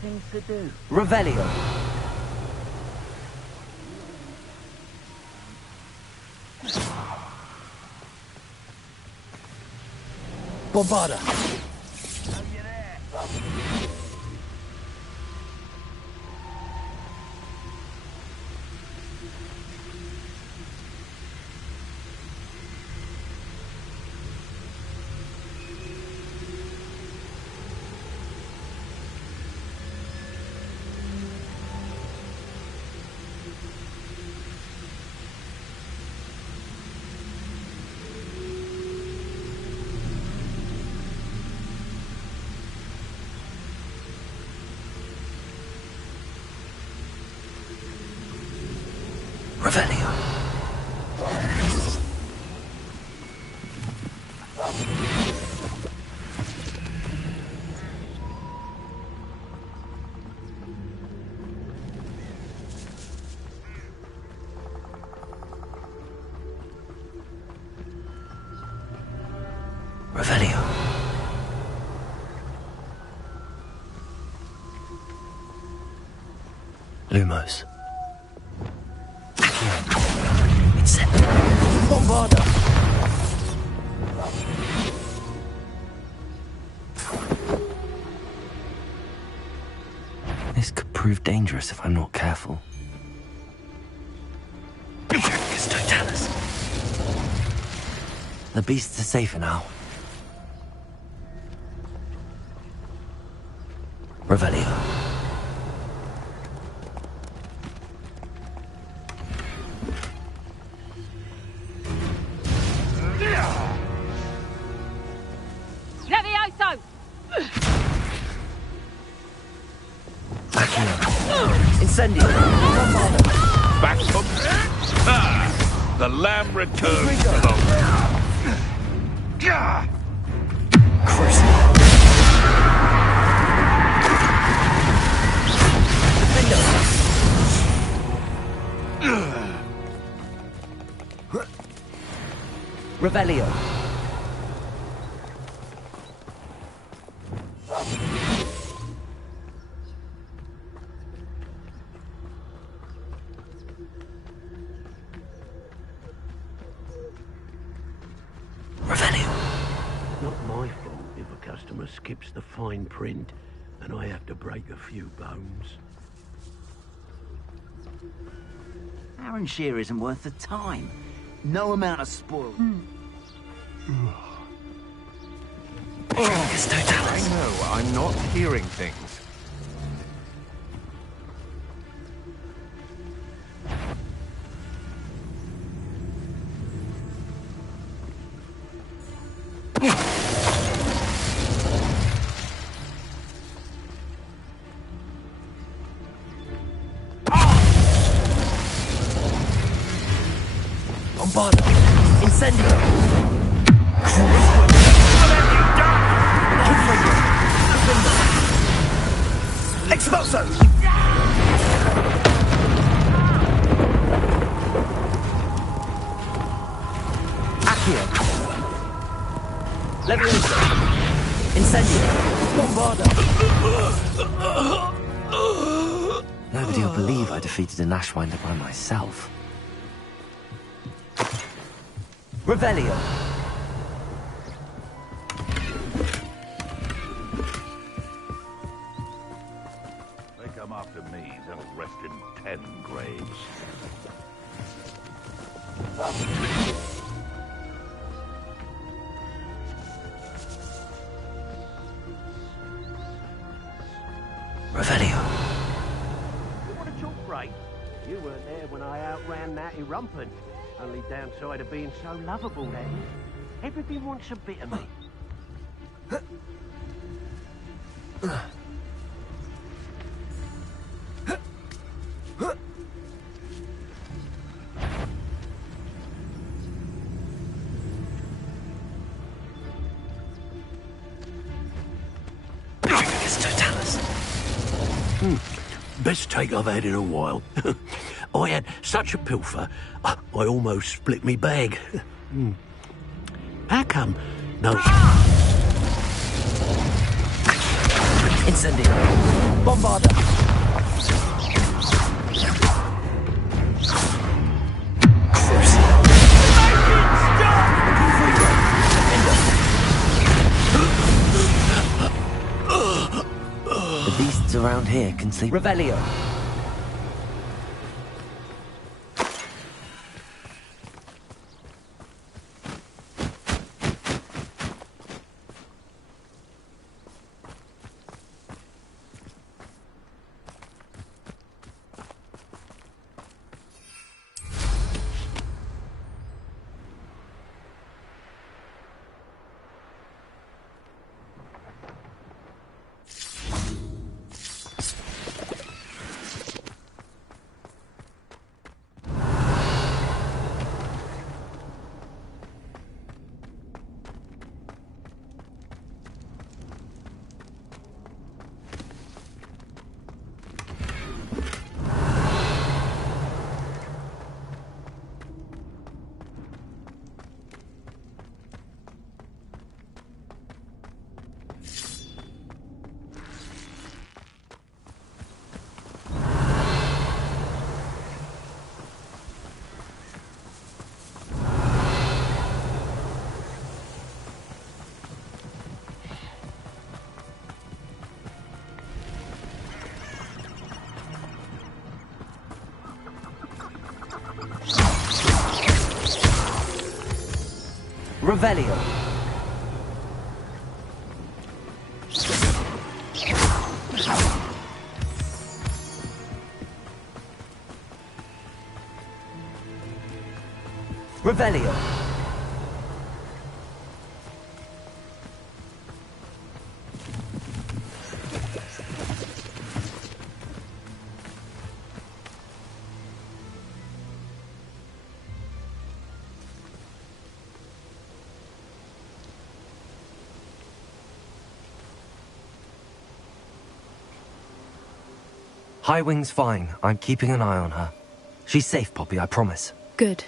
things to do. Revelio. Bombarda. Revelio. Revelio. Lumos. Bombarda! This could prove dangerous if I'm not careful. Totalis. The beasts are safer now. Revelio. Incendio! Back from the lamb returns to the Crucible! Revelio! Not my fault if a customer skips the fine print and I have to break a few bones. Aaron Shear isn't worth the time. No amount of spoil. I know, I'm not hearing things. Bombarda! Incendio! Expulso! Accio! Levioso! Incendio! Bombarda! Nobody will believe I defeated an Ashwinder by myself. Revelio! They come after me, they'll rest in 10 graves. Revelio! You want a chalk break? You weren't there when I outran Natty Rumpin. Only downside of being so lovable, that is. Everything wants a bit of me. Best take I've had in a while. I had such a pilfer, I almost split me bag. How come? No. Incendio! Bombarder! The beasts around here can sleep. Revelio. Revelio. Revelio. Highwing's fine. I'm keeping an eye on her. She's safe, Poppy, I promise. Good.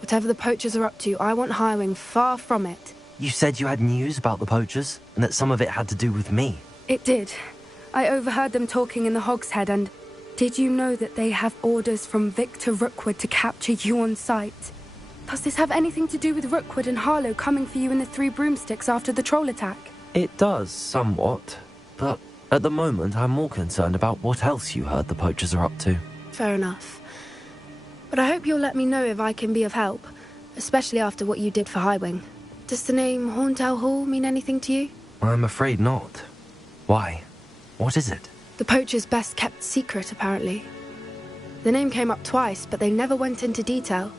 Whatever the poachers are up to, I want Highwing far from it. You said you had news about the poachers, and that some of it had to do with me. It did. I overheard them talking in the Hog's Head, and did you know that they have orders from Victor Rookwood to capture you on sight? Does this have anything to do with Rookwood and Harlow coming for you in the Three Broomsticks after the troll attack? It does, somewhat. But at the moment, I'm more concerned about what else you heard the poachers are up to. Fair enough. But I hope you'll let me know if I can be of help, especially after what you did for Highwing. Does the name Horntail Hall mean anything to you? I'm afraid not. Why? What is it? The poachers' best kept secret, apparently. The name came up twice, but they never went into detail.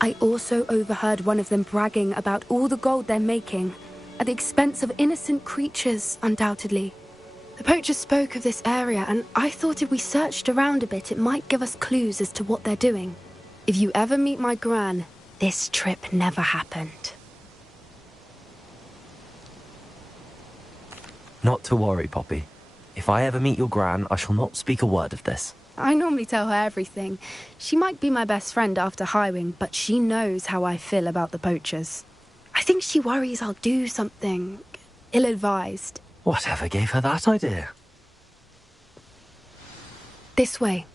I also overheard one of them bragging about all the gold they're making, at the expense of innocent creatures, undoubtedly. The poachers spoke of this area, and I thought if we searched around a bit, it might give us clues as to what they're doing. If you ever meet my gran, this trip never happened. Not to worry, Poppy. If I ever meet your gran, I shall not speak a word of this. I normally tell her everything. She might be my best friend after Highwing, but she knows how I feel about the poachers. I think she worries I'll do something ill-advised. Whatever gave her that idea? This way.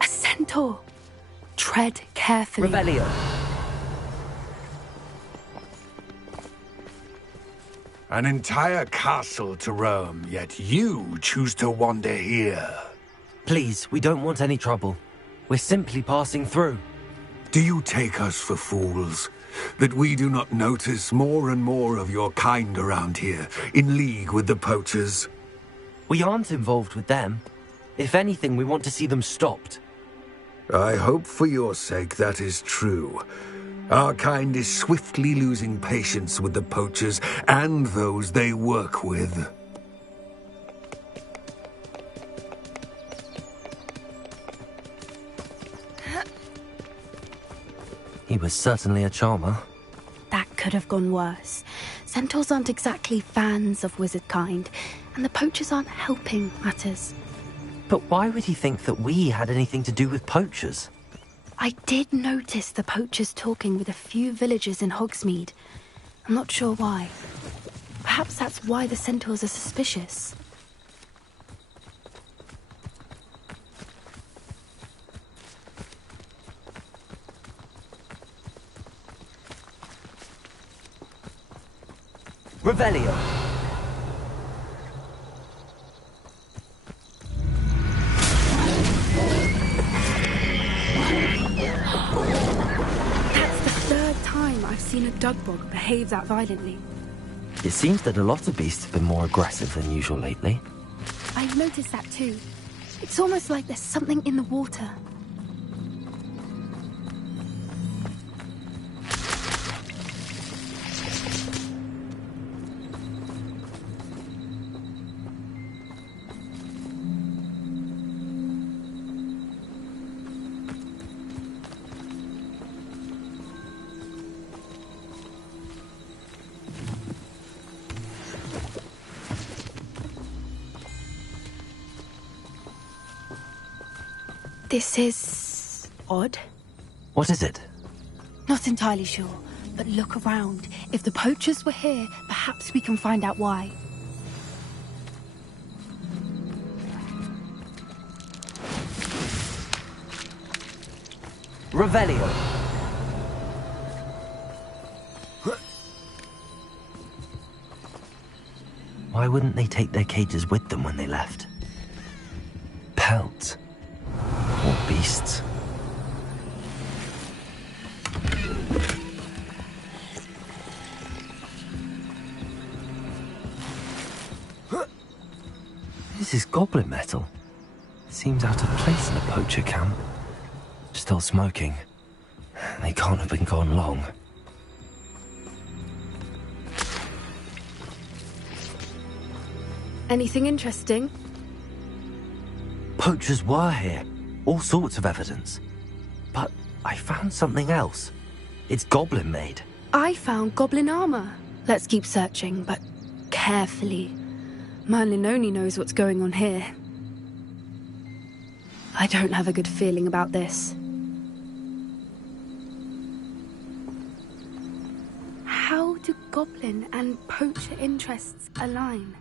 A centaur. Tread carefully. Revelio. An entire castle to roam, yet you choose to wander here. Please, we don't want any trouble. We're simply passing through. Do you take us for fools? That we do not notice more and more of your kind around here, in league with the poachers? We aren't involved with them. If anything, we want to see them stopped. I hope for your sake that is true. Our kind is swiftly losing patience with the poachers and those they work with. He was certainly a charmer. That could have gone worse. Centaurs aren't exactly fans of wizard kind, and the poachers aren't helping matters. But why would he think that we had anything to do with poachers? I did notice the poachers talking with a few villagers in Hogsmeade. I'm not sure why. Perhaps that's why the centaurs are suspicious. Revelio! That's the third time I've seen a dugbog behave that violently. It seems that a lot of beasts have been more aggressive than usual lately. I've noticed that too. It's almost like there's something in the water. This is odd. What is it? Not entirely sure, but look around. If the poachers were here, perhaps we can find out why. Revelio! Why wouldn't they take their cages with them when they left? Pelts. Or beasts. This is goblin metal. Seems out of place in a poacher camp. Still smoking. They can't have been gone long. Anything interesting? Poachers were here. All sorts of evidence. But I found something else. It's goblin made. I found goblin armor. Let's keep searching, but carefully. Merlin only knows what's going on here. I don't have a good feeling about this. How do goblin and poacher interests align?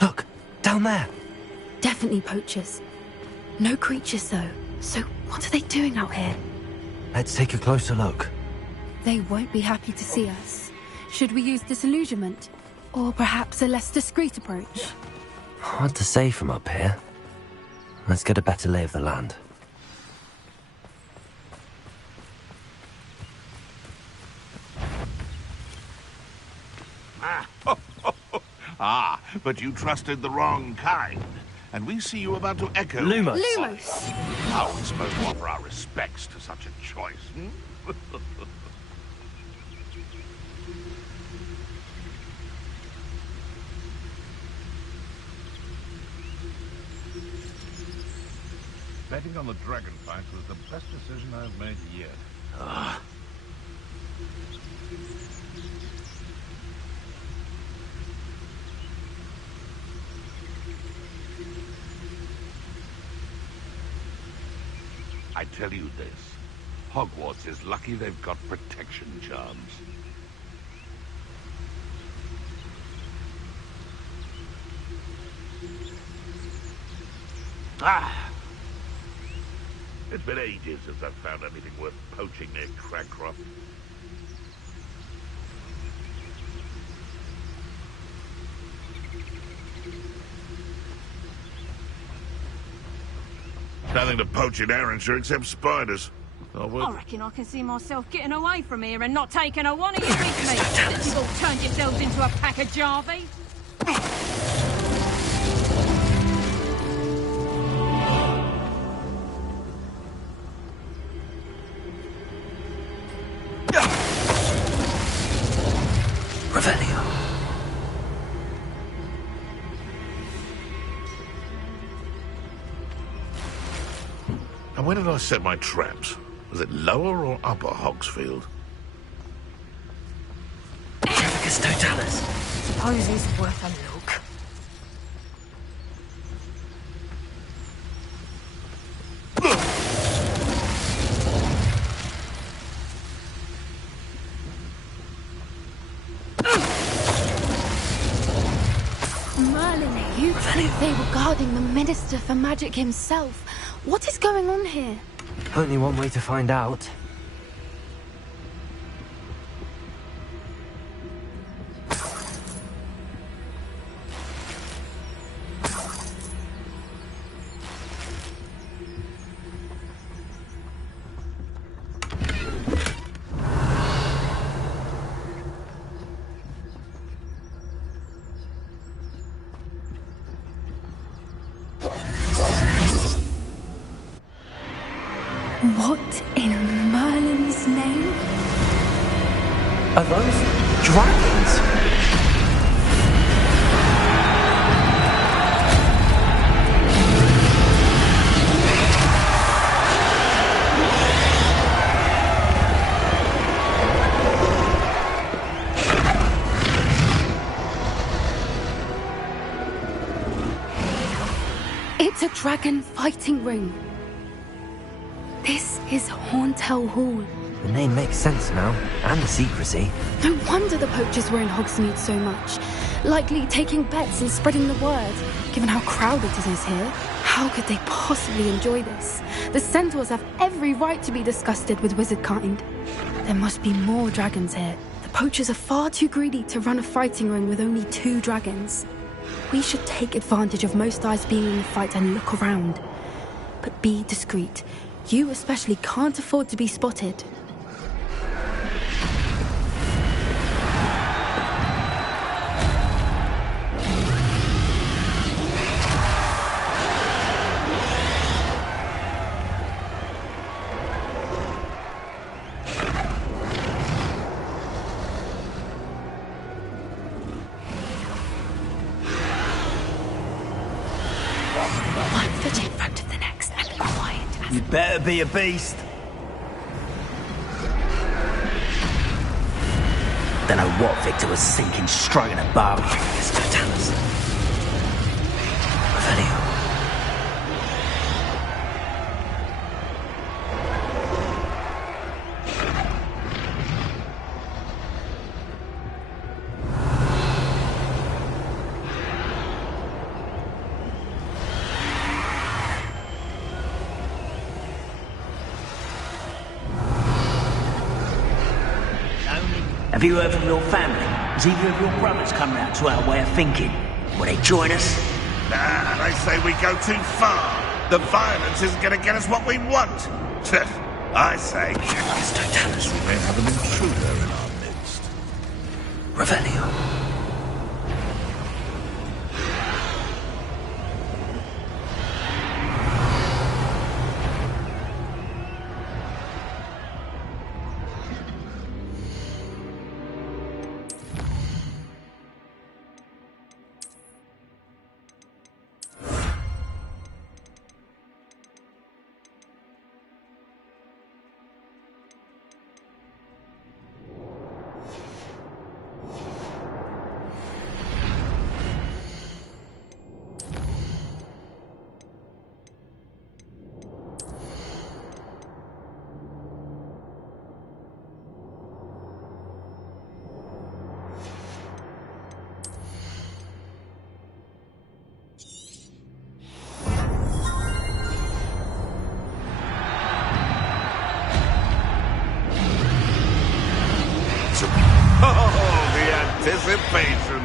Look, down there. Definitely poachers. No creatures, though. So what are they doing out here? Let's take a closer look. They won't be happy to see us. Should we use disillusionment? Or perhaps a less discreet approach? Hard to say from up here. Let's get a better lay of the land. Ah, but you trusted the wrong kind. And we see you about to echo... Lumos! Lumos! How are we supposed to offer our respects to such a choice, Betting on the dragon fight was the best decision I've made yet. I tell you this. Hogwarts is lucky they've got protection charms. Ah! It's been ages since I've found anything worth poaching near Cragcroft. Nothing to poach in Arrowshire except spiders. I reckon I can see myself getting away from here and not taking a one of your big mates. You've all turned yourselves into a pack of Jarvey. Revelio. And where did I set my traps? Was it lower or upper Hogsfield? Trafficus Totalis. Suppose it's worth a look. Merlin, you think they were guarding the Minister for Magic himself? What is going on here? Only one way to find out. What in Merlin's name? Are those dragons? It's a dragon fighting ring. This is Hauntel Hall. The name makes sense now, and the secrecy. No wonder the poachers were in Hogsmeade so much. Likely taking bets and spreading the word. Given how crowded it is here, how could they possibly enjoy this? The centaurs have every right to be disgusted with wizard kind. There must be more dragons here. The poachers are far too greedy to run a fighting ring with only 2 dragons. We should take advantage of most eyes being in the fight and look around. But be discreet. You especially can't afford to be spotted. One foot in front of the next and quiet as... You'd better be a beast. Don't know what Victor was thinking, striking a bargain. Trafficus Totalis. Revelio. Have you heard from your family? Has either of your brothers come round to our way of thinking? Will they join us? Nah, they say we go too far. The violence isn't going to get us what we want. I say... Trafficus Totalis. We may have an intruder in our midst. Revelio. awesome. Oh, the anticipation.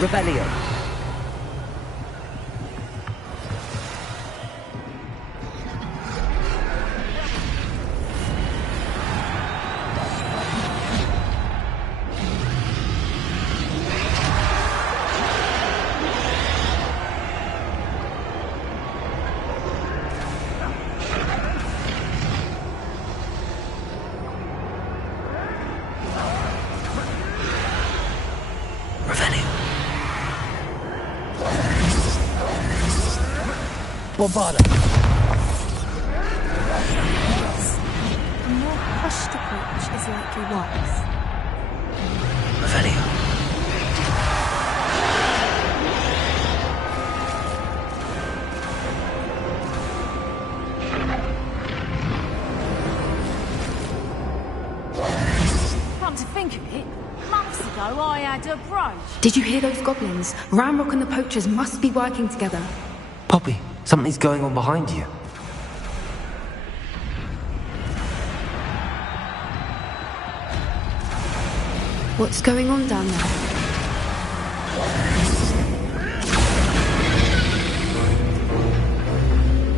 Rebellion. Bombarda. A more hushed approach is likely wise. Revelio. Come to think of it, months ago I had a brooch. Did you hear those goblins? Ramrock and the poachers must be working together. Poppy, something's going on behind you. What's going on down there?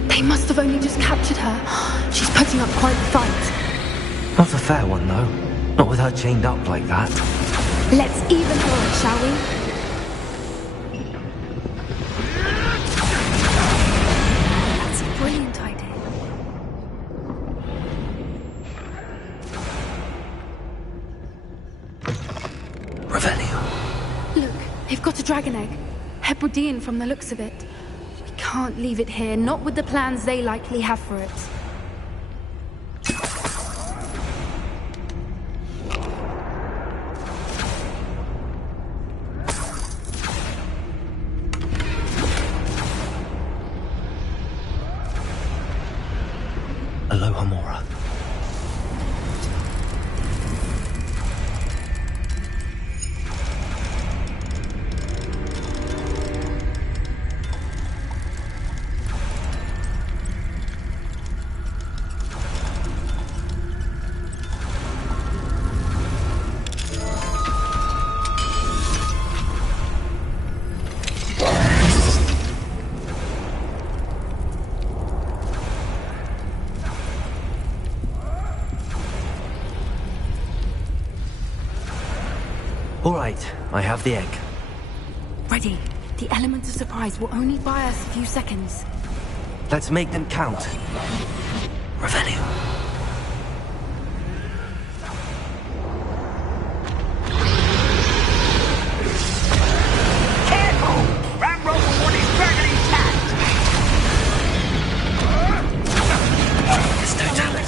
They must have only just captured her. She's putting up quite the fight. Not a fair one, though. Not with her chained up like that. Let's even her, shall we? That's a brilliant idea. Revelio. Look, they've got a dragon egg. Hebridean from the looks of it. We can't leave it here, not with the plans they likely have for it. Aloha Mora. All right, I have the egg. Ready. The element of surprise will only buy us a few seconds. Let's make them count. Revelio. Careful! Ramrock will want his dragon intact! There's no talent.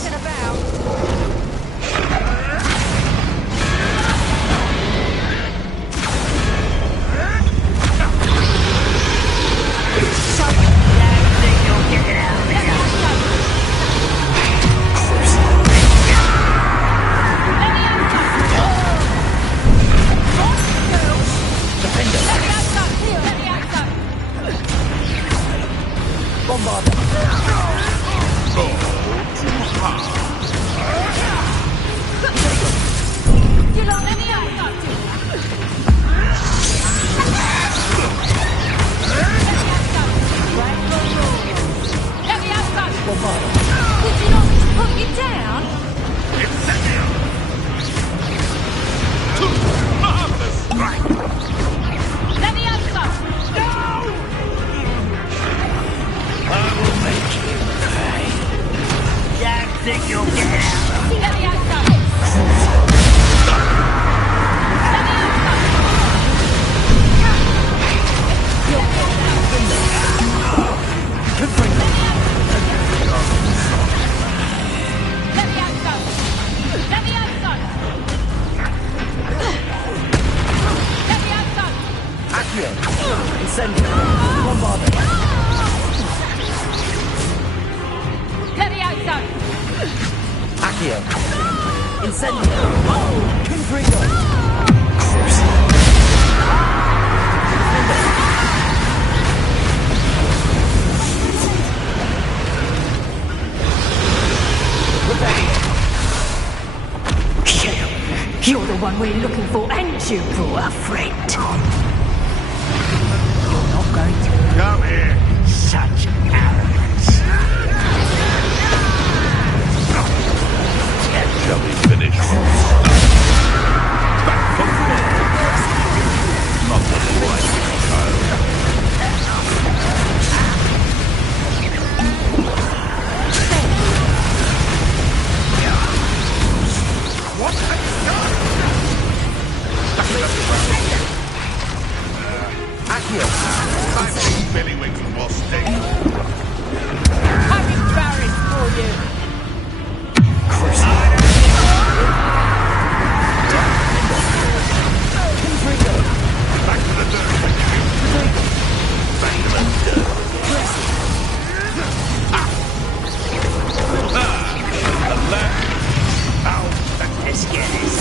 Incendio! Confringo! one we're looking for, ain't you, poor friend? You're not going to. Come here. Such arrogance. Shall we finish? Back from not what they like, child. What have you done? I think Billywings will sting. I'm embarrassed for you. Back to the dirt. Back to the dirt. The left. Out. Let's get this.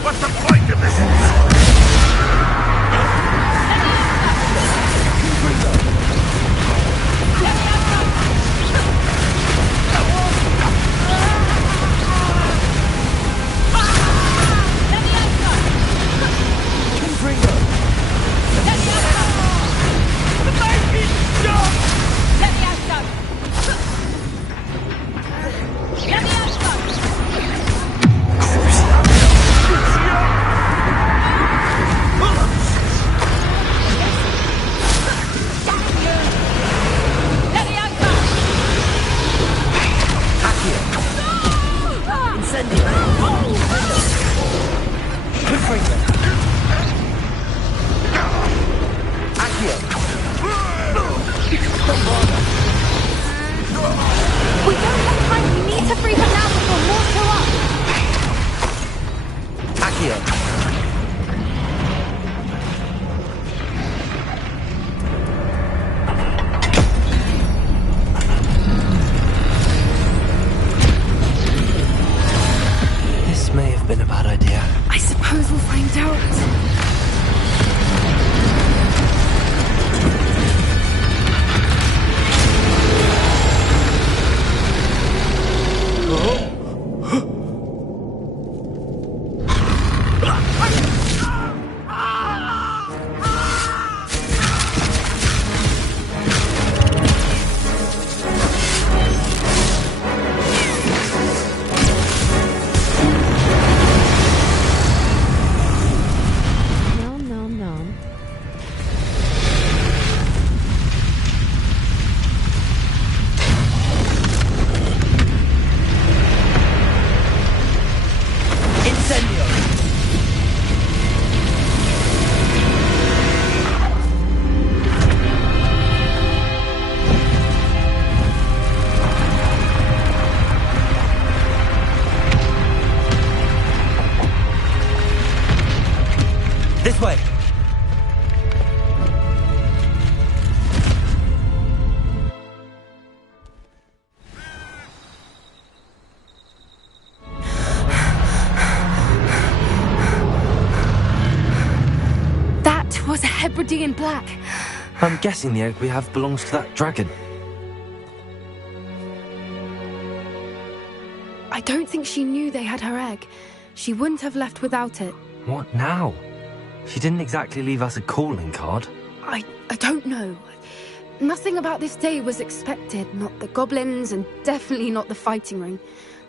What's the point of this? We don't have time. We need to free her now before more show up. Accio. This may have been a bad idea. I suppose we'll find out. This way. That was a Hebridean black. I'm guessing the egg we have belongs to that dragon. I don't think she knew they had her egg. She wouldn't have left without it. What now? She didn't exactly leave us a calling card. I don't know. Nothing about this day was expected. Not the goblins, and definitely not the fighting ring.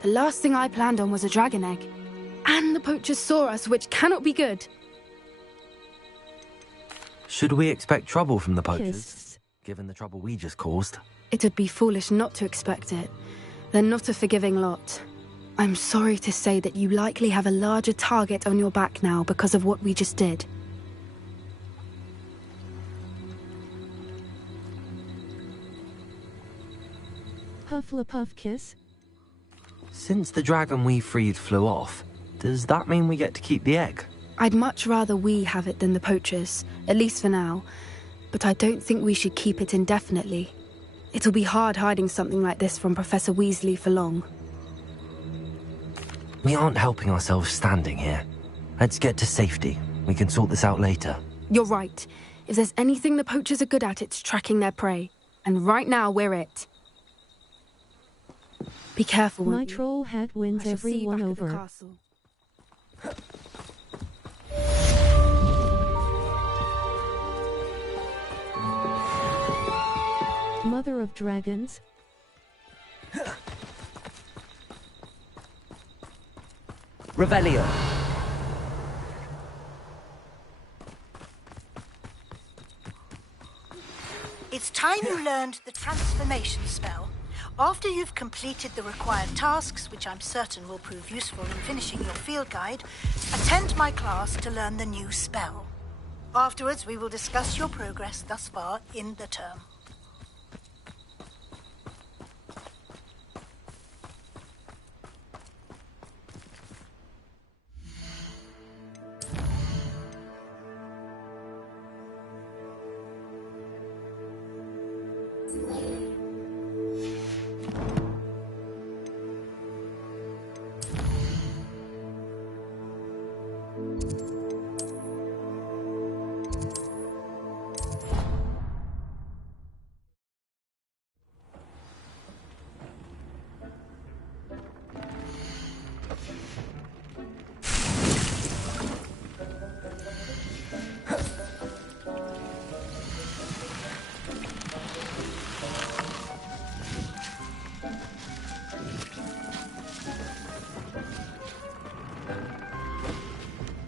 The last thing I planned on was a dragon egg. And the poachers saw us, which cannot be good. Should we expect trouble from the poachers, Kiss. given the trouble we just caused? It would be foolish not to expect it. They're not a forgiving lot. I'm sorry to say that you likely have a larger target on your back now because of what we just did. Hufflepuff kiss. Since the dragon we freed flew off, does that mean we get to keep the egg? I'd much rather we have it than the poachers, at least for now. But I don't think we should keep it indefinitely. It'll be hard hiding something like this from Professor Weasley for long. We aren't helping ourselves standing here. Let's get to safety. We can sort this out later. You're right. If there's anything the poachers are good at, it's tracking their prey. And right now, we're it. Be careful, My won't you? troll hat wins I shall see you everyone back at the over. castle. Mother of dragons. Revelio. It's time you learned the transformation spell. After you've completed the required tasks, which I'm certain will prove useful in finishing your field guide, attend my class to learn the new spell. Afterwards, we will discuss your progress thus far in the term.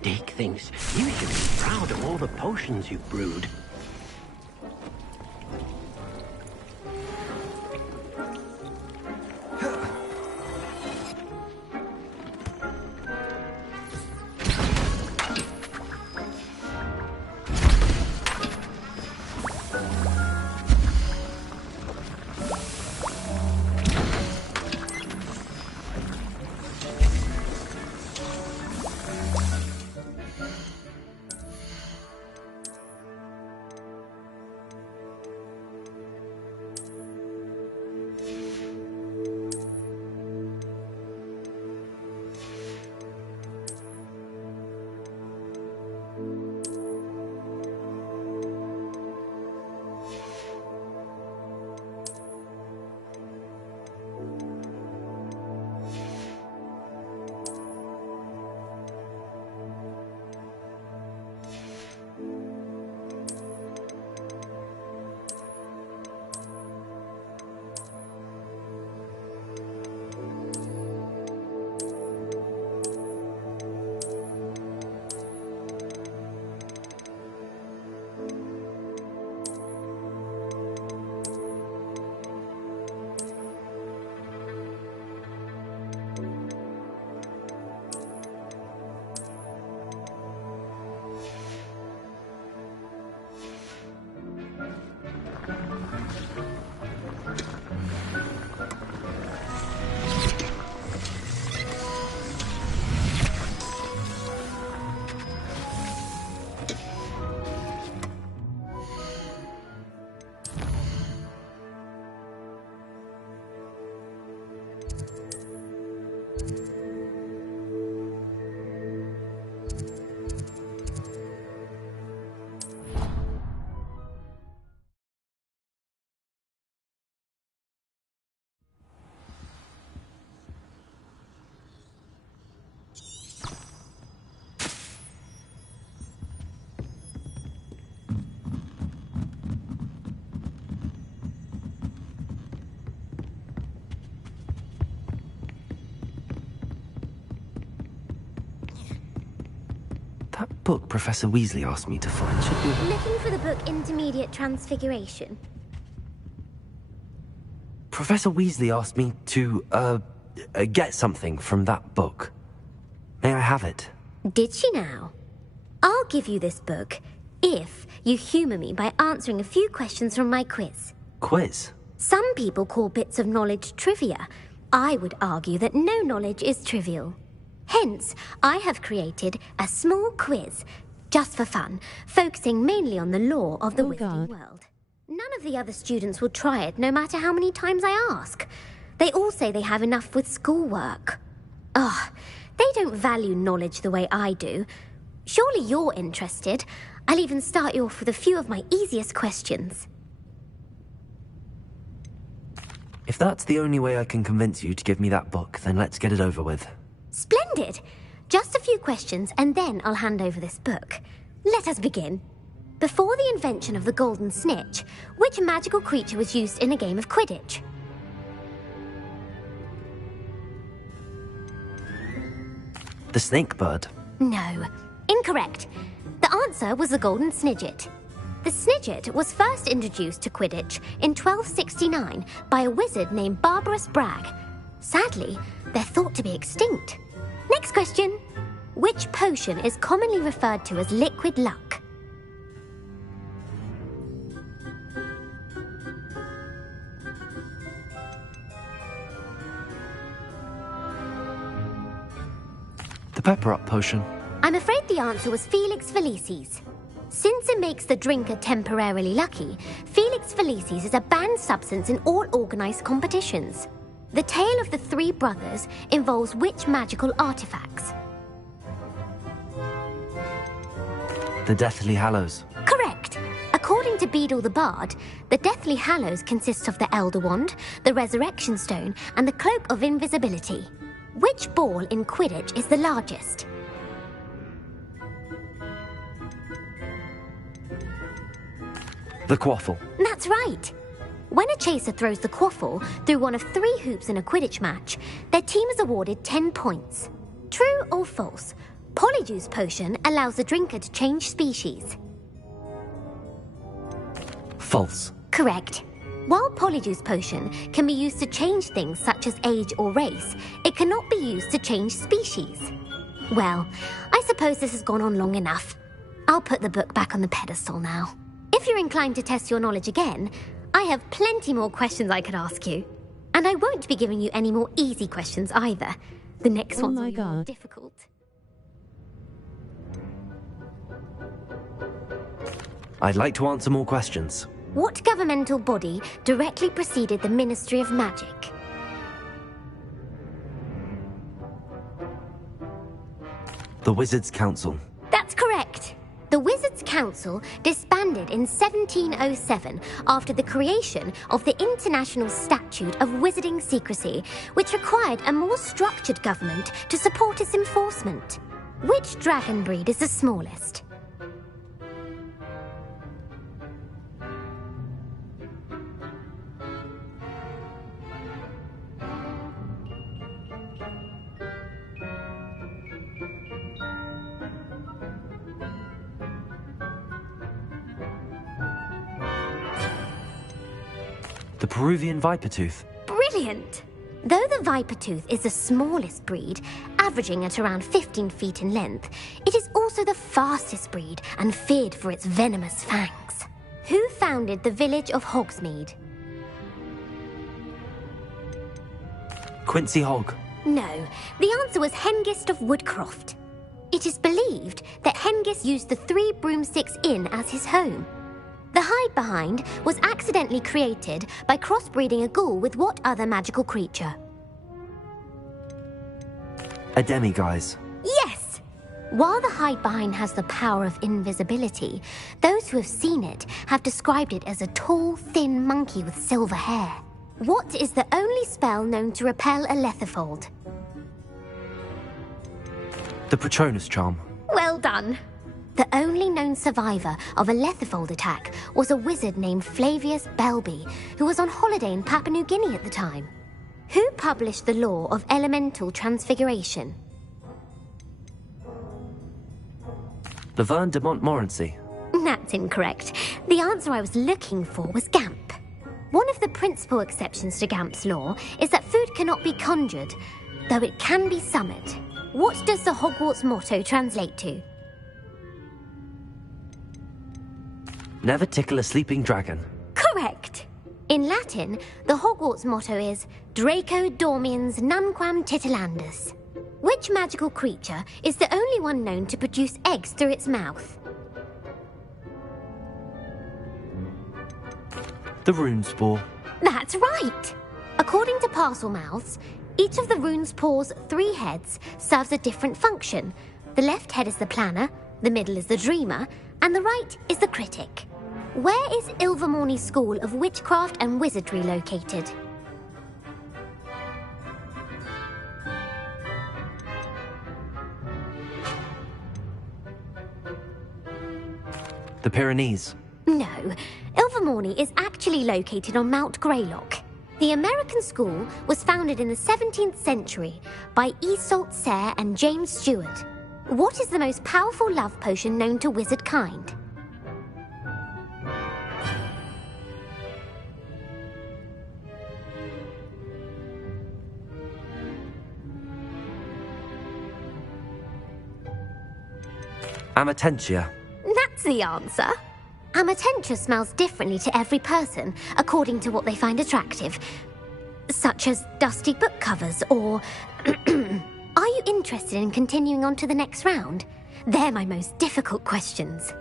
Dick thinks you should be proud of all the potions you've brewed. book Professor Weasley asked me to find should be... Looking for the book Intermediate Transfiguration. Professor Weasley asked me to, get something from that book. May I have it? Did she now? I'll give you this book if you humour me by answering a few questions from my quiz. Quiz? Some people call bits of knowledge trivia. I would argue that no knowledge is trivial. Hence, I have created a small quiz, just for fun, focusing mainly on the lore of the wizarding world. None of the other students will try it, no matter how many times I ask. They all say they have enough with schoolwork. Ugh, they don't value knowledge the way I do. Surely you're interested. I'll even start you off with a few of my easiest questions. If that's the only way I can convince you to give me that book, then let's get it over with. Splendid! Just a few questions, and then I'll hand over this book. Let us begin. Before the invention of the golden snitch, which magical creature was used in a game of Quidditch? The snake bird. No. Incorrect. The answer was the golden snidget. The snidget was first introduced to Quidditch in 1269 by a wizard named Barbarous Bragg. Sadly, they're thought to be extinct. Next question. Which potion is commonly referred to as liquid luck? The pepper up potion. I'm afraid the answer was Felix Felicis. Since it makes the drinker temporarily lucky, Felix Felicis is a banned substance in all organised competitions. The tale of the three brothers involves which magical artifacts? The Deathly Hallows. Correct. According to Beedle the Bard, the Deathly Hallows consists of the Elder Wand, the Resurrection Stone, and the Cloak of Invisibility. Which ball in Quidditch is the largest? The quaffle. That's right. When a chaser throws the quaffle through one of 3 hoops in a Quidditch match, their team is awarded 10 points. True or false? Polyjuice potion allows the drinker to change species. False. Correct. While Polyjuice potion can be used to change things such as age or race, it cannot be used to change species. Well, I suppose this has gone on long enough. I'll put the book back on the pedestal now. If you're inclined to test your knowledge again, I have plenty more questions I could ask you. And I won't be giving you any more easy questions either. The next ones will be more difficult. I'd like to answer more questions. What governmental body directly preceded the Ministry of Magic? The Wizards' Council. That's correct. The Wizards' Council disbanded in 1707 after the creation of the International Statute of Wizarding Secrecy, which required a more structured government to support its enforcement. Which dragon breed is the smallest? The Peruvian Vipertooth. Brilliant! Though the Vipertooth is the smallest breed, averaging at around 15 feet in length, it is also the fastest breed and feared for its venomous fangs. Who founded the village of Hogsmeade? Quincy Hogg. No, the answer was Hengist of Woodcroft. It is believed that Hengist used the 3 Broomsticks Inn as his home. The hide-behind was accidentally created by crossbreeding a ghoul with what other magical creature? A demiguise. Yes! While the hide-behind has the power of invisibility, those who have seen it have described it as a tall, thin monkey with silver hair. What is the only spell known to repel a lethifold? The Patronus Charm. Well done! The only known survivor of a lethifold attack was a wizard named Flavius Belby, who was on holiday in Papua New Guinea at the time. Who published the law of elemental transfiguration? Laverne de Montmorency. That's incorrect. The answer I was looking for was Gamp. One of the principal exceptions to Gamp's law is that food cannot be conjured, though it can be summoned. What does the Hogwarts motto translate to? Never tickle a sleeping dragon. Correct. In Latin, the Hogwarts motto is Draco dormiens nunquam titilandus. Which magical creature is the only one known to produce eggs through its mouth? The Runespore. That's right! According to Parselmouths, each of the Runespore's 3 heads serves a different function. The left head is the planner, the middle is the dreamer, and the right is the critic. Where is Ilvermorny School of Witchcraft and Wizardry located? The Pyrenees. No, Ilvermorny is actually located on Mount Greylock. The American school was founded in the 17th century by Iseult Sayre and James Stewart. What is the most powerful love potion known to wizard kind? Amatentia. That's the answer. Amatentia smells differently to every person, according to what they find attractive, such as dusty book covers or... Are you interested in continuing on to the next round? They're my most difficult questions.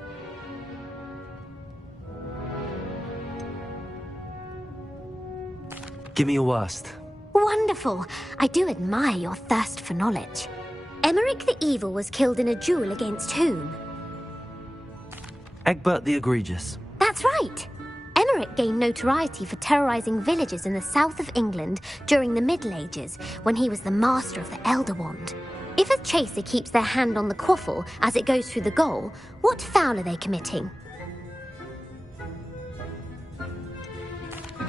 Give me your worst. Wonderful. I do admire your thirst for knowledge. Emeric the Evil was killed in a duel against whom? Egbert the Egregious. That's right. Emeric gained notoriety for terrorizing villages in the south of England during the Middle Ages, when he was the master of the Elder Wand. If a chaser keeps their hand on the quaffle as it goes through the goal, what foul are they committing?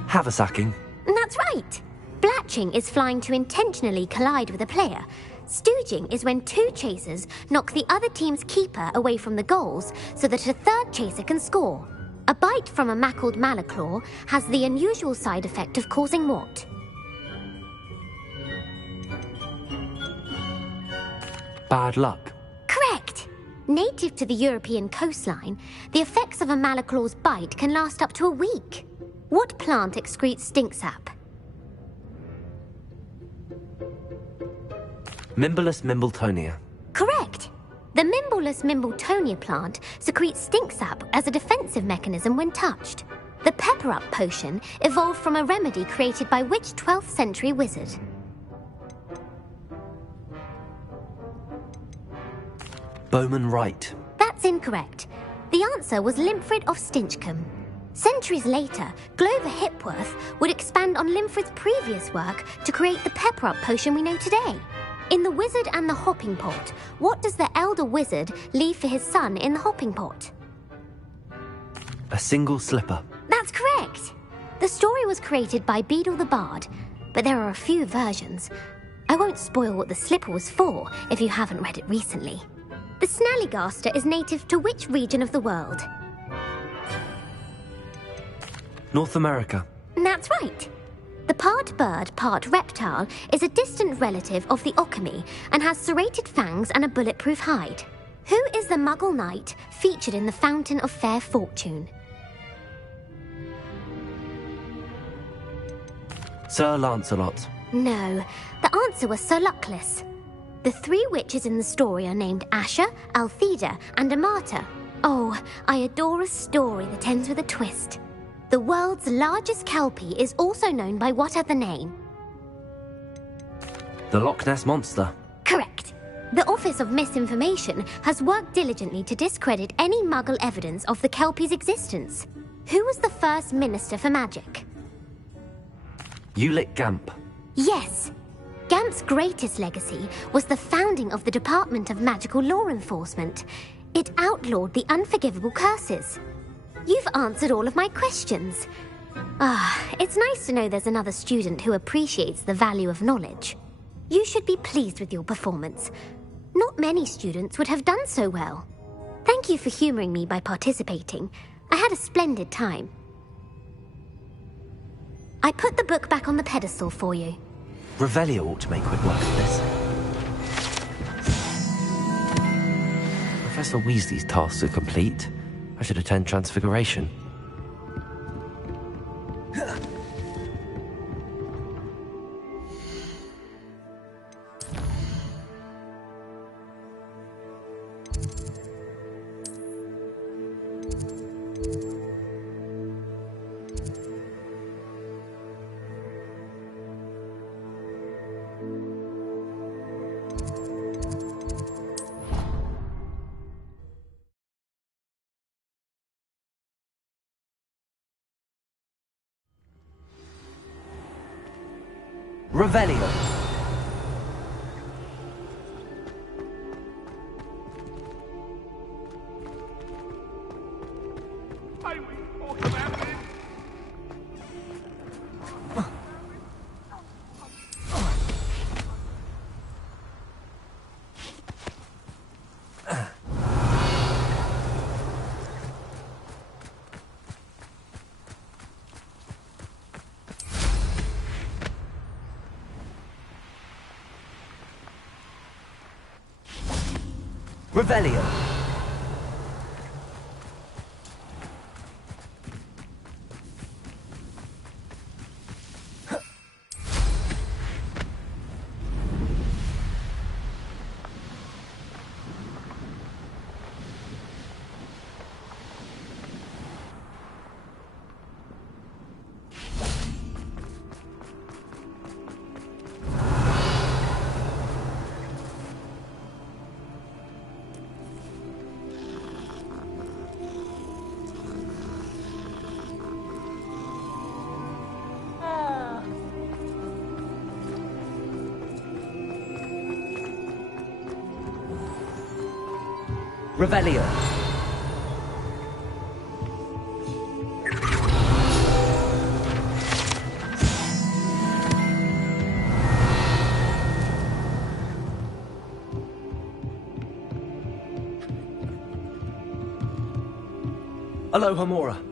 Haversacking. That's right. Blatching is flying to intentionally collide with a player. Stooging is when 2 chasers knock the other team's keeper away from the goals so that a third chaser can score. A bite from a mackled malaclaw has the unusual side effect of causing what? Bad luck. Correct! Native to the European coastline, the effects of a malaclaw's bite can last up to a week. What plant excretes stink sap? Mimblus Mimbletonia. Correct! The Mimblus Mimbletonia plant secretes stink sap as a defensive mechanism when touched. The Pepper Up potion evolved from a remedy created by which 12th century wizard? Bowman Wright. That's incorrect. The answer was Limfrid of Stinchcombe. Centuries later, Glover Hipworth would expand on Limfrid's previous work to create the Pepper Up potion we know today. In The Wizard and the Hopping Pot, what does the elder wizard leave for his son in the hopping pot? A single slipper. That's correct. The story was created by Beadle the Bard, but there are a few versions. I won't spoil what the slipper was for if you haven't read it recently. The Snallygaster is native to which region of the world? North America. That's right. The part bird, part reptile is a distant relative of the Occamy and has serrated fangs and a bulletproof hide. Who is the Muggle knight featured in the Fountain of Fair Fortune? Sir Lancelot. No, the answer was Sir Luckless. The 3 witches in the story are named Asher, Altheda, and Amata. Oh, I adore a story that ends with a twist. The world's largest kelpie is also known by what other name? The Loch Ness Monster. Correct. The Office of Misinformation has worked diligently to discredit any Muggle evidence of the kelpie's existence. Who was the first Minister for Magic? Ulick Gamp. Yes. Gamp's greatest legacy was the founding of the Department of Magical Law Enforcement. It outlawed the unforgivable curses. You've answered all of my questions. It's nice to know there's another student who appreciates the value of knowledge. You should be pleased with your performance. Not many students would have done so well. Thank you for humoring me by participating. I had a splendid time. I put the book back on the pedestal for you. Revelio ought to make quick work of this. Professor Weasley's tasks are complete. I should attend Transfiguration. Revelio. Revelio. Revelio. Aloha Mora.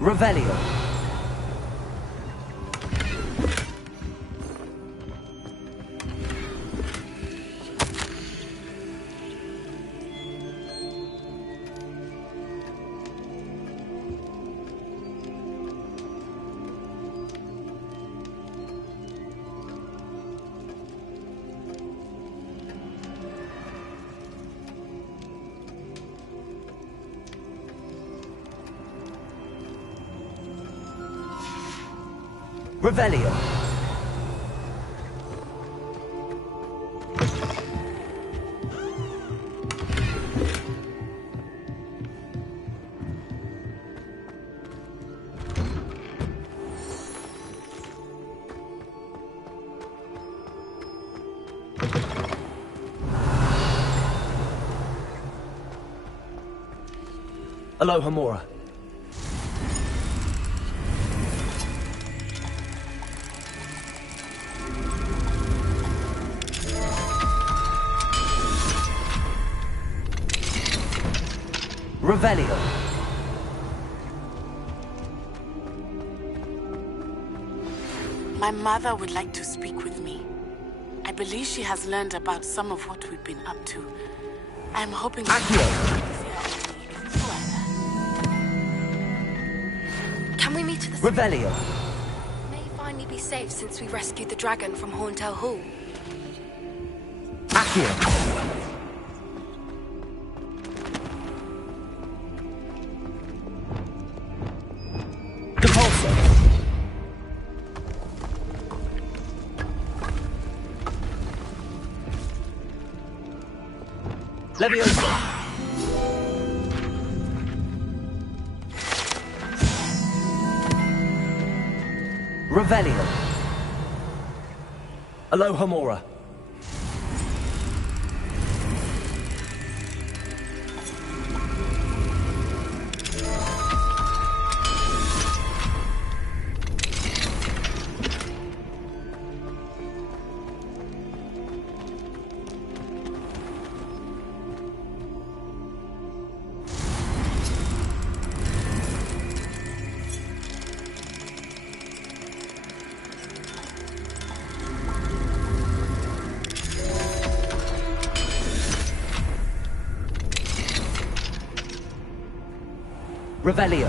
Revelio. Revelio. Aloha Mora. Revelio. My mother would like to speak with me. I believe she has learned about some of what we've been up to. I am hoping to Can we meet at the Revelio. May finally be safe since we rescued the dragon from Horntail Hall. Accio. Leviosa. Revelio. Aloha Mora. Revelio.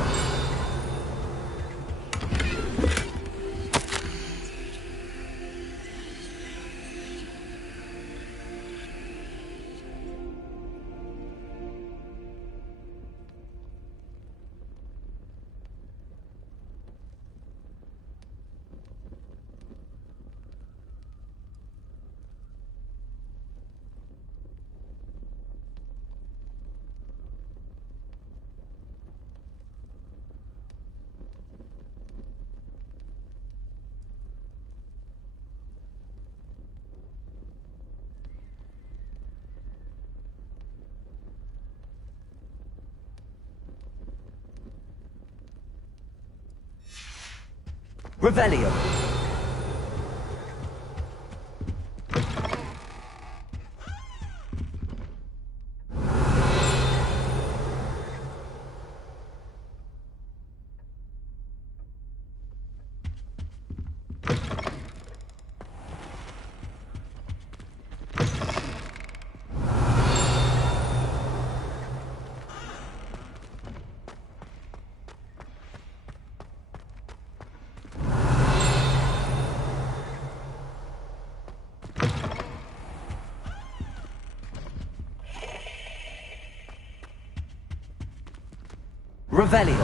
Revelio. Revelio.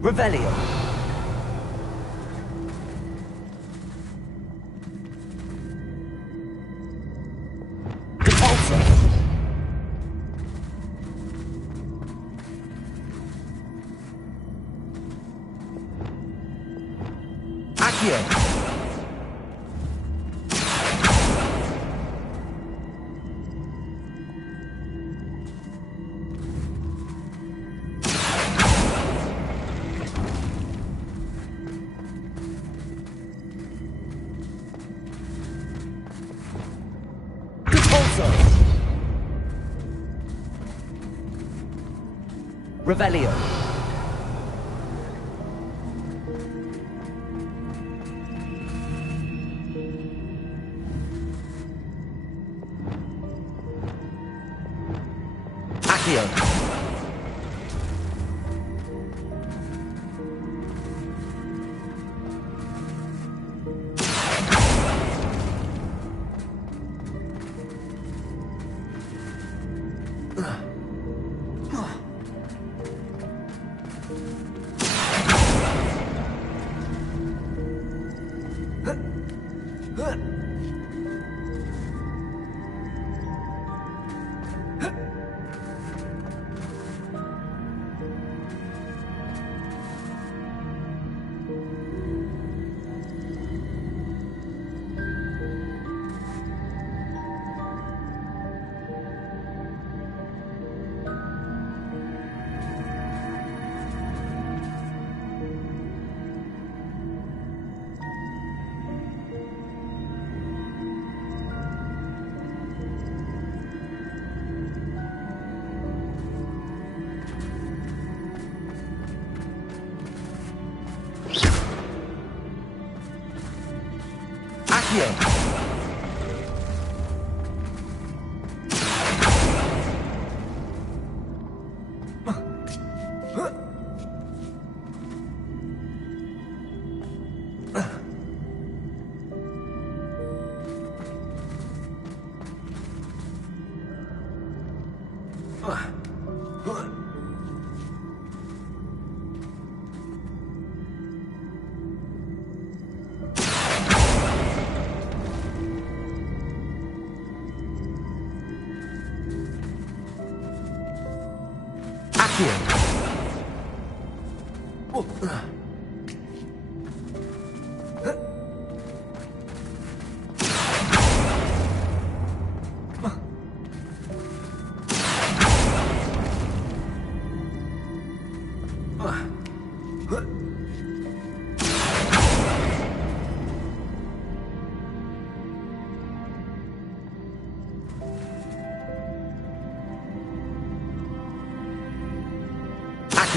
Revelio. Repulsor. Accio. Revelio. Accio.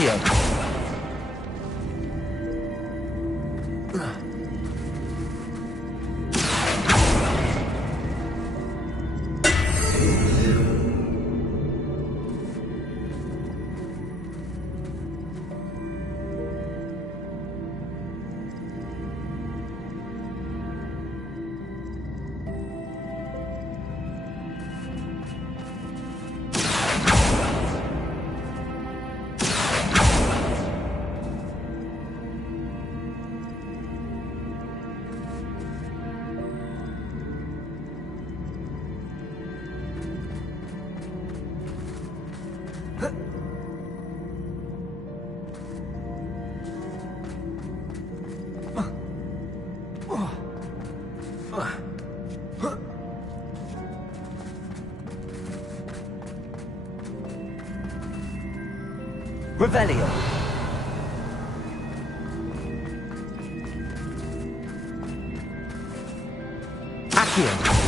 Accio. Revelio. Accio.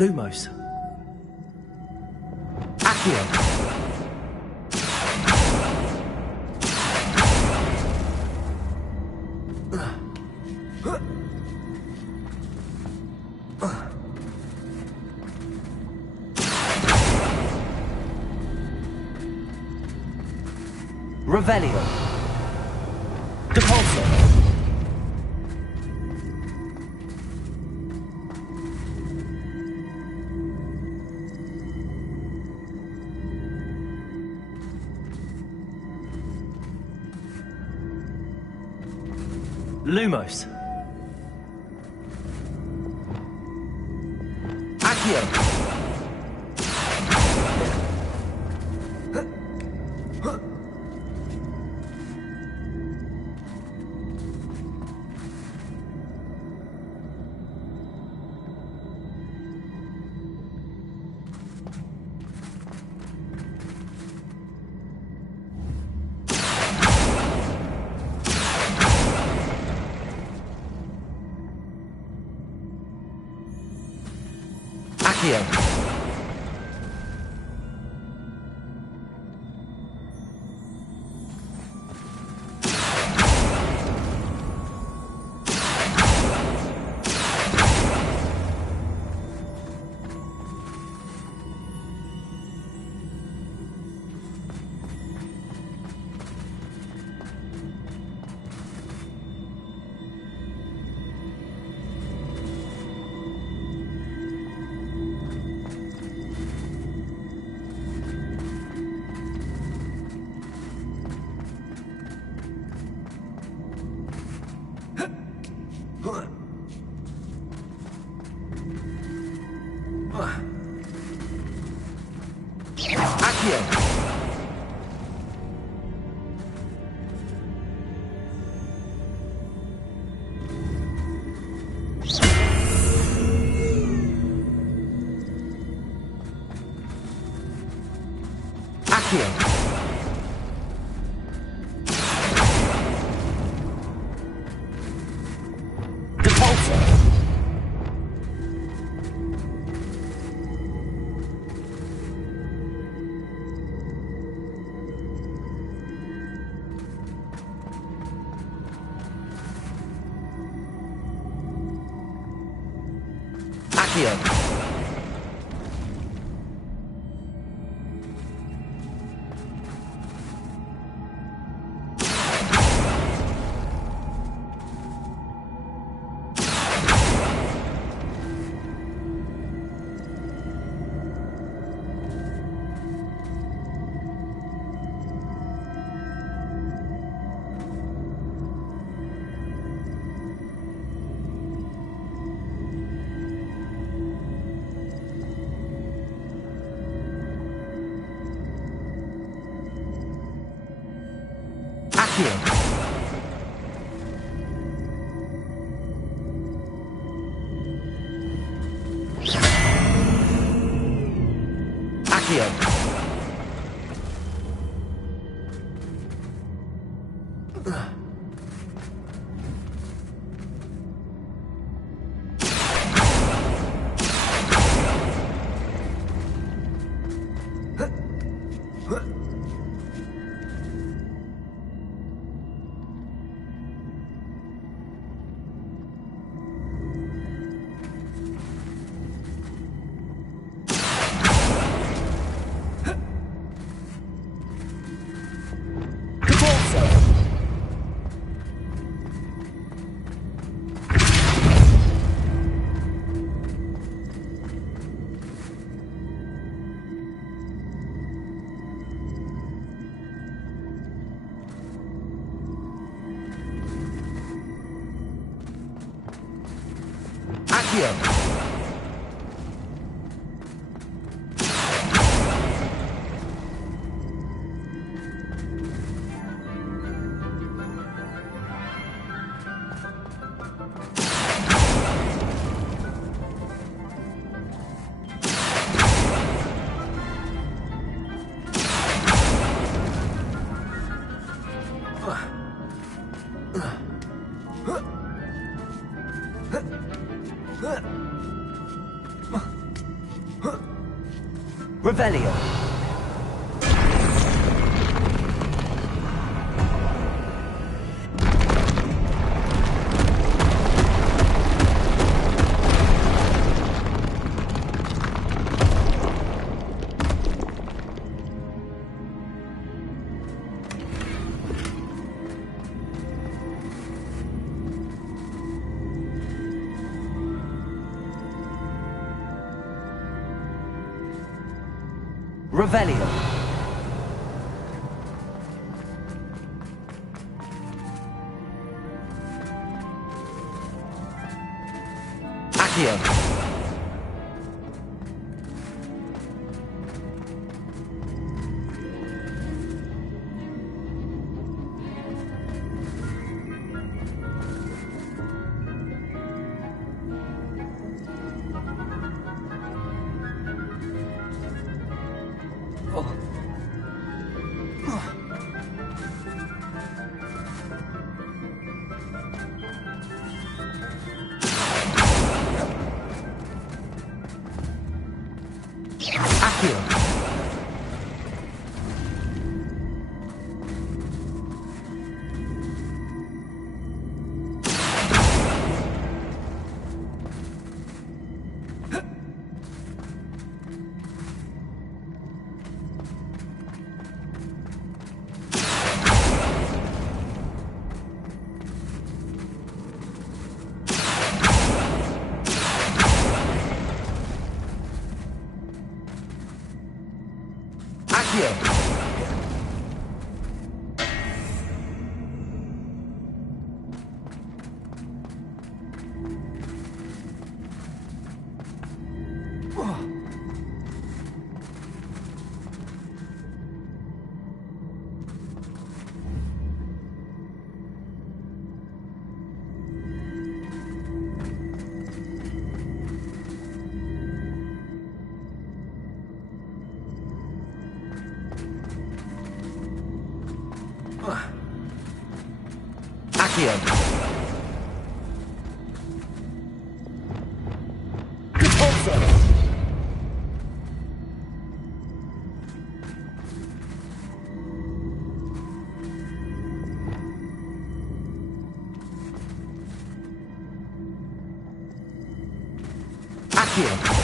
Lumos. Accio. Revelio. Depulso. Lumos. Accio. Accio. Accio. Revelio. Revelio. Accio. Accio. Accio. Accio.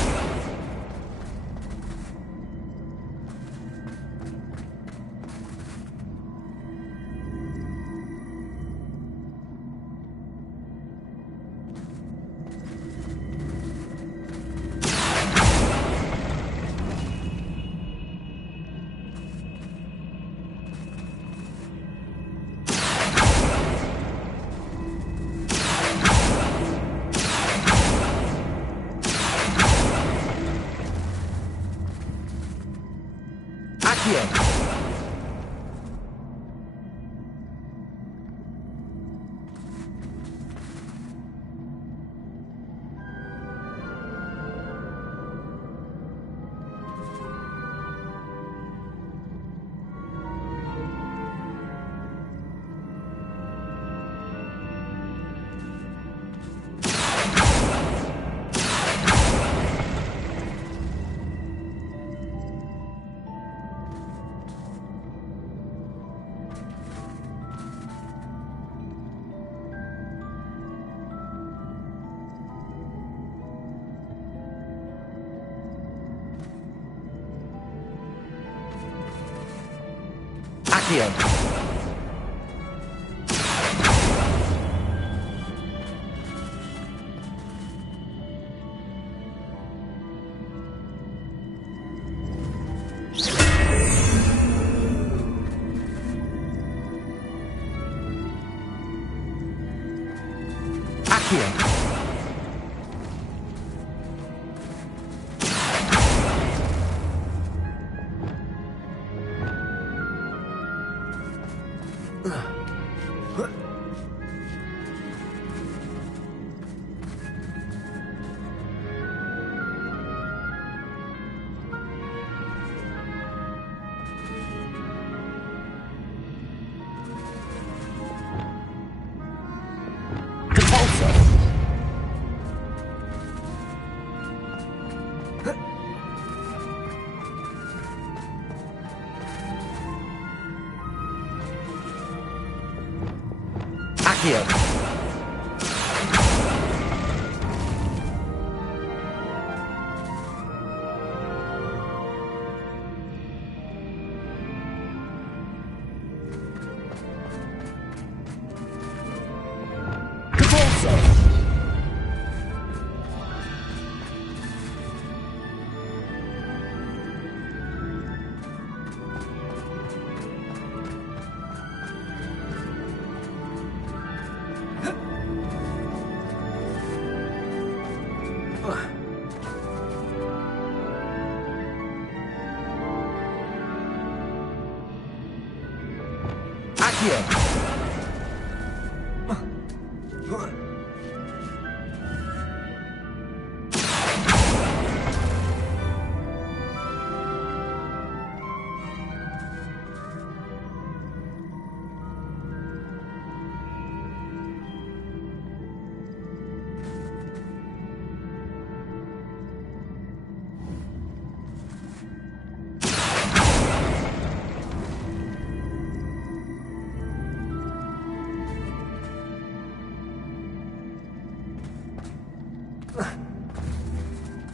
Accio. Accio.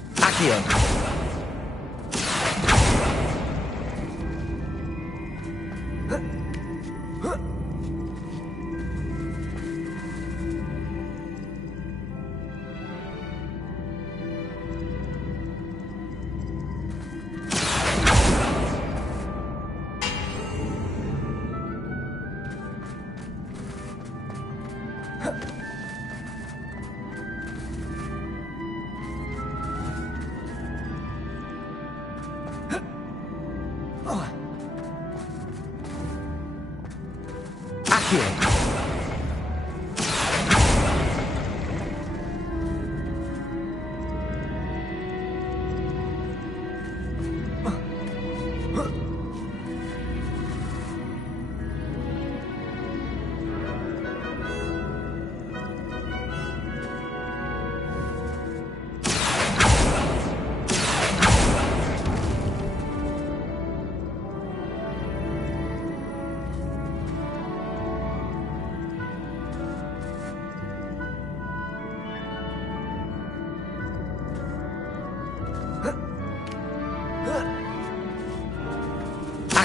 Accio. Accio.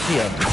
Accio.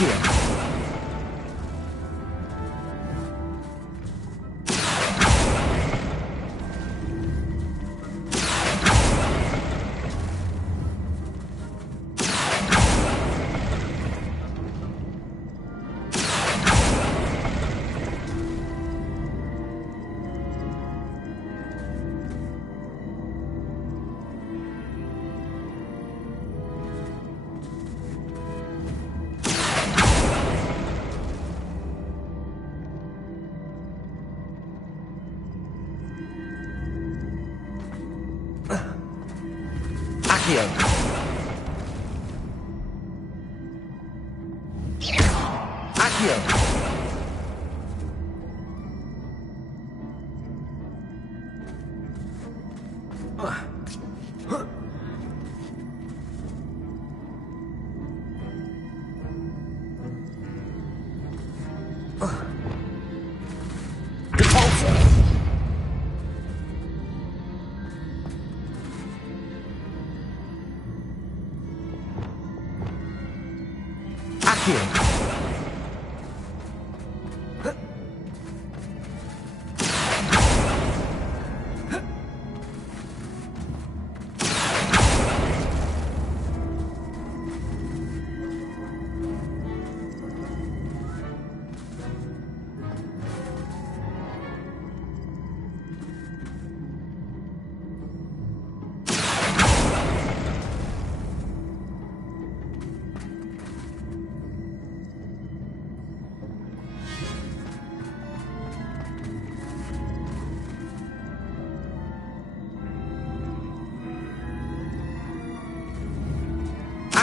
Accio.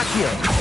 Accio.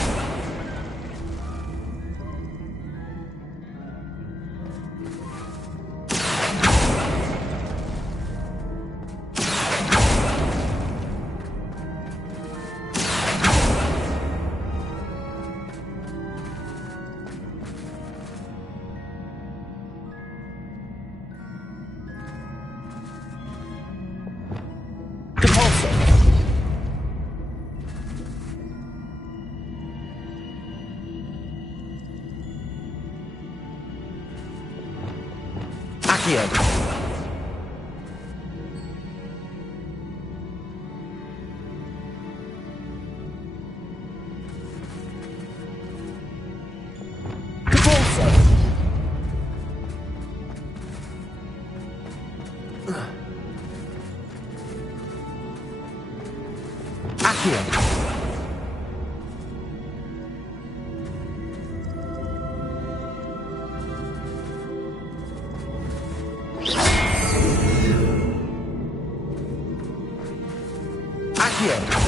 Accio.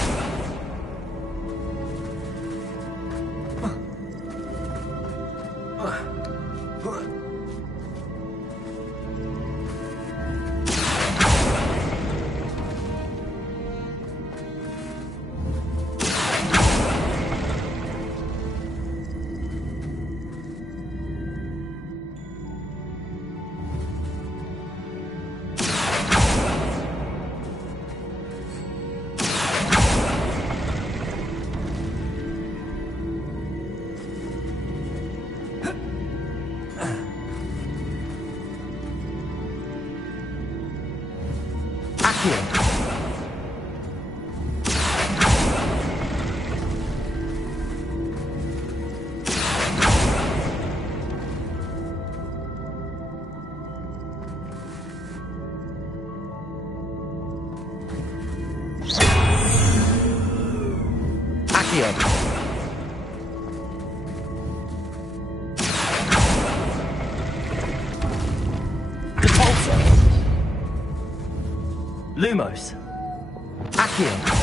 Lumos. Accio.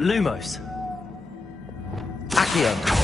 Lumos. Accio.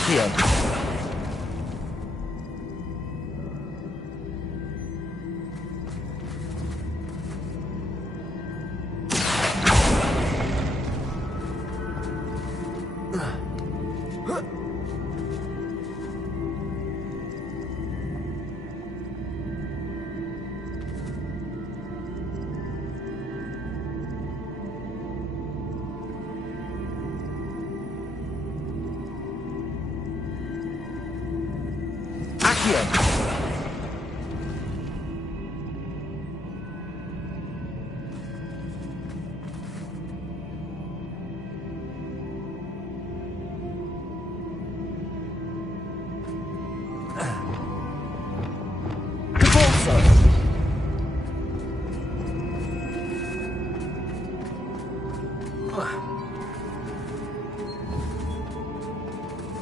Accio.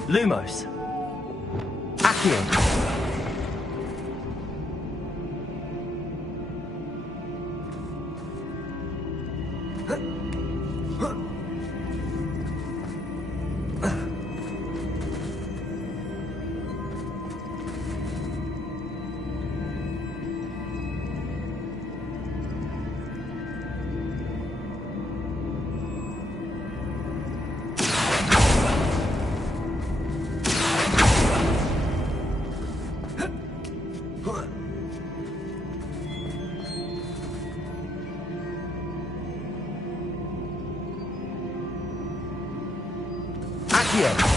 Lumos. Accio. Accio.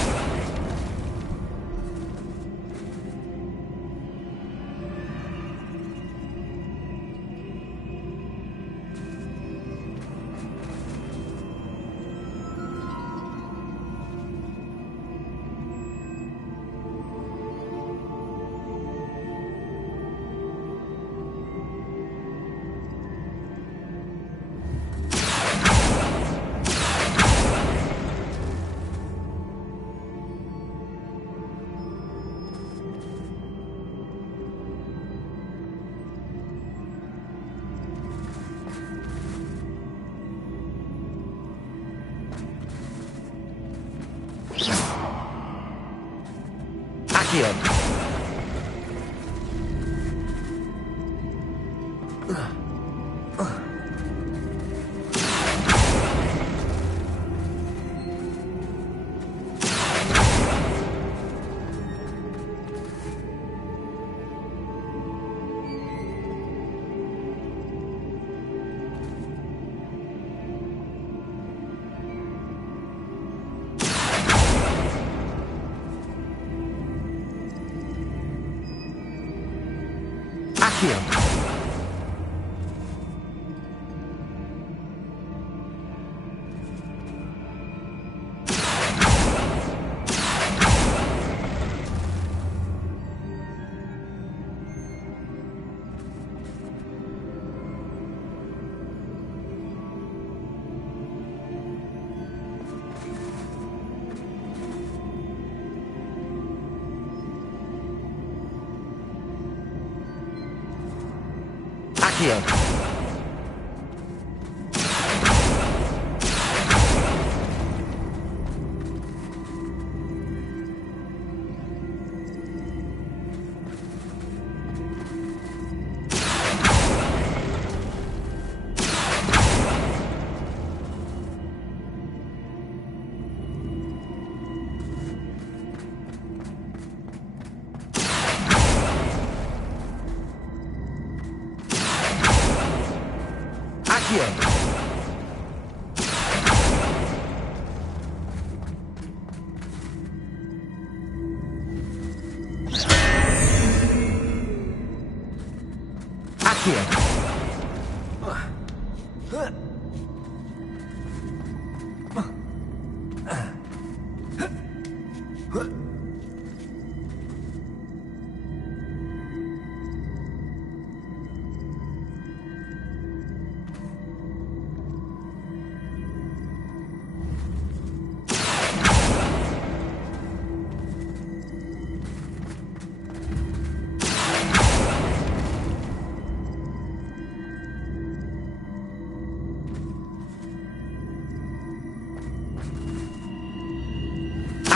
Accio.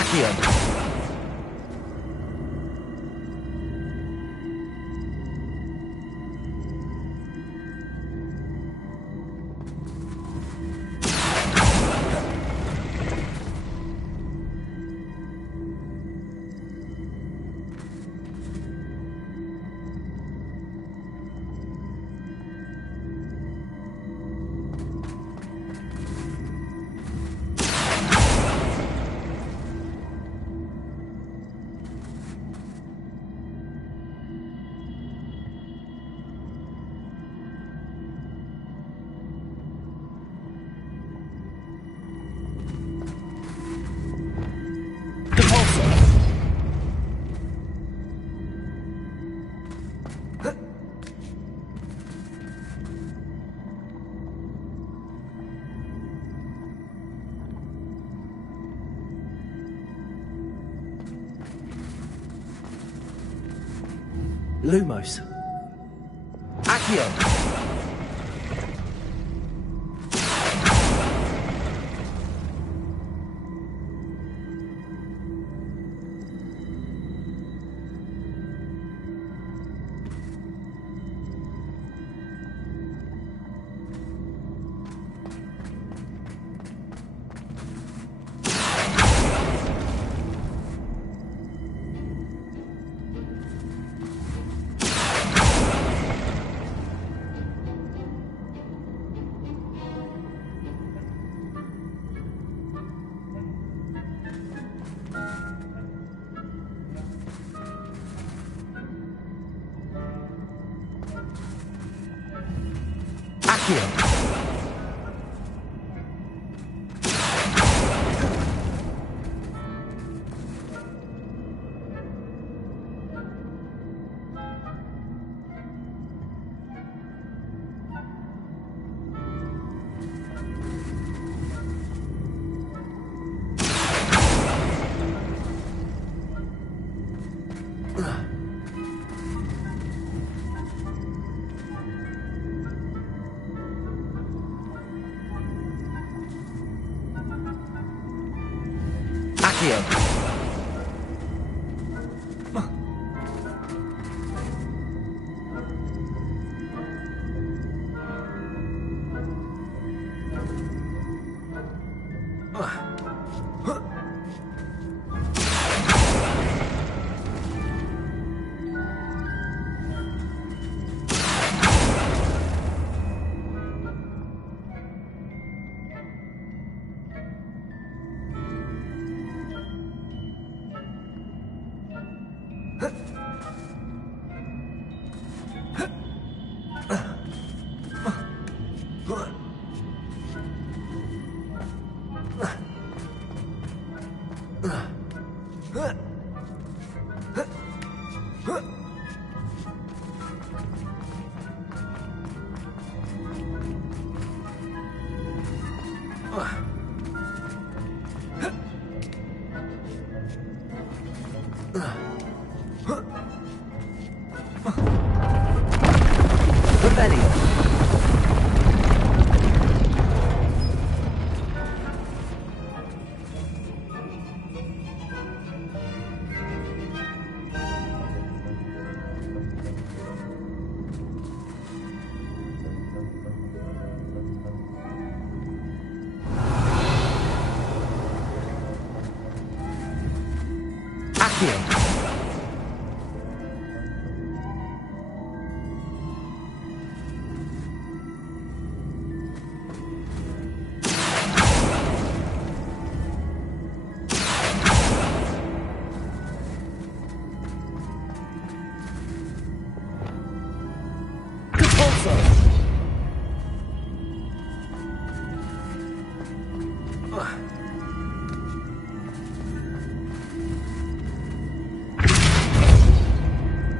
Accio. Lumos. Accio. Accio.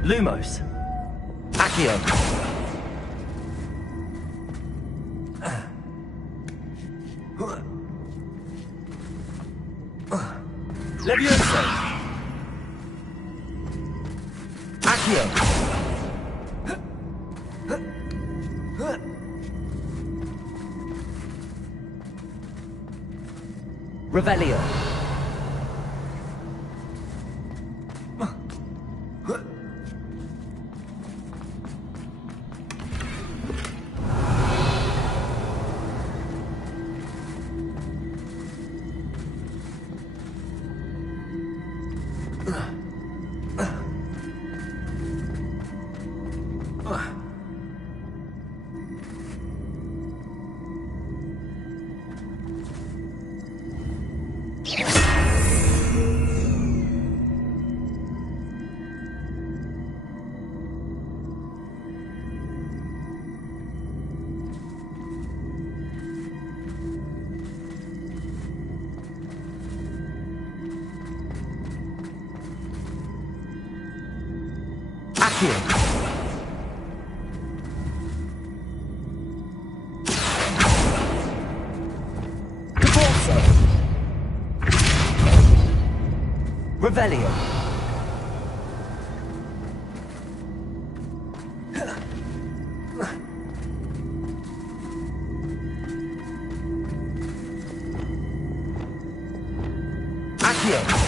Lumos. Accio. Levioso. Accio. Revelio. Revelio. Accio!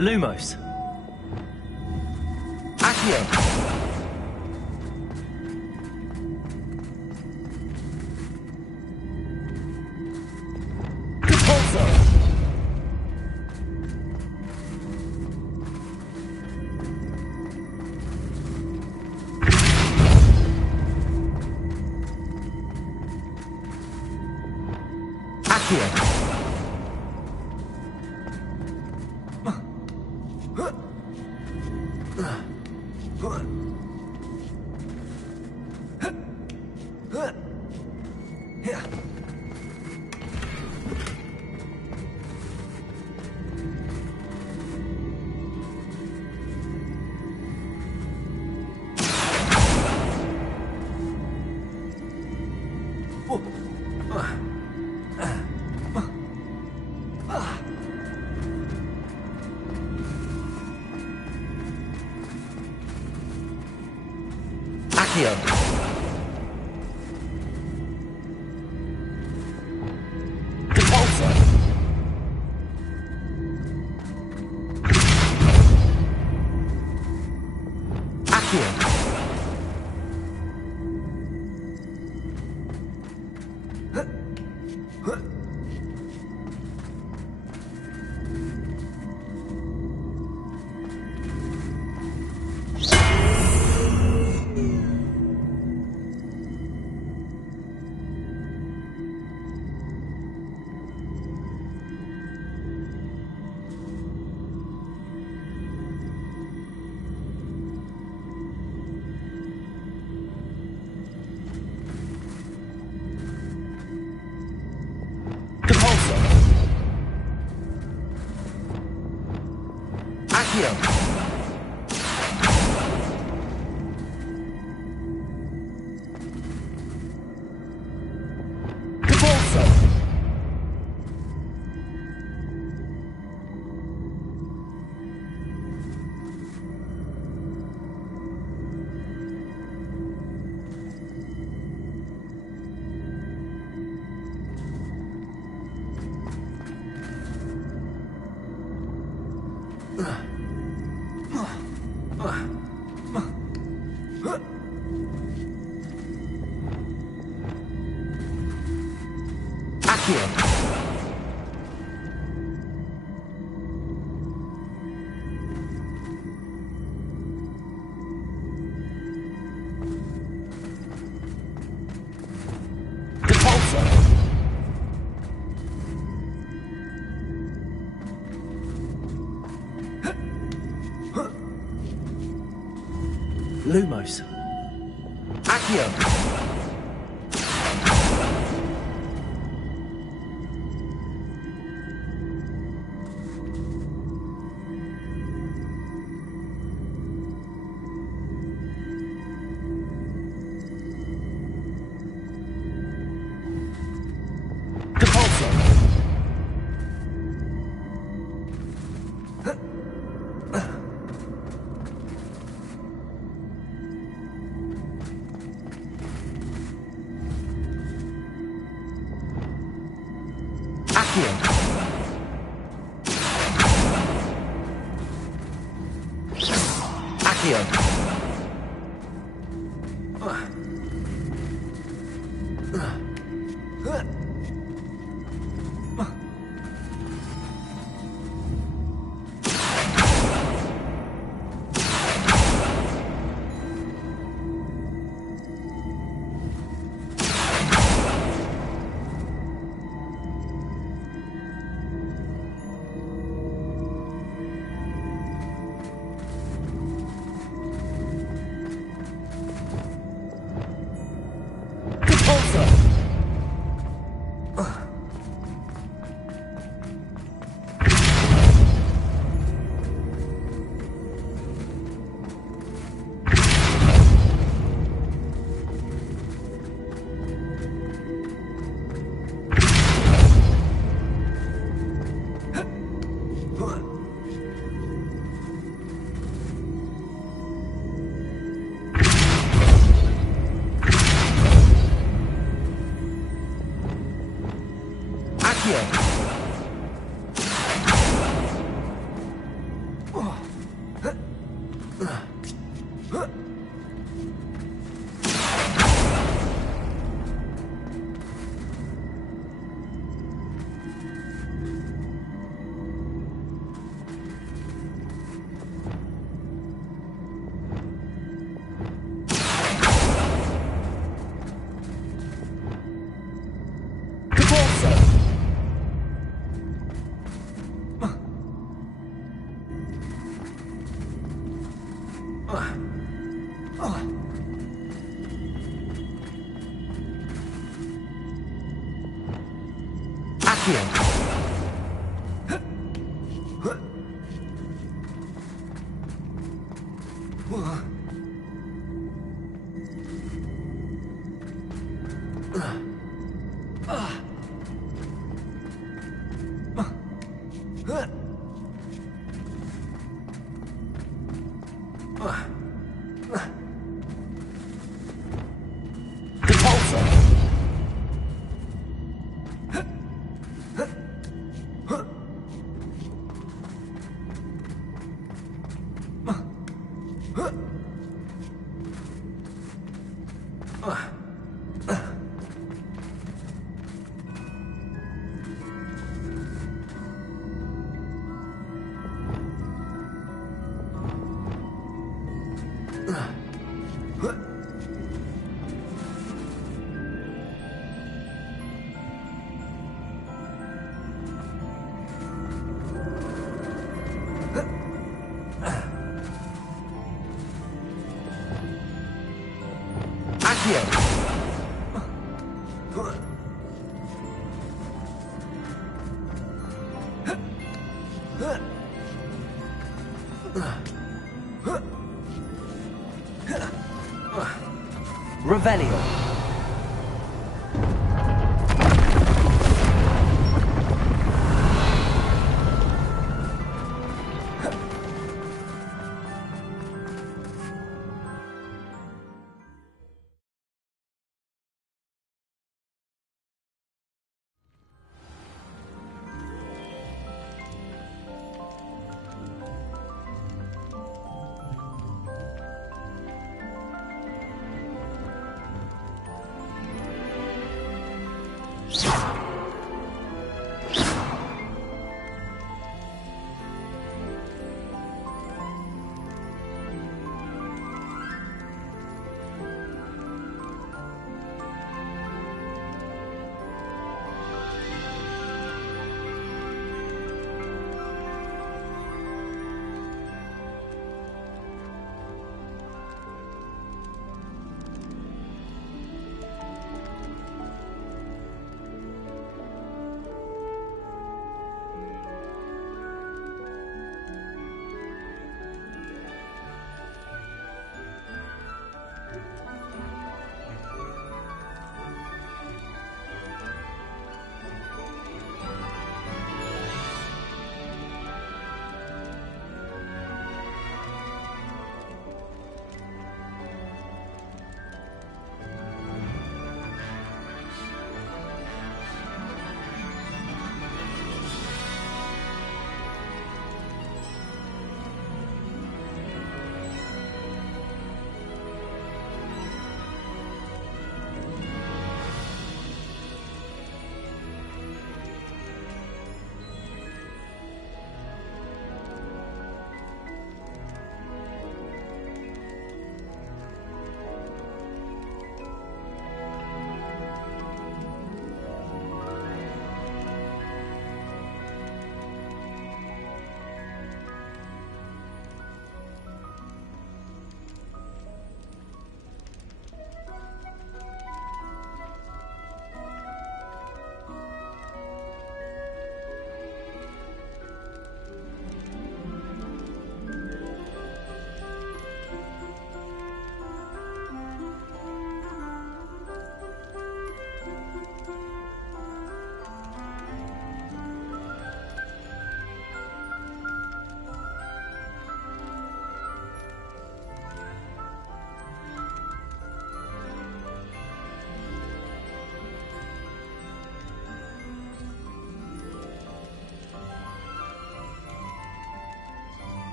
Lumos. Accio. Repulsor. Accio. Accio. Repulsor. Accio. Accio. Lumos. Accio. Revelio.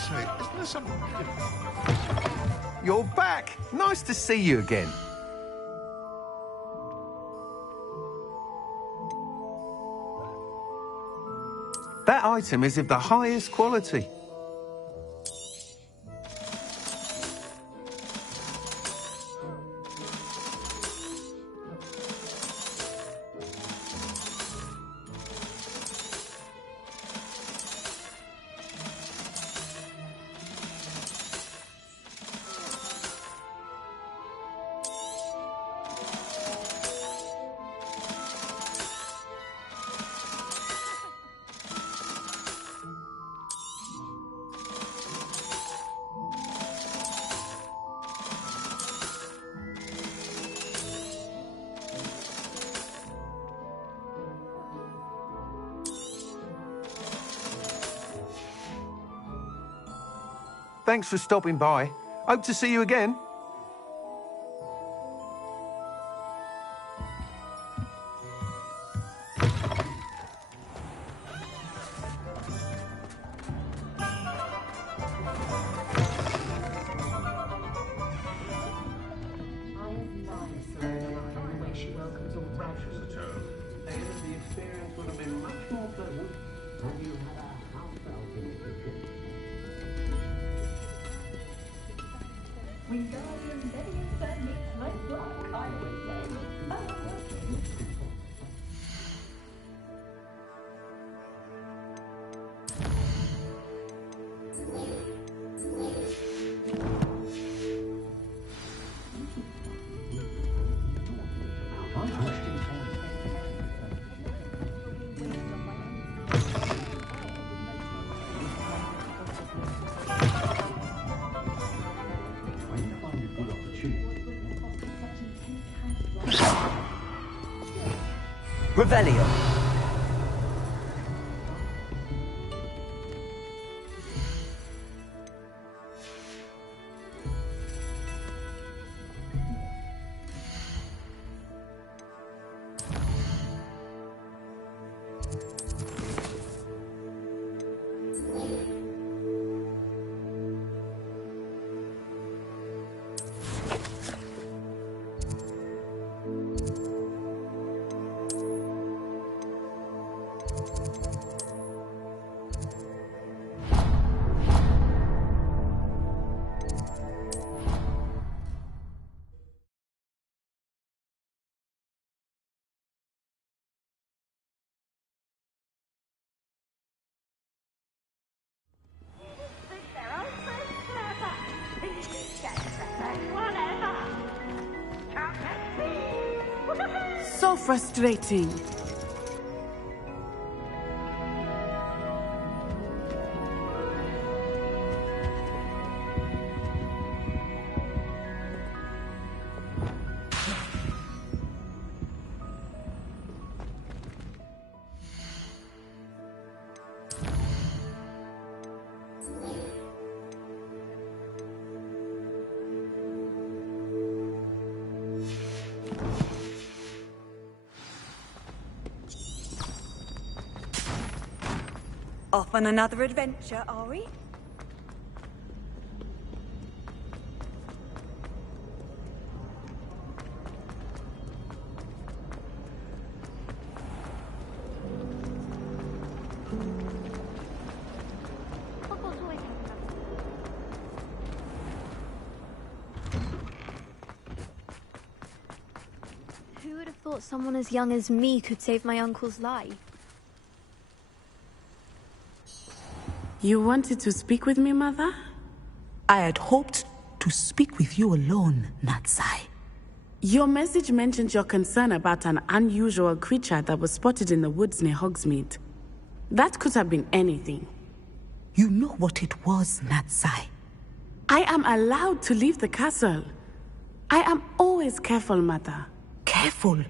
say, isn't there some... You're back. Nice to see you again. That item is of the highest quality. Thanks for stopping by. Hope to see you again. Revelio. So frustrating. Off on another adventure, are we? Who would have thought someone as young as me could save my uncle's life? You wanted to speak with me, Mother? I had hoped to speak with you alone, Natsai. Your message mentioned your concern about an unusual creature that was spotted in the woods near Hogsmeade. That could have been anything. You know what it was, Natsai. I am allowed to leave the castle. I am always careful, Mother. Careful?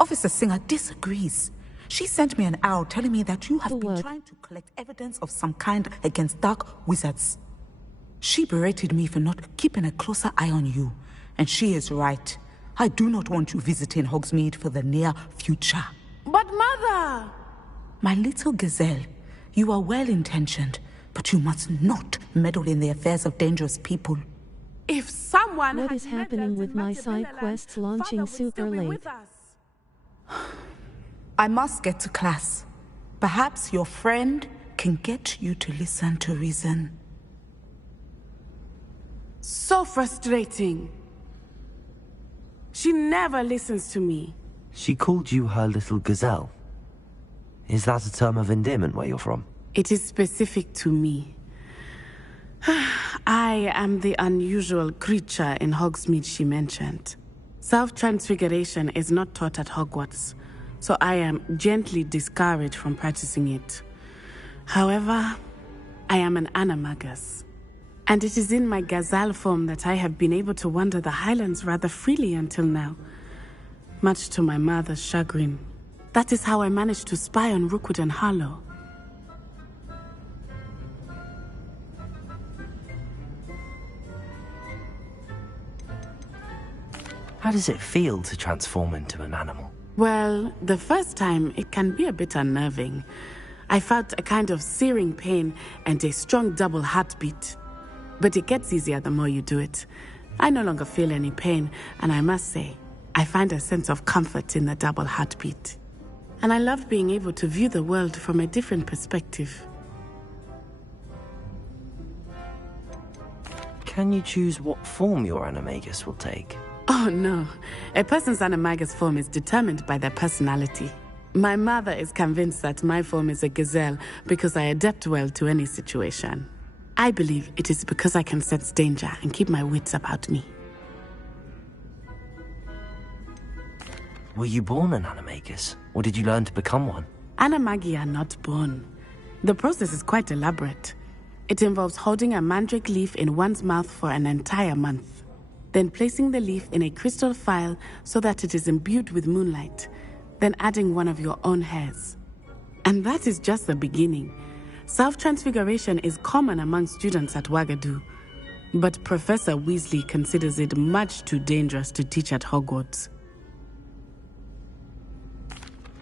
Officer Singer disagrees. She sent me an owl telling me that you have been trying to collect evidence of some kind against dark wizards. She berated me for not keeping a closer eye on you. And she is right. I do not want you visiting Hogsmeade for the near future. But Mother! My little gazelle, you are well-intentioned, But you must not meddle in the affairs of dangerous people. If someone What had is happening with my side quests launching super late? I must get to class. Perhaps your friend can get you to listen to reason. So frustrating. She never listens to me. She called you her little gazelle. Is that a term of endearment where you're from? It is specific to me. I am the unusual creature in Hogsmeade she mentioned. Self-transfiguration is not taught at Hogwarts, so I am gently discouraged from practicing it. However, I am an animagus, and it is in my gazelle form that I have been able to wander the Highlands rather freely until now, much to my mother's chagrin. That is how I managed to spy on Rookwood and Harlow. How does it feel to transform into an animal? Well, the first time, it can be a bit unnerving. I felt a kind of searing pain and a strong double heartbeat. But it gets easier the more you do it. I no longer feel any pain, and I must say, I find a sense of comfort in the double heartbeat. And I love being able to view the world from a different perspective. Can you choose what form your animagus will take? Oh no, a person's animagus form is determined by their personality. My mother is convinced that my form is a gazelle because I adapt well to any situation. I believe it is because I can sense danger and keep my wits about me. Were you born an animagus, or did you learn to become one? Animagi are not born. The process is quite elaborate. It involves holding a mandrake leaf in one's mouth for an entire month, then placing the leaf in a crystal phial so that it is imbued with moonlight, then adding one of your own hairs. And that is just the beginning. Self-transfiguration is common among students at Wagadu, but Professor Weasley considers it much too dangerous to teach at Hogwarts.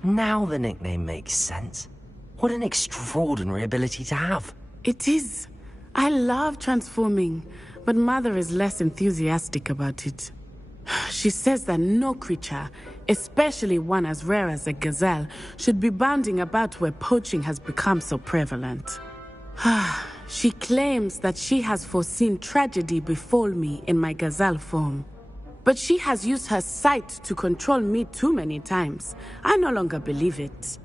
Now the nickname makes sense. What an extraordinary ability to have. It is. I love transforming, but Mother is less enthusiastic about it. She says that no creature, especially one as rare as a gazelle, should be bounding about where poaching has become so prevalent. She claims that she has foreseen tragedy befall me in my gazelle form. But she has used her sight to control me too many times. I no longer believe it.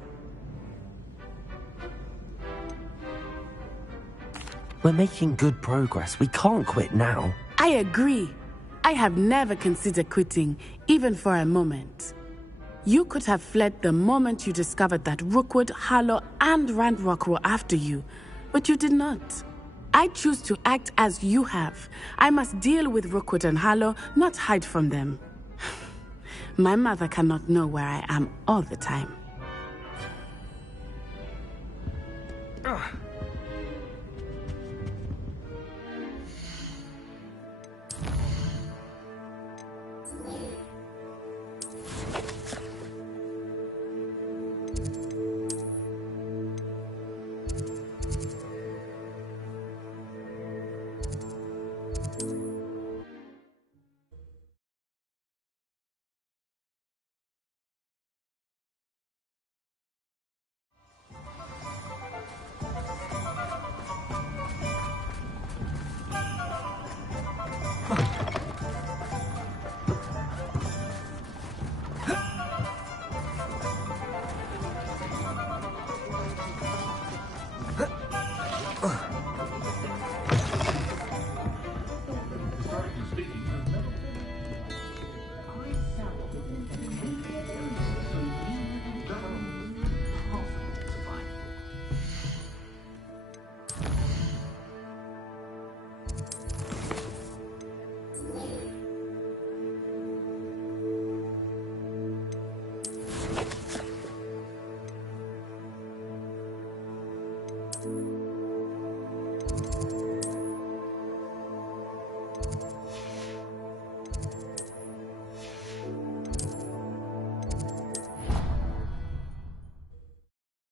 We're making good progress. We can't quit now. I agree. I have never considered quitting, even for a moment. You could have fled the moment you discovered that Rookwood, Harlow, and Randrock were after you, but you did not. I choose to act as you have. I must deal with Rookwood and Harlow, not hide from them. My mother cannot know where I am all the time.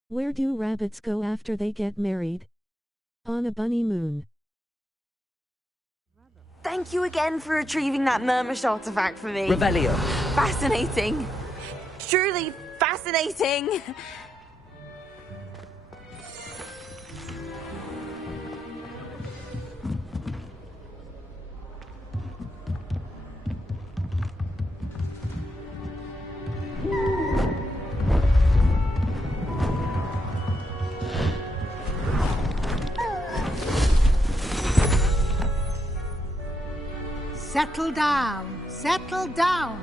Where do rabbits go after they get married? On a bunny moon. Thank you again for retrieving that Murmish artifact for me. Revelio. Fascinating. Truly fascinating. Settle down, settle down.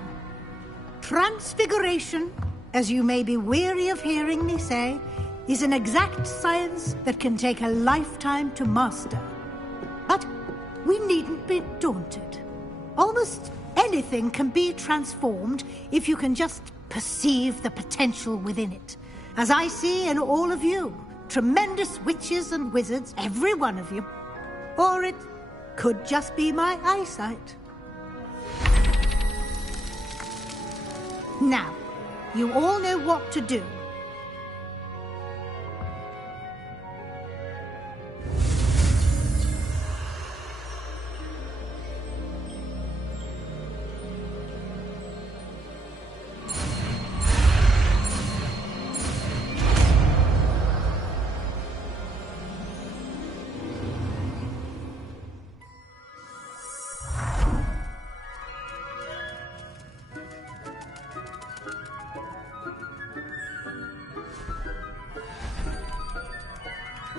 Transfiguration, as you may be weary of hearing me say, is an exact science that can take a lifetime to master. But we needn't be daunted. Almost anything can be transformed if you can just perceive the potential within it. As I see in all of you, tremendous witches and wizards, every one of you. Or it could just be my eyesight. Now, you all know what to do.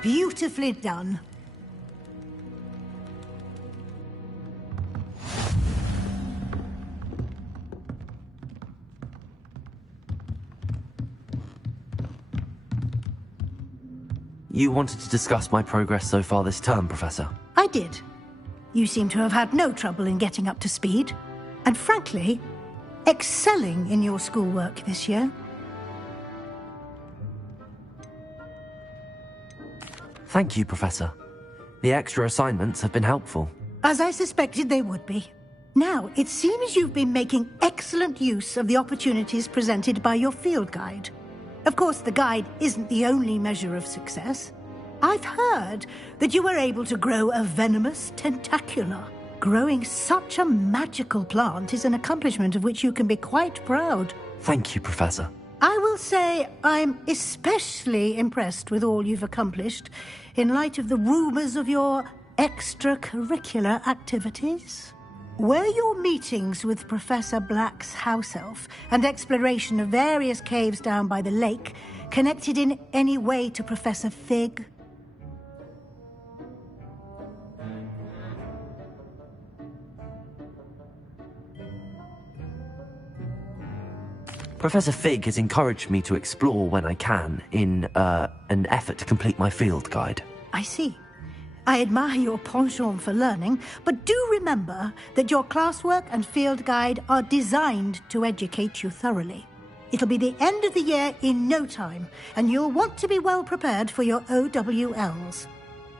Beautifully done. You wanted to discuss my progress so far this term, Professor? I did. You seem to have had no trouble in getting up to speed. And frankly, excelling in your schoolwork this year. Thank you, Professor. The extra assignments have been helpful. As I suspected they would be. Now, it seems you've been making excellent use of the opportunities presented by your field guide. Of course, the guide isn't the only measure of success. I've heard that you were able to grow a venomous tentacula. Growing such a magical plant is an accomplishment of which you can be quite proud. Thank you, Professor. I will say I'm especially impressed with all you've accomplished in light of the rumours of your extracurricular activities. Were your meetings with Professor Black's house elf and exploration of various caves down by the lake connected in any way to Professor Fig? Professor Fig has encouraged me to explore when I can in an effort to complete my field guide. I see. I admire your penchant for learning, but do remember that your classwork and field guide are designed to educate you thoroughly. It'll be the end of the year in no time, and you'll want to be well prepared for your OWLs.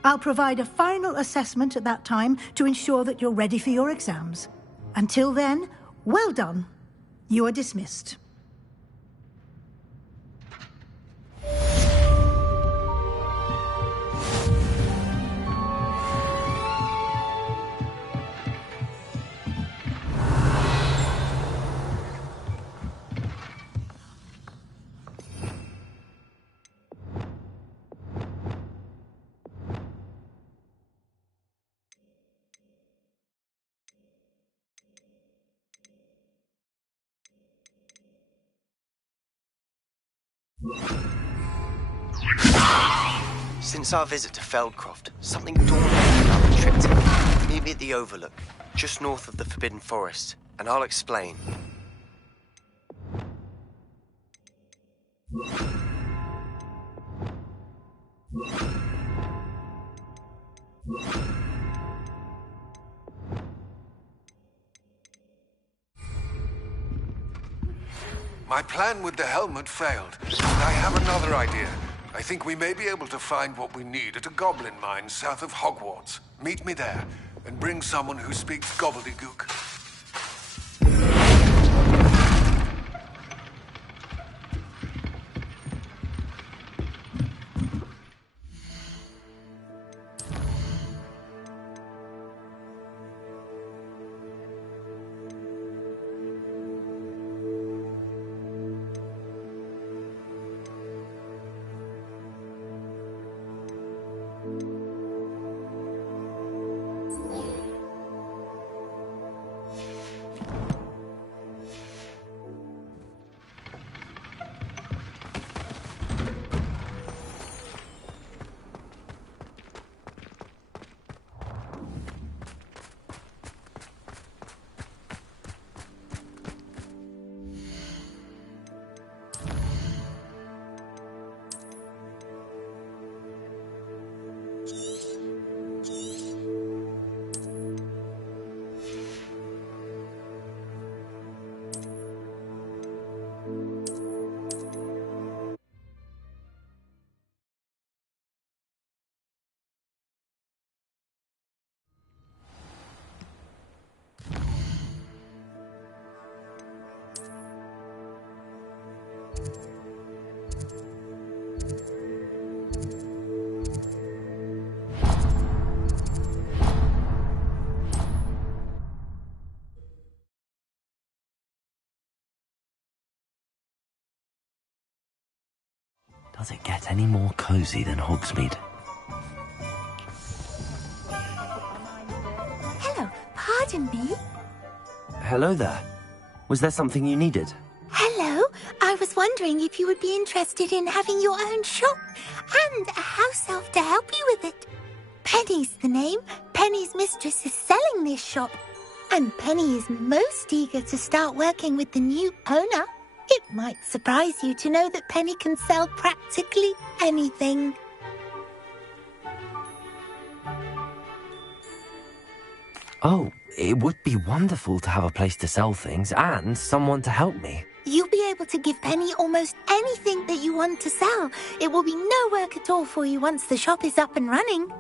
I'll provide a final assessment at that time to ensure that you're ready for your exams. Until then, well done. You are dismissed. Since our visit to Feldcroft, something dawned on me about the trip to meet me at the Overlook, just north of the Forbidden Forest, and I'll explain. My plan with the helmet failed, and I have another idea. I think we may be able to find what we need at a goblin mine south of Hogwarts. Meet me there, and bring someone who speaks gobbledygook. Does it get any more cozy than Hogsmeade? Hello, pardon me? Hello there. Was there something you needed? Hello, I was wondering if you would be interested in having your own shop and a house elf to help you with it. Penny's the name. Penny's mistress is selling this shop, and Penny is most eager to start working with the new owner. It might surprise you to know that Penny can sell practically anything. Oh, it would be wonderful to have a place to sell things and someone to help me. You'll be able to give Penny almost anything that you want to sell. It will be no work at all for you once the shop is up and running.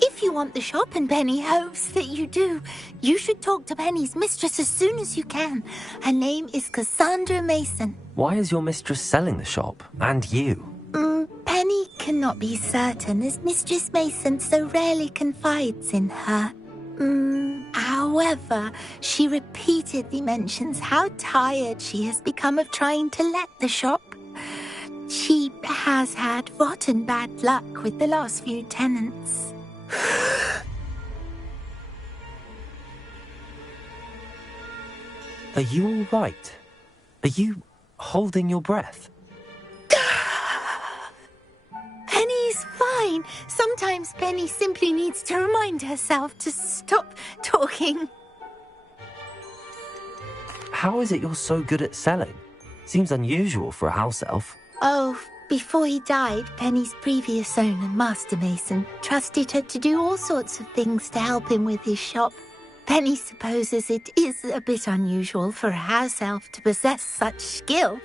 If you want the shop, and Penny hopes that you do, you should talk to Penny's mistress as soon as you can. Her name is Cassandra Mason. Why is your mistress selling the shop? And you? Penny cannot be certain, as Mistress Mason so rarely confides in her. However, she repeatedly mentions how tired she has become of trying to let the shop. She has had rotten bad luck with the last few tenants. Are you all right? Are you holding your breath? Penny's fine. Sometimes Penny simply needs to remind herself to stop talking. How is it you're so good at selling? Seems unusual for a house elf. Oh, before he died, Penny's previous owner, Master Mason, trusted her to do all sorts of things to help him with his shop. Penny supposes it is a bit unusual for a house elf to possess such skill,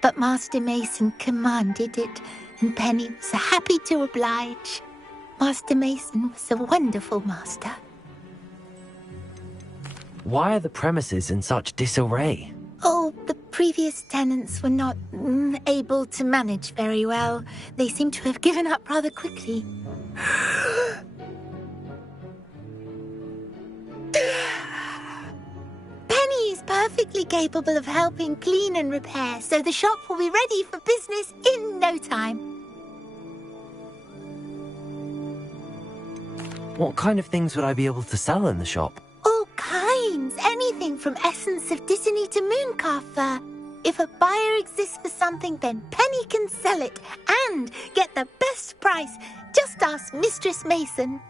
but Master Mason commanded it, and Penny was happy to oblige. Master Mason was a wonderful master. Why are the premises in such disarray? Oh, the previous tenants were not able to manage very well. They seem to have given up rather quickly. Penny is perfectly capable of helping clean and repair, so the shop will be ready for business in no time. What kind of things would I be able to sell in the shop? All kinds. Anything from essence of Disney to mooncalf fur. If a buyer exists for something, then Penny can sell it and get the best price. Just ask Mistress Mason.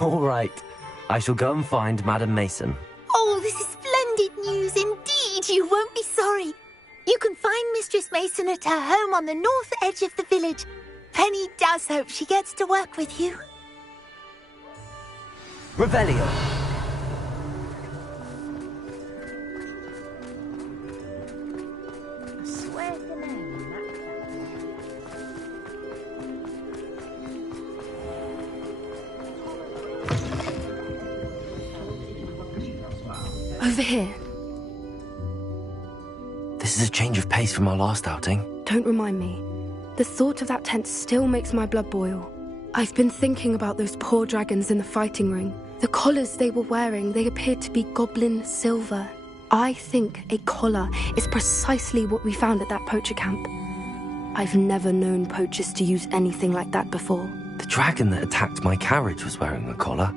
All right. I shall go and find Madam Mason. Oh, this is splendid news indeed. You won't be sorry. You can find Mistress Mason at her home on the north edge of the village. Penny does hope she gets to work with you. Revelio. I swear to name that. Over here. This is a change of pace from our last outing. Don't remind me. The thought of that tent still makes my blood boil. I've been thinking about those poor dragons in the fighting ring. The collars they were wearing, they appeared to be goblin silver. I think a collar is precisely what we found at that poacher camp. I've never known poachers to use anything like that before. The dragon that attacked my carriage was wearing a collar,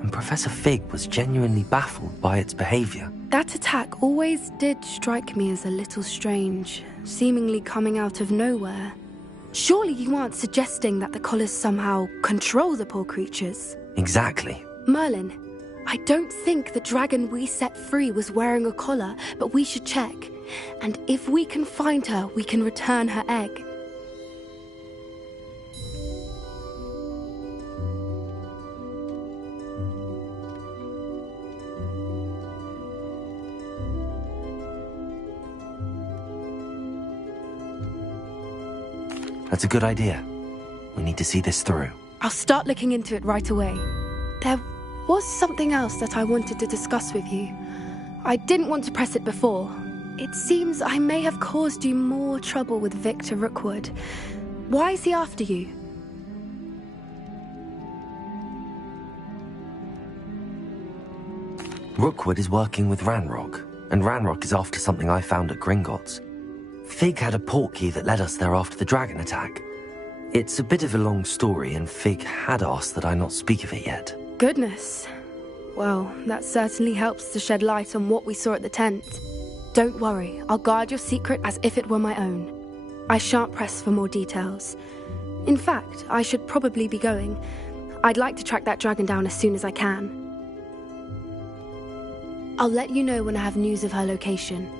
and Professor Fig was genuinely baffled by its behavior. That attack always did strike me as a little strange, seemingly coming out of nowhere. Surely you aren't suggesting that the collars somehow control the poor creatures? Exactly. Merlin, I don't think the dragon we set free was wearing a collar, but we should check. And if we can find her, we can return her egg. That's a good idea. We need to see this through. I'll start looking into it right away. There was something else that I wanted to discuss with you. I didn't want to press it before. It seems I may have caused you more trouble with Victor Rookwood. Why is he after you? Rookwood is working with Ranrock, and Ranrock is after something I found at Gringotts. Fig had a portkey that led us there after the dragon attack. It's a bit of a long story, and Fig had asked that I not speak of it yet. Goodness. Well, that certainly helps to shed light on what we saw at the tent. Don't worry, I'll guard your secret as if it were my own. I shan't press for more details. In fact, I should probably be going. I'd like to track that dragon down as soon as I can. I'll let you know when I have news of her location.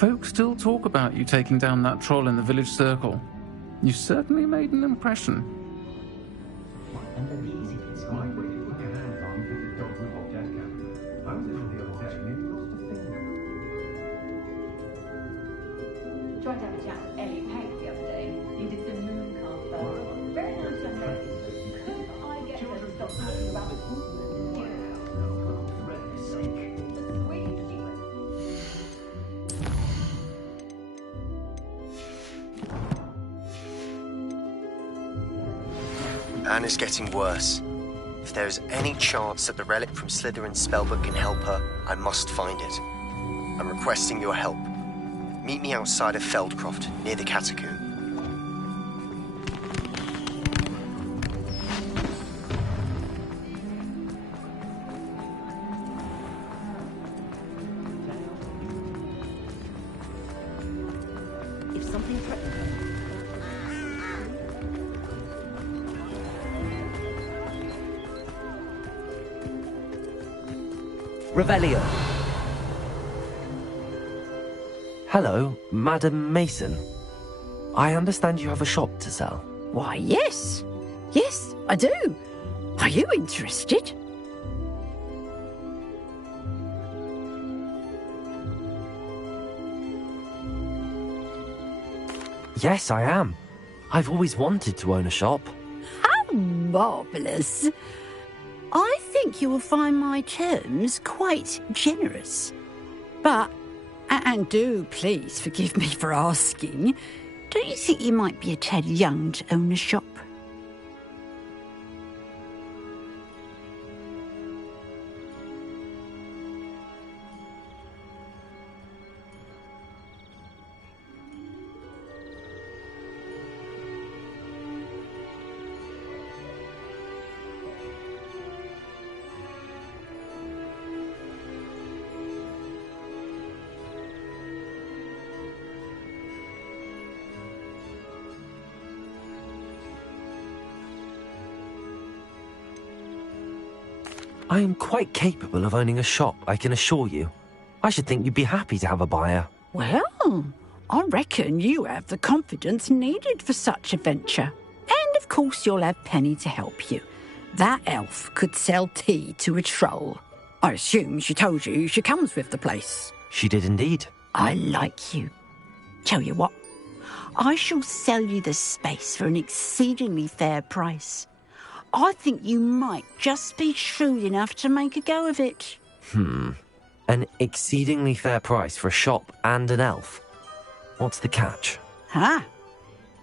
Folk still talk about you taking down that troll in the village circle. You certainly made an impression. Tried to have a chat with Ellie Peg the other day. He did some moon carve. Very nice young lady. Could I get her to stop talking about Anne is getting worse. If there is any chance that the relic from Slytherin's spellbook can help her, I must find it. I'm requesting your help. Meet me outside of Feldcroft, near the Catacomb. If something threatens Revelio. Hello, Madam Mason. I understand you have a shop to sell. Why, yes. Yes, I do. Are you interested? Yes, I am. I've always wanted to own a shop. How marvellous. I think you will find my terms quite generous. But, and do please forgive me for asking, don't you think you might be a tad young to own a shop? I am quite capable of owning a shop, I can assure you. I should think you'd be happy to have a buyer. Well, I reckon you have the confidence needed for such a venture. And of course you'll have Penny to help you. That elf could sell tea to a troll. I assume she told you she comes with the place. She did indeed. I like you. Tell you what, I shall sell you the space for an exceedingly fair price. I think you might just be shrewd enough to make a go of it. An exceedingly fair price for a shop and an elf. What's the catch? Huh?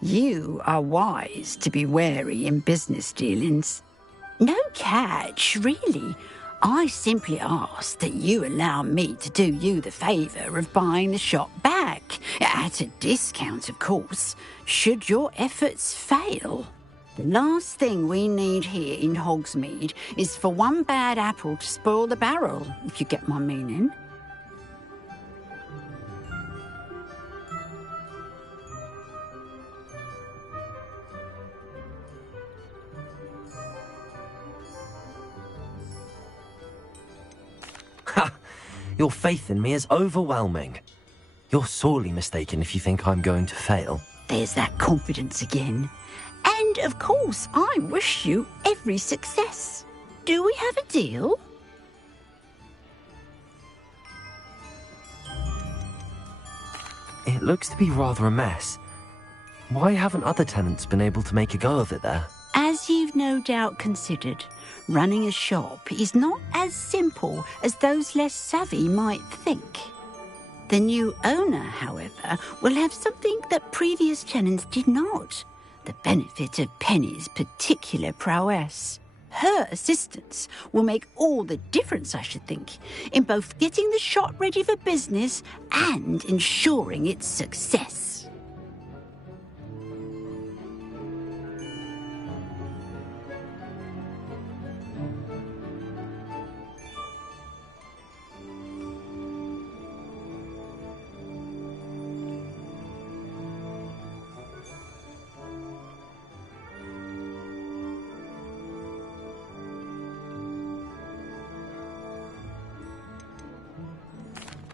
You are wise to be wary in business dealings. No catch, really. I simply ask that you allow me to do you the favour of buying the shop back. At a discount, of course, should your efforts fail. The last thing we need here in Hogsmeade is for one bad apple to spoil the barrel, if you get my meaning. Ha! Your faith in me is overwhelming. You're sorely mistaken if you think I'm going to fail. There's that confidence again. And, of course, I wish you every success. Do we have a deal? It looks to be rather a mess. Why haven't other tenants been able to make a go of it there? As you've no doubt considered, running a shop is not as simple as those less savvy might think. The new owner, however, will have something that previous tenants did not. The benefit of Penny's particular prowess. Her assistance will make all the difference, I should think, in both getting the shop ready for business and ensuring its success.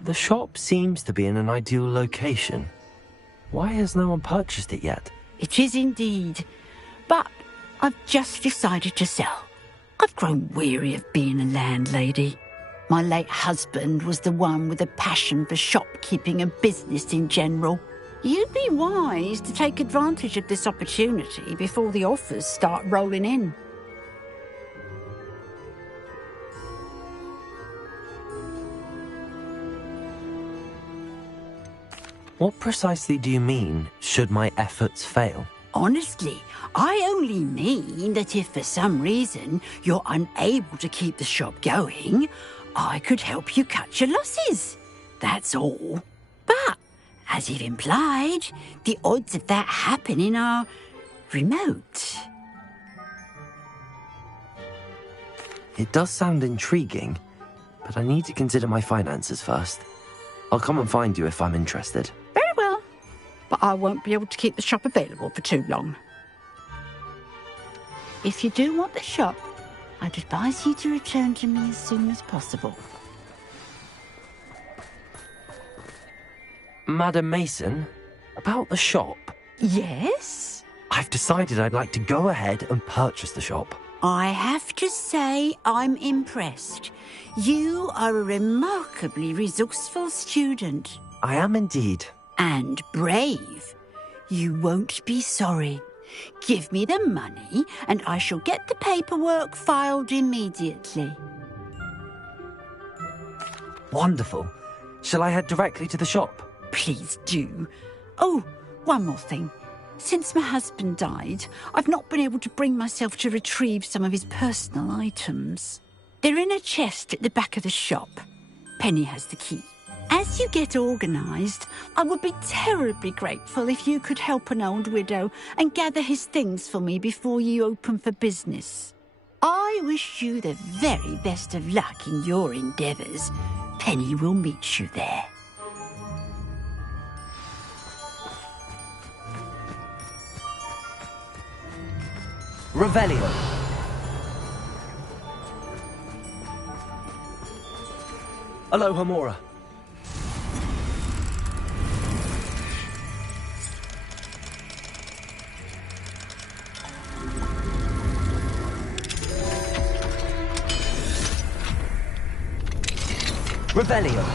The shop seems to be in an ideal location. Why has no one purchased it yet? It is indeed. But I've just decided to sell. I've grown weary of being a landlady. My late husband was the one with a passion for shopkeeping and business in general. You'd be wise to take advantage of this opportunity before the offers start rolling in. What precisely do you mean, should my efforts fail? Honestly, I only mean that if for some reason you're unable to keep the shop going, I could help you cut your losses. That's all. But, as you've implied, the odds of that happening are remote. It does sound intriguing, but I need to consider my finances first. I'll come and find you if I'm interested. Very well. But I won't be able to keep the shop available for too long. If you do want the shop, I'd advise you to return to me as soon as possible. Madam Mason, about the shop. Yes? I've decided I'd like to go ahead and purchase the shop. I have to say I'm impressed. You are a remarkably resourceful student. I am indeed. And brave. You won't be sorry. Give me the money and I shall get the paperwork filed immediately. Wonderful. Shall I head directly to the shop? Please do. Oh, one more thing. Since my husband died, I've not been able to bring myself to retrieve some of his personal items. They're in a chest at the back of the shop. Penny has the key. As you get organised, I would be terribly grateful if you could help an old widow and gather his things for me before you open for business. I wish you the very best of luck in your endeavours. Penny will meet you there. Revelio. Aloha Mora. Revelio.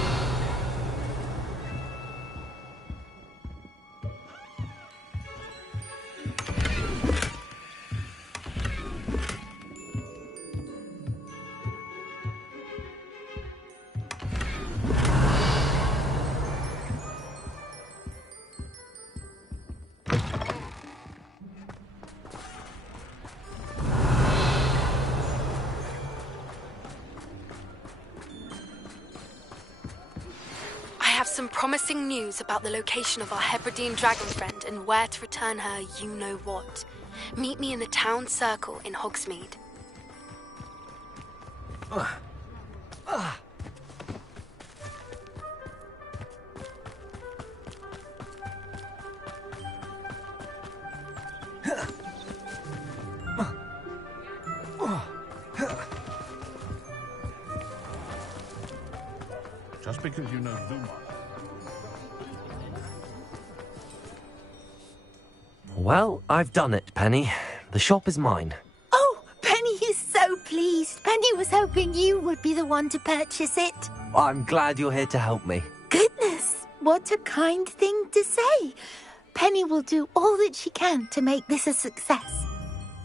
Some promising news about the location of our Hebridean dragon friend and where to return her you-know-what. Meet me in the town circle in Hogsmeade. Just because you know Zuma. Well, I've done it, Penny. The shop is mine. Oh, Penny is so pleased. Penny was hoping you would be the one to purchase it. I'm glad you're here to help me. Goodness, what a kind thing to say. Penny will do all that she can to make this a success.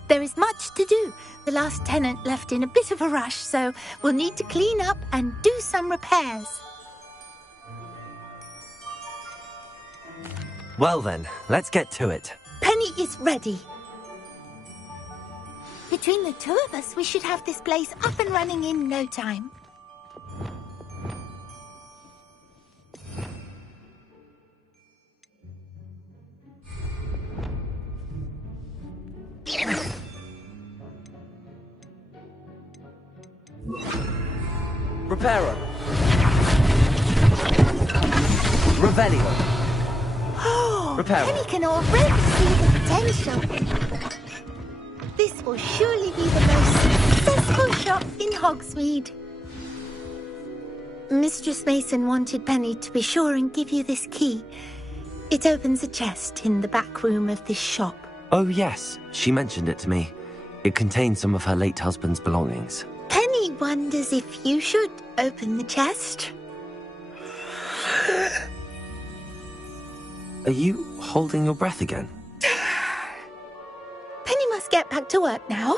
There is much to do. The last tenant left in a bit of a rush, so we'll need to clean up and do some repairs. Well then, let's get to it. Penny is ready. Between the two of us, we should have this place up and running in no time. Reparo. Revelio. Oh, Reparo. Penny can already see the potential. This will surely be the most successful shop in Hogsmeade. Mistress Mason wanted Penny to be sure and give you this key. It opens a chest in the back room of this shop. Oh yes, she mentioned it to me. It contains some of her late husband's belongings. Penny wonders if you should open the chest. Are you holding your breath again? Penny must get back to work now.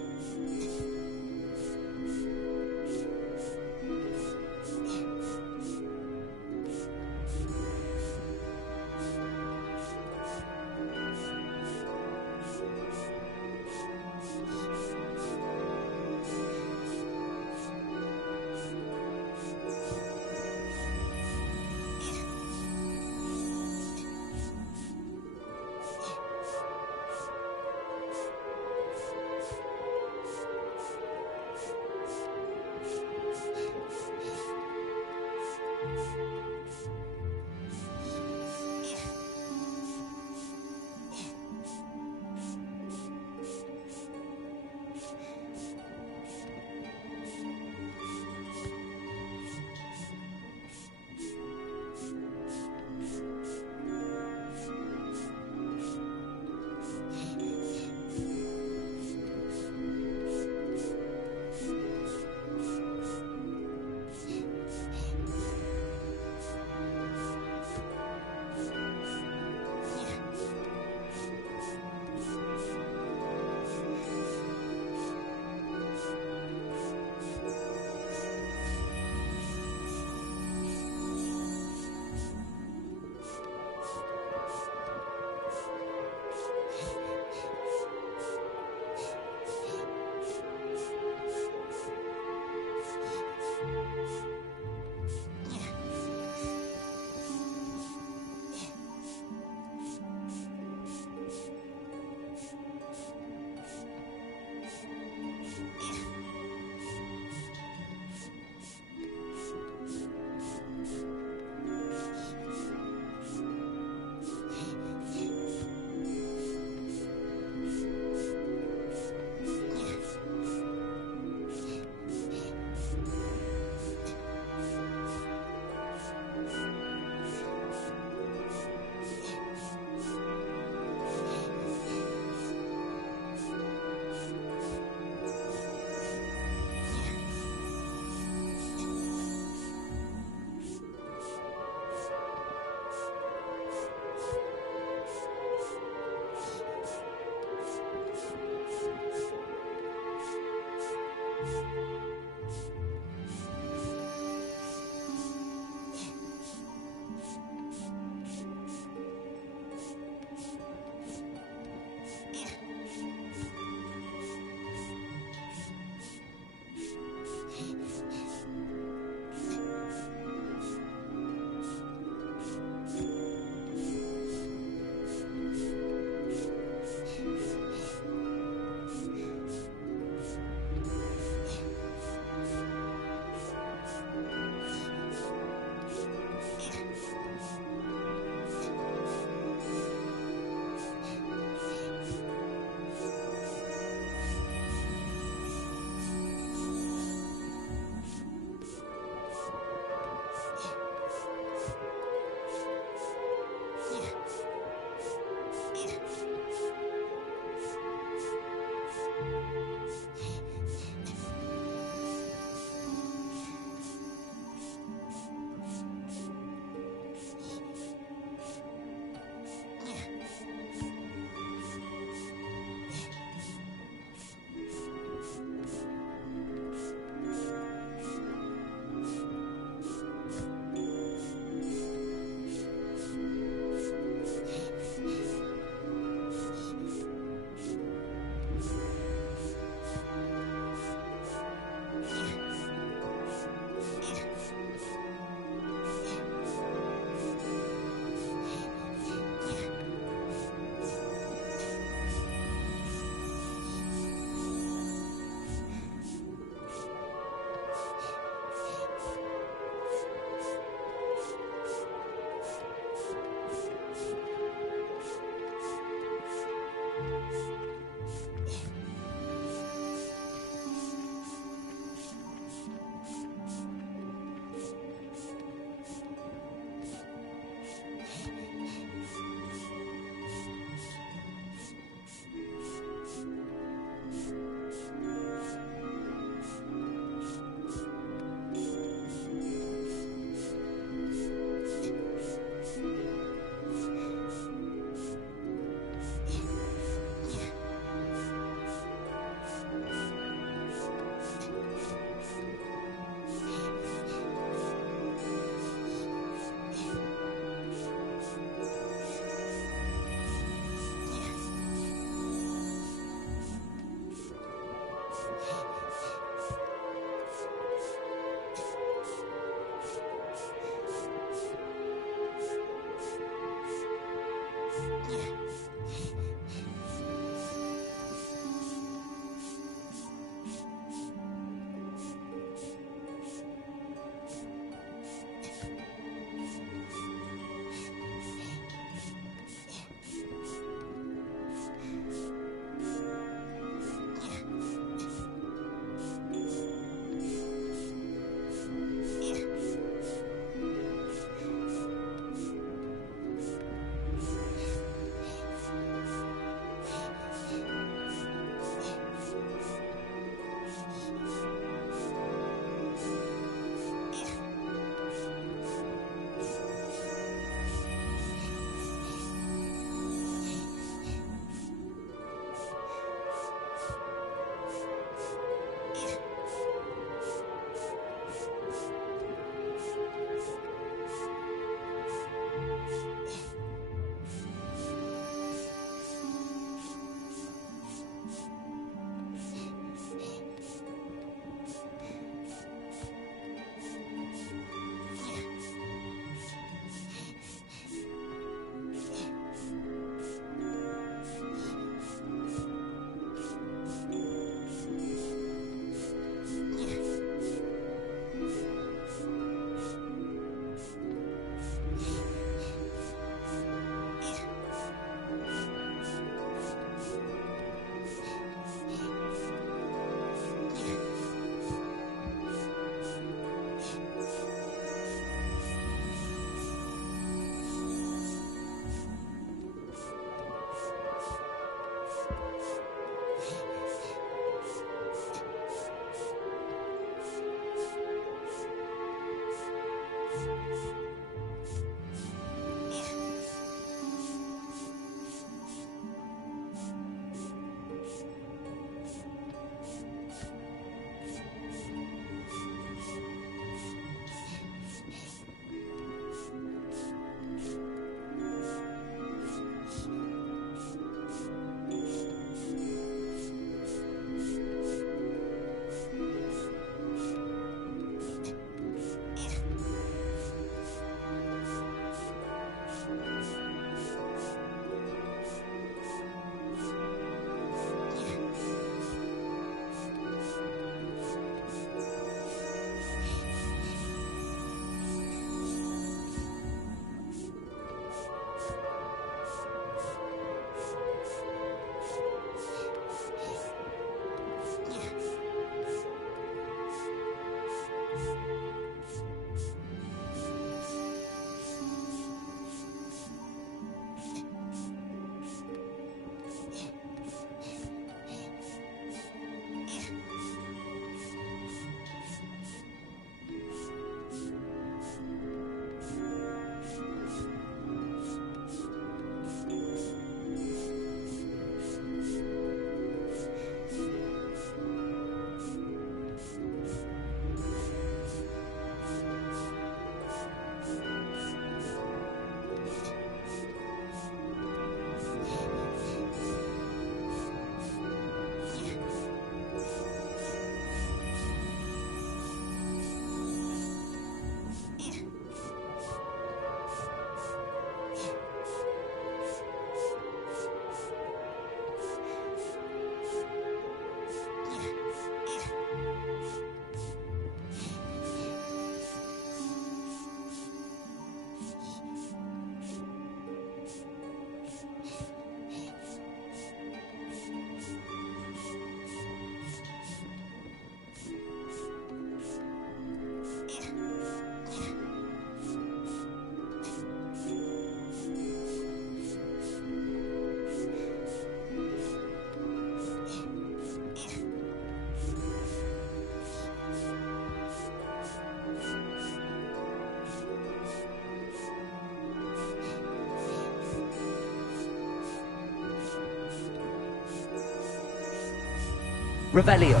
Revelio.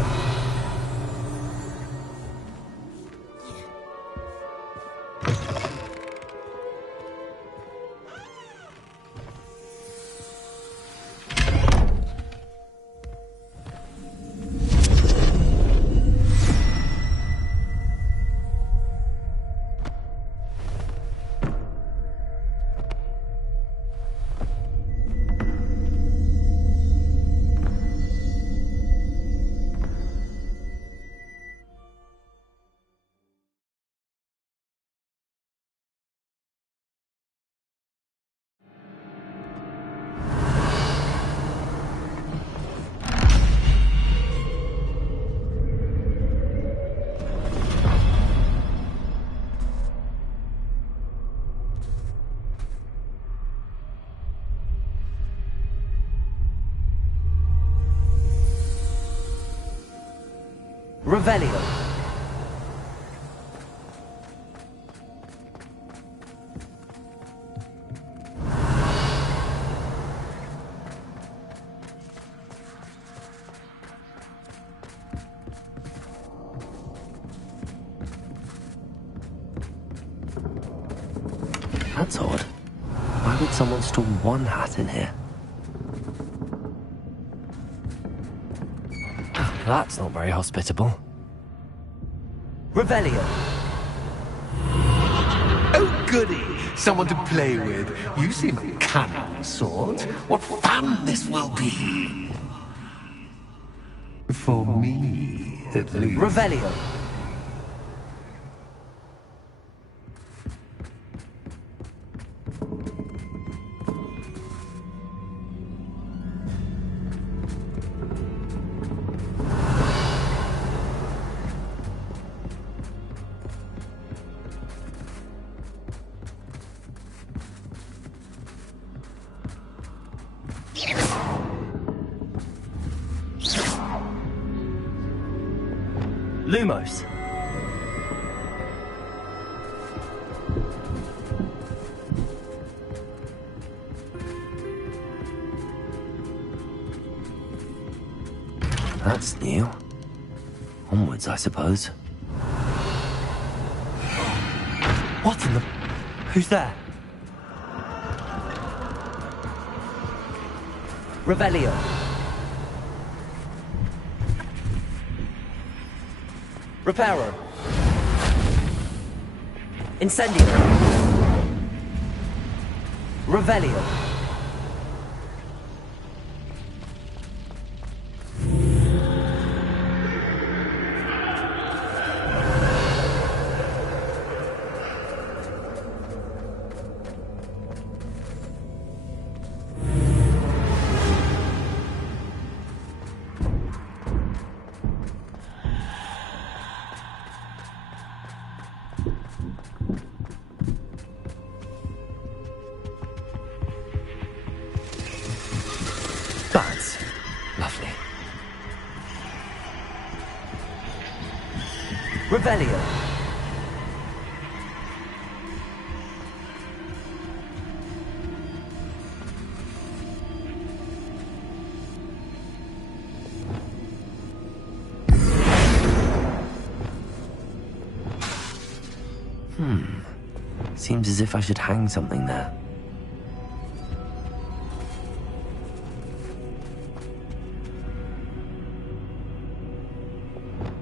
Revelio. That's odd. Why would someone store one hat in here? That's not very hospitable. Revelio. Oh, goody! Someone to play with. You seem a cunning sort. What fun this will be! For me, at least. Revelio. Lumos. That's new. Onwards, I suppose. What in the... Who's there? Revelio. Reparo. Incendio. Revelio. Bats. Lovely. Revelio. Seems as if I should hang something there.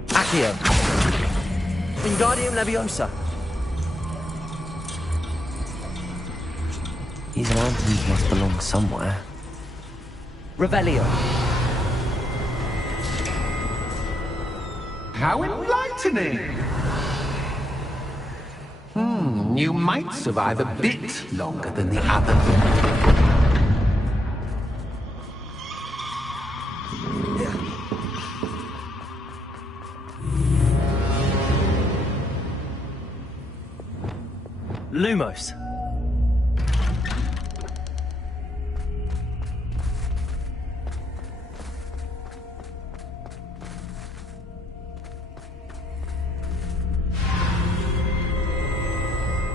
Accio. Wingardium Leviosa. These lanterns must belong somewhere. Revelio. How enlightening! You might survive a bit longer than the others. Lumos.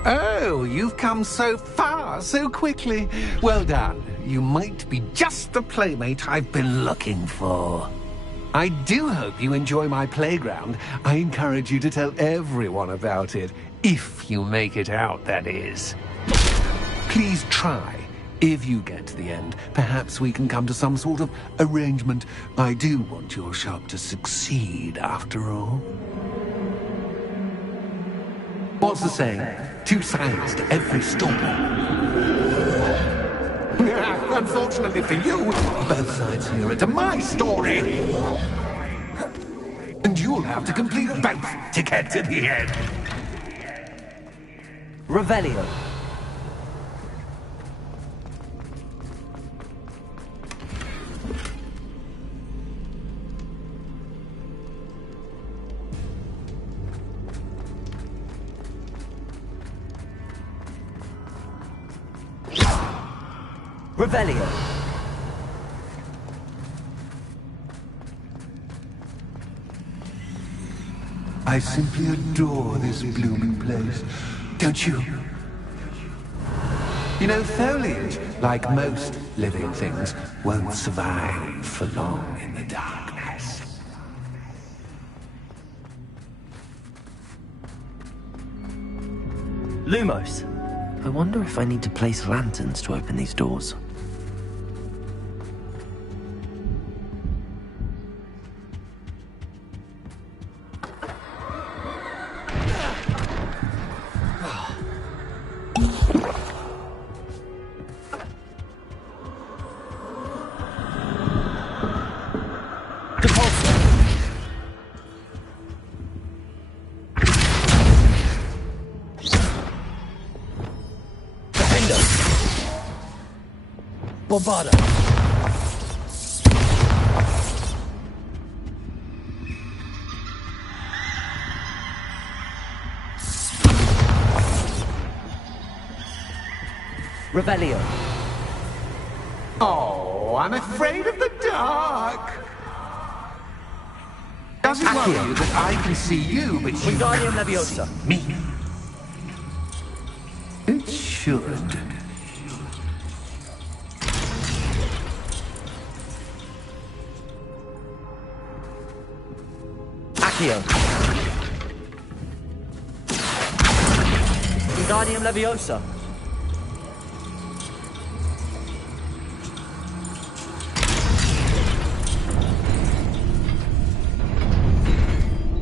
Oh, you've come so far so quickly. Well done. You might be just the playmate I've been looking for. I do hope you enjoy my playground. I encourage you to tell everyone about it. If you make it out, that is. Please try. If you get to the end, perhaps we can come to some sort of arrangement. I do want your shop to succeed, after all. What's the saying? Two sides to every story. Unfortunately for you, both sides here are to my story. And you'll have to complete both to get to the end. Revelio. Revelio. I simply adore this blooming place, don't you? You know, foliage, like most living things, won't survive for long in the darkness. Lumos. I wonder if I need to place lanterns to open these doors. Bombarda. Revelio. Oh, I'm afraid of the dark. Does it worry you that I can see you, but you can't see me? It should. Wingardium Leviosa.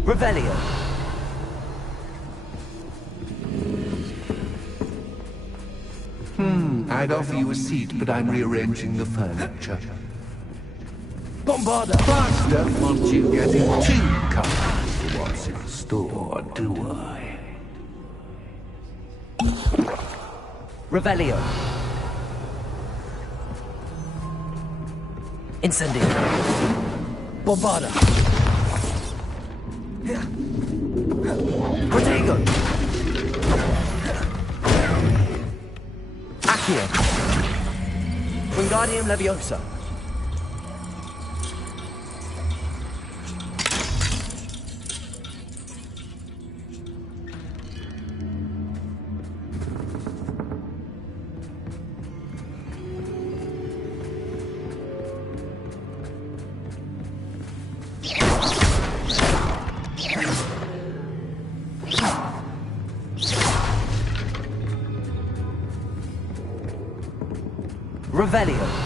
Revelio. I'd offer you a seat, but I'm rearranging the furniture. Bombarda! But don't want you getting too comfortable for what's in store, do I? Revelio. Incendio. Bombarda! Protego. Accio. Wingardium Leviosa. Revelio.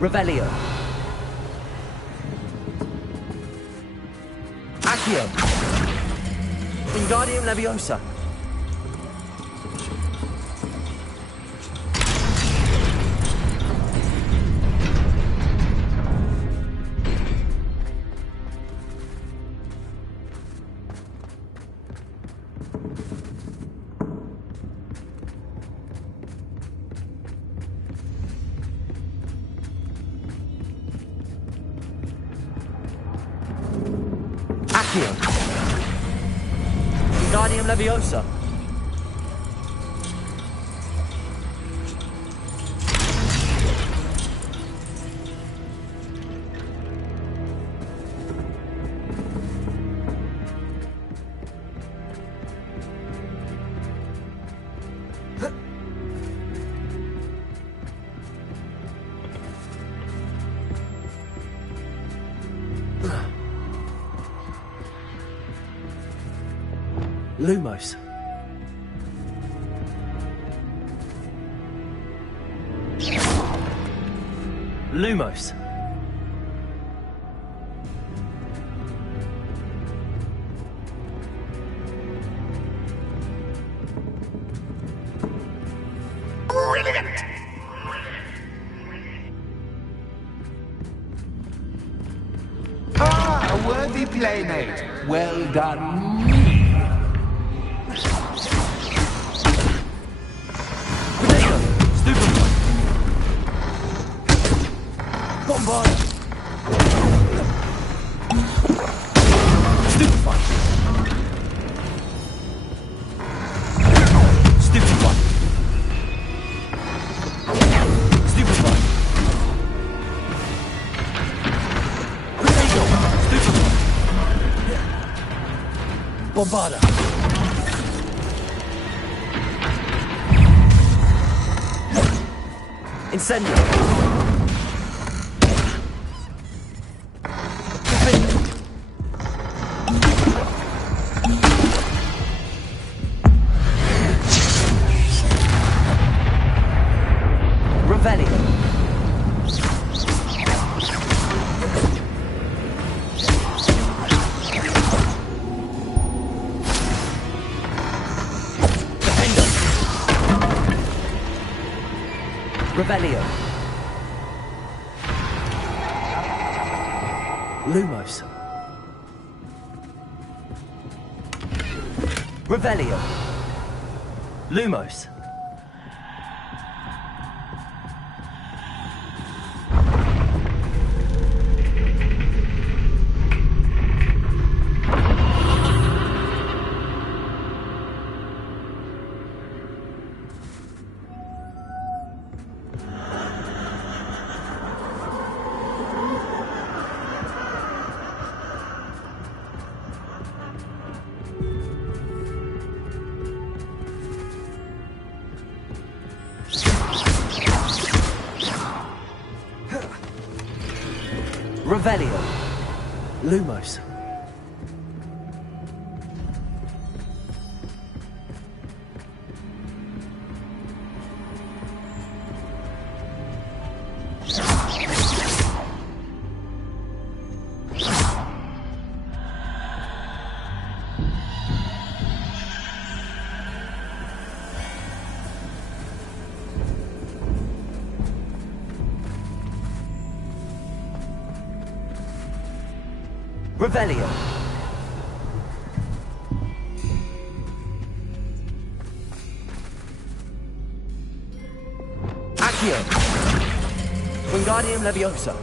Revelio. Accio. Wingardium Leviosa. Wingardium Leviosa. Lumos. Lumos. Brilliant! Ah, a worthy playmate. Well done. Bombard! Stupefy! Stupefy! Stupefy! Grenade! Stupefy! Bombarda! Incendio! Revelio. Lumos. Revelio. Lumos. Revelio. Lumos. Revelio. Accio. Wingardium Leviosa.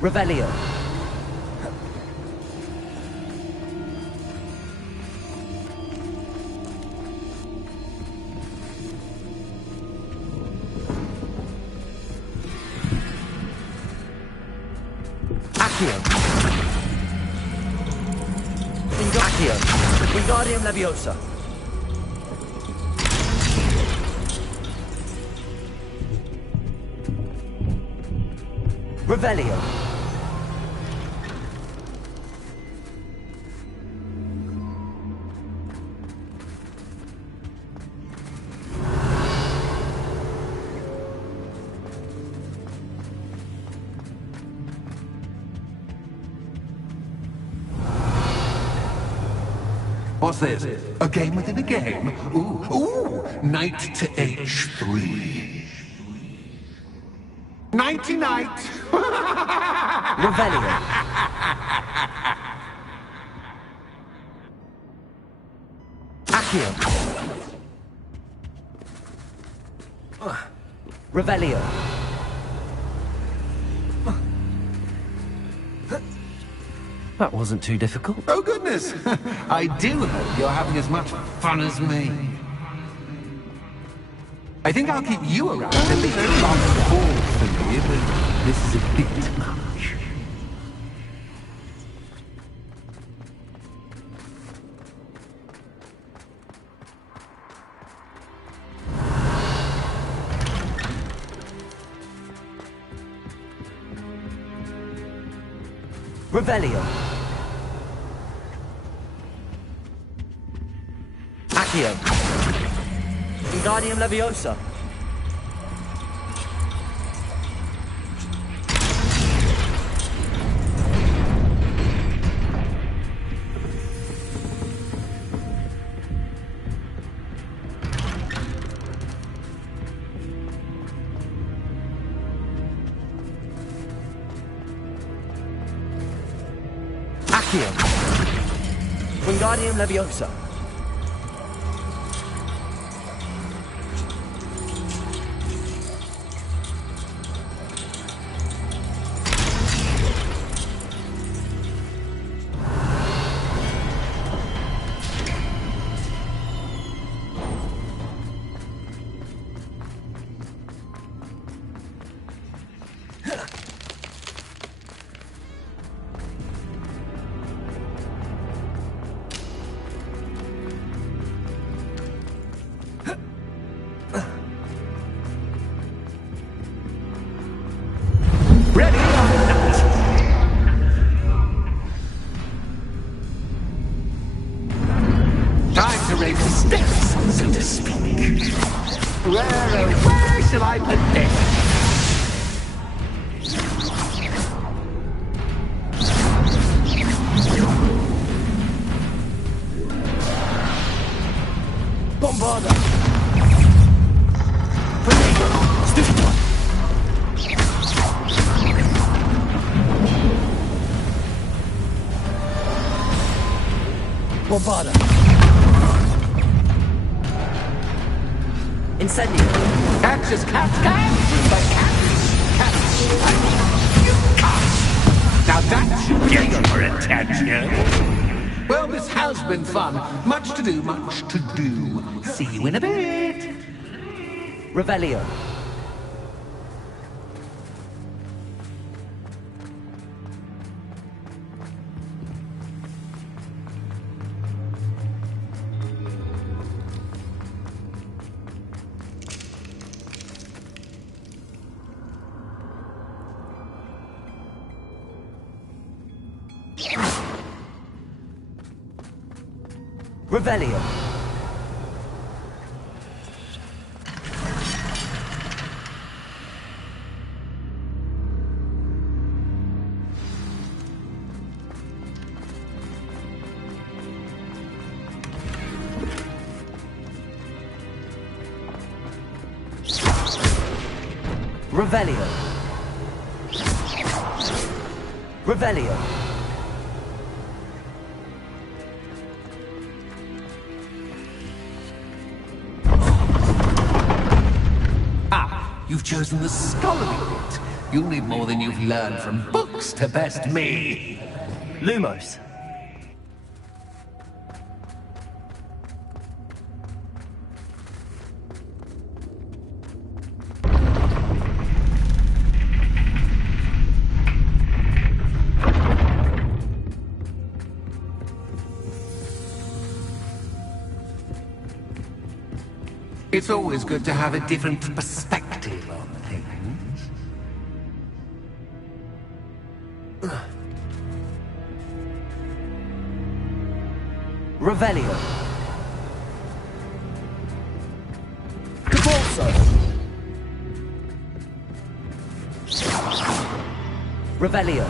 Revelio. Accio. Wingardium Leviosa. Revelio. What's this? A game within a game? Ooh, knight to H3. Nighty-night! Revelio. Accio. Revelio. That wasn't too difficult. Oh, goodness! I do hope you're having as much fun as me. I think I'll keep you around at least a long for me, but this is a bit much. Revelio. Accio. Wingardium Leviosa. Accio. Wingardium Leviosa. Ready or not? Time to raise the stakes, so to speak. Where shall I put this? Bombarda. Stupid one. Bombarda. Incendio. Catch as cats can, but cats. You can't. Now that should get your attention. Well, this has been fun. Much to do, much to do. See you in a bit. Revelio. Revelio. Revelio. Revelio. You've chosen the scholarly route. You'll need more than you've learned from books to best me. Lumos. It's always good to have a different perspective on things. Revelio. Cabalso. Revelio.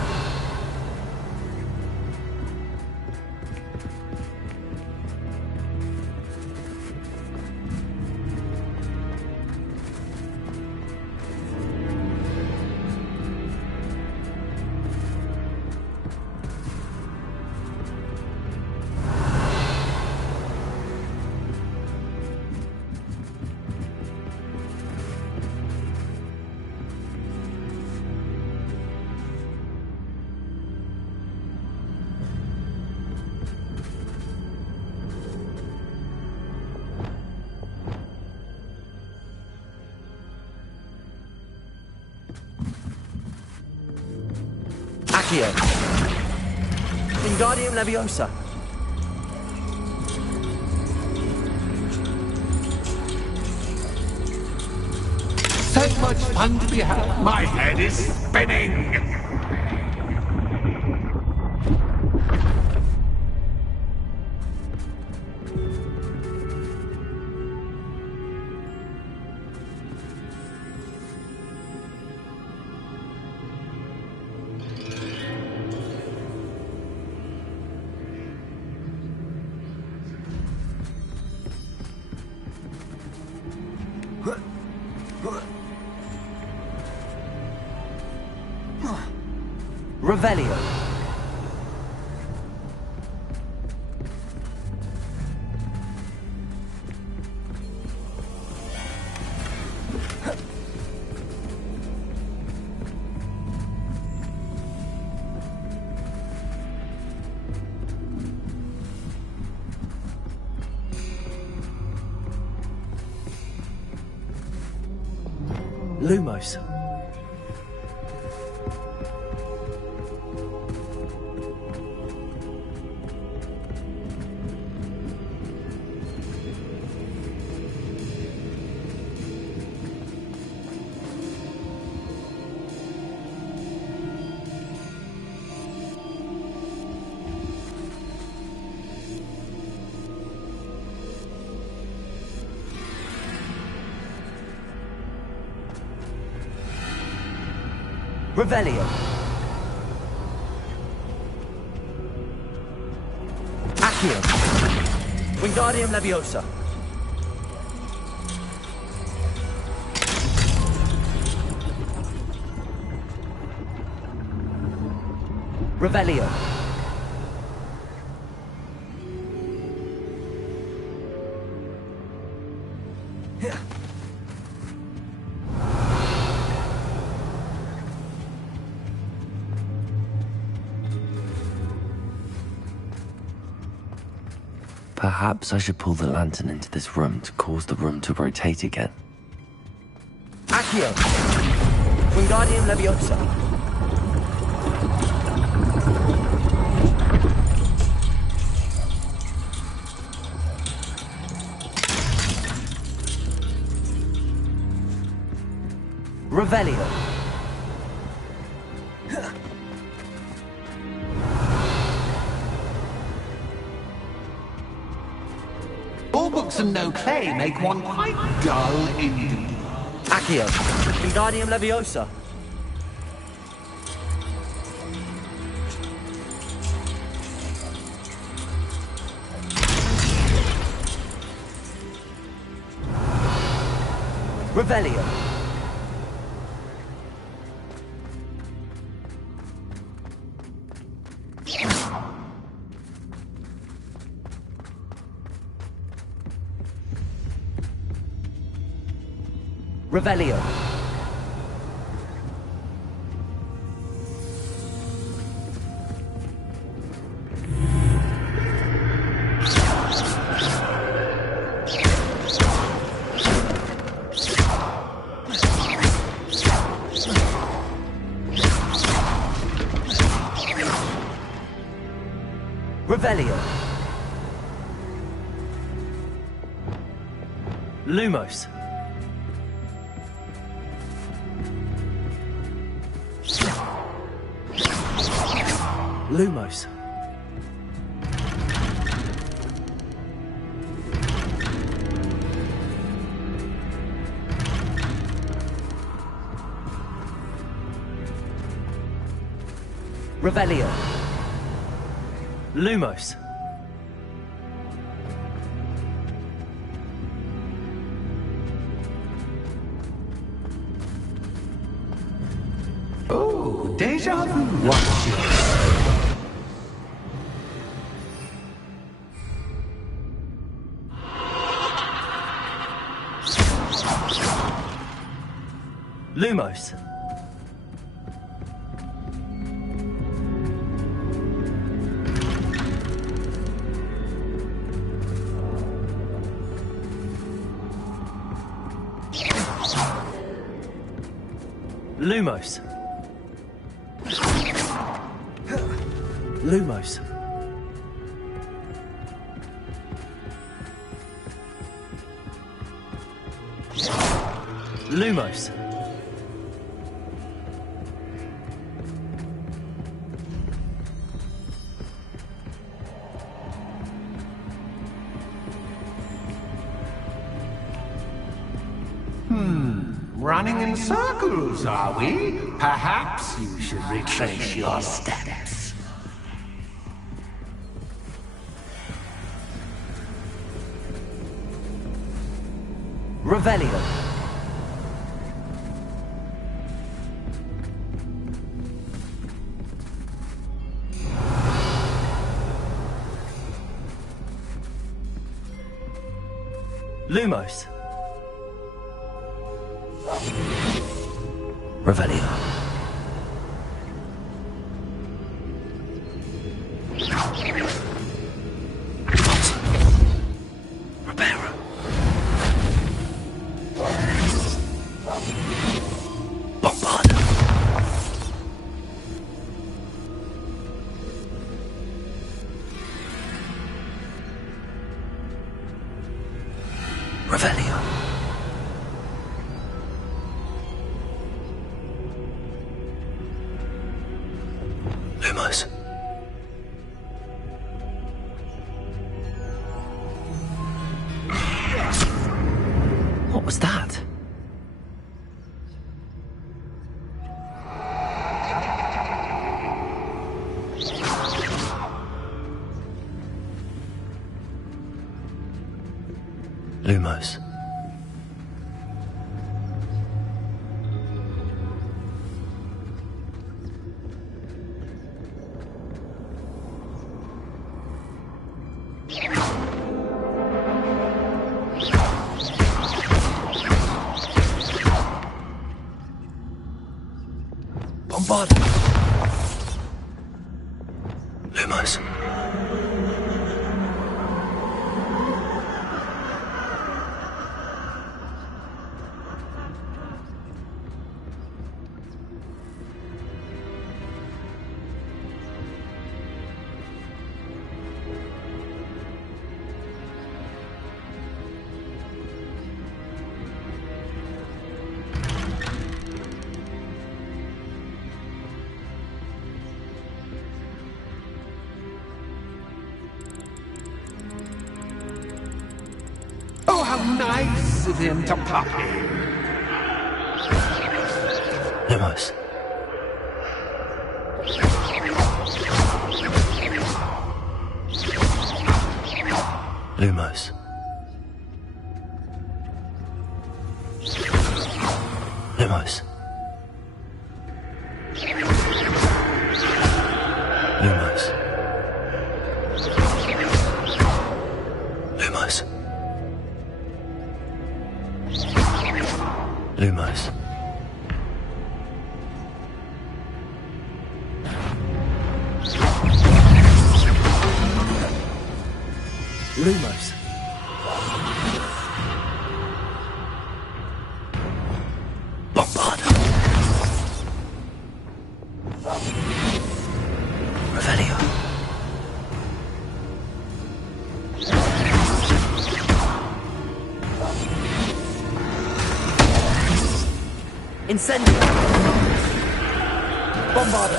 Accio. Wingardium Leviosa. So much fun to be had. My head is spinning. Revelio. Lumos. Revelio. Accio. Wingardium Leviosa. Revelio. Perhaps I should pull the lantern into this room to cause the room to rotate again. Accio! Wingardium Leviosa! Revelio! All books and no clay make one quite dull indeed. Accio! Wingardium Leviosa! Revelio! Revelio. Revelio. Lumos. Lumos. Revelio. Lumos. Oh, deja vu. Watch it. Lumos. Lumos. Lumos. Lumos. Running in circles, are we? Perhaps you should retrace your steps. Revelio. Lumos. Revelio. Reparo. Bombard. Revelio. Lumos. What was that? Lumos. Bombard. Lumos. Oh, how nice of him to pop in. Lumos. Lumos. Lumos. Lumos. Lumos. Lumos. Lumos. Bombard. Revelio. Incendio. Bombarda.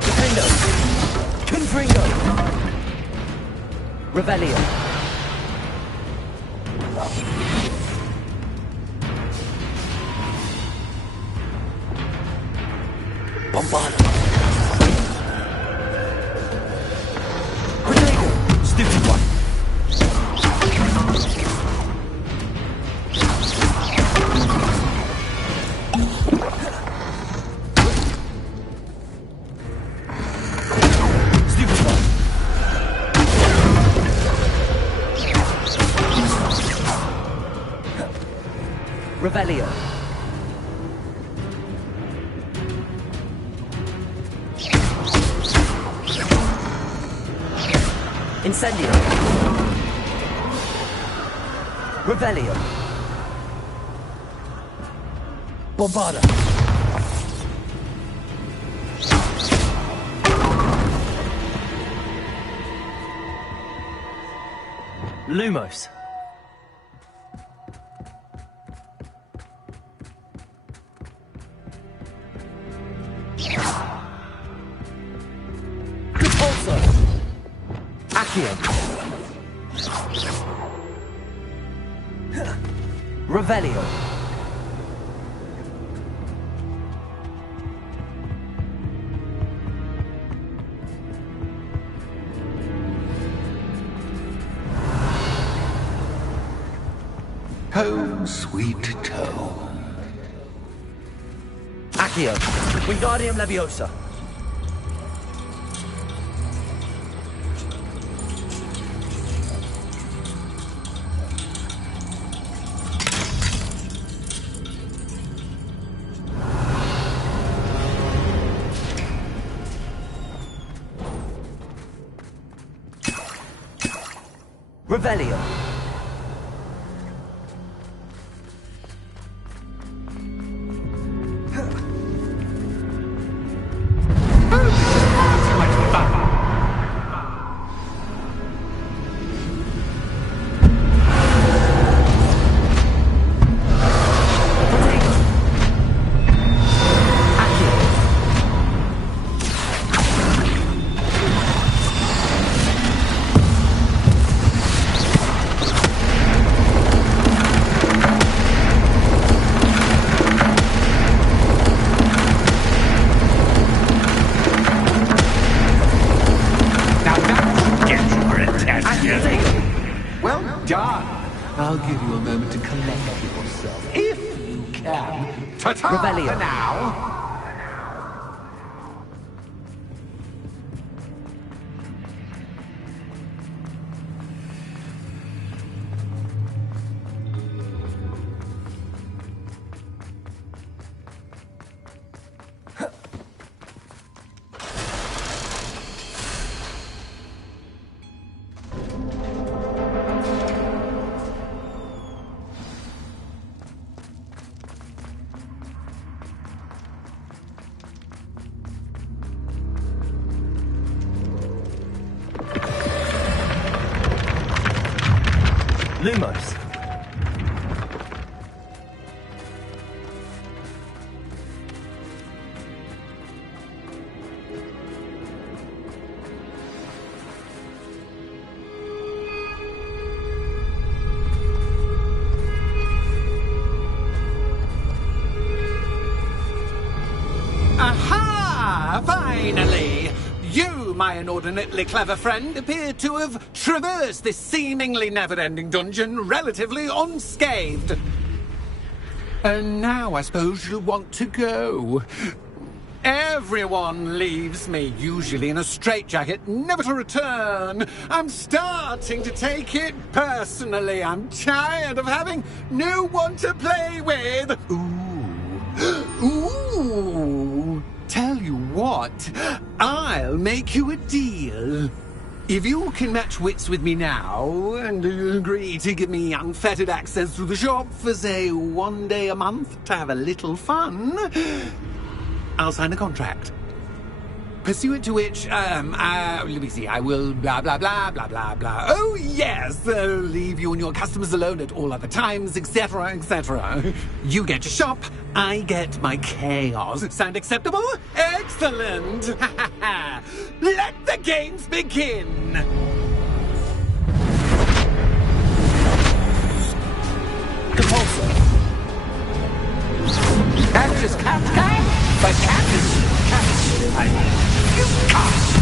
Defendo. Confringo. Revelio. Bombarda. Grenade. Stupid one. Revelio. Incendio. Revelio. Bombarda! Lumos! Repulsor! Accio! Revelio! Home, sweet home. Accio! Wingardium Leviosa! Revelio! I'll give you a moment to collect yourself, if you can. Ta-ta Revelio. for now. Lumos. Aha! Finally! You, my inordinately clever friend, appear to have traversed this seemingly never-ending dungeon relatively unscathed. And now I suppose you'll want to go. Everyone leaves me, usually in a straitjacket, never to return. I'm starting to take it personally. I'm tired of having no one to play with. Ooh. Tell you what, I'll make you a deal. If you can match wits with me now and agree to give me unfettered access to the shop for, say, 1 day a month to have a little fun, I'll sign a contract. Pursuant to which, let me see, I will blah, blah, blah, blah, blah, blah. Oh, yes, leave you and your customers alone at all other times, etc., etc. You get your shop, I get my chaos. Sound acceptable? Excellent! Let the games begin! Compulsor. Catches cat, but catches cat. You can't!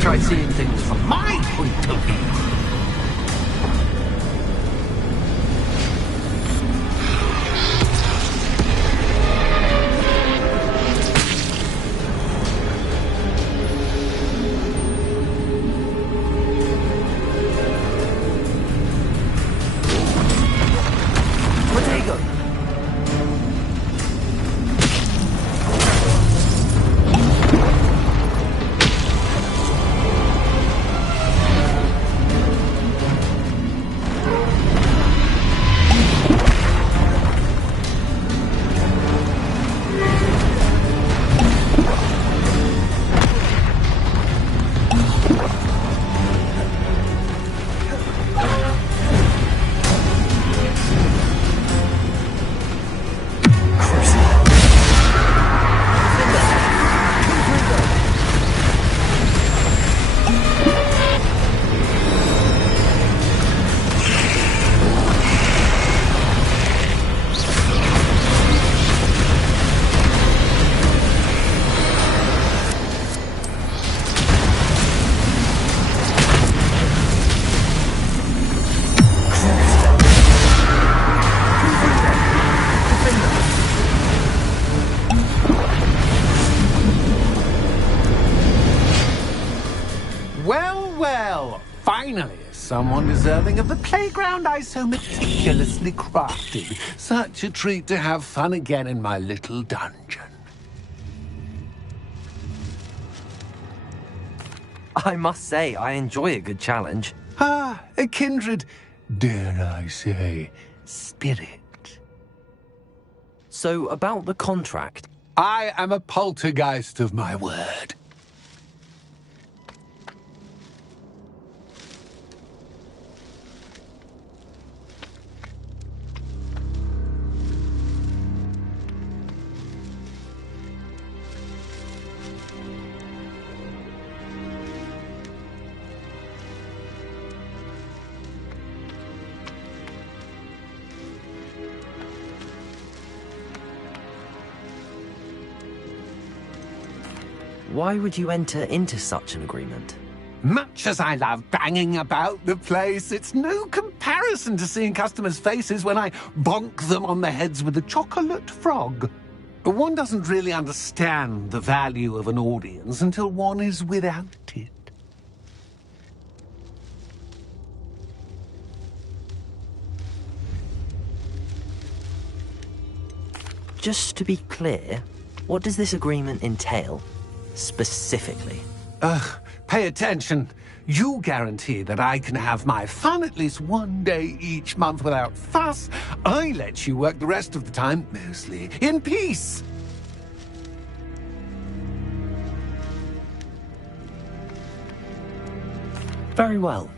Try seeing things from my point of view. Finally, someone deserving of the playground I so meticulously crafted. Such a treat to have fun again in my little dungeon. I must say, I enjoy a good challenge. Ah, a kindred, dare I say, spirit. So, about the contract. I am a poltergeist of my word. Why would you enter into such an agreement? Much as I love banging about the place, it's no comparison to seeing customers' faces when I bonk them on the heads with a chocolate frog. One doesn't really understand the value of an audience until one is without it. Just to be clear, what does this agreement entail, specifically? Pay attention. You guarantee that I can have my fun at least one day each month without fuss. I let you work the rest of the time, mostly in peace. Very well.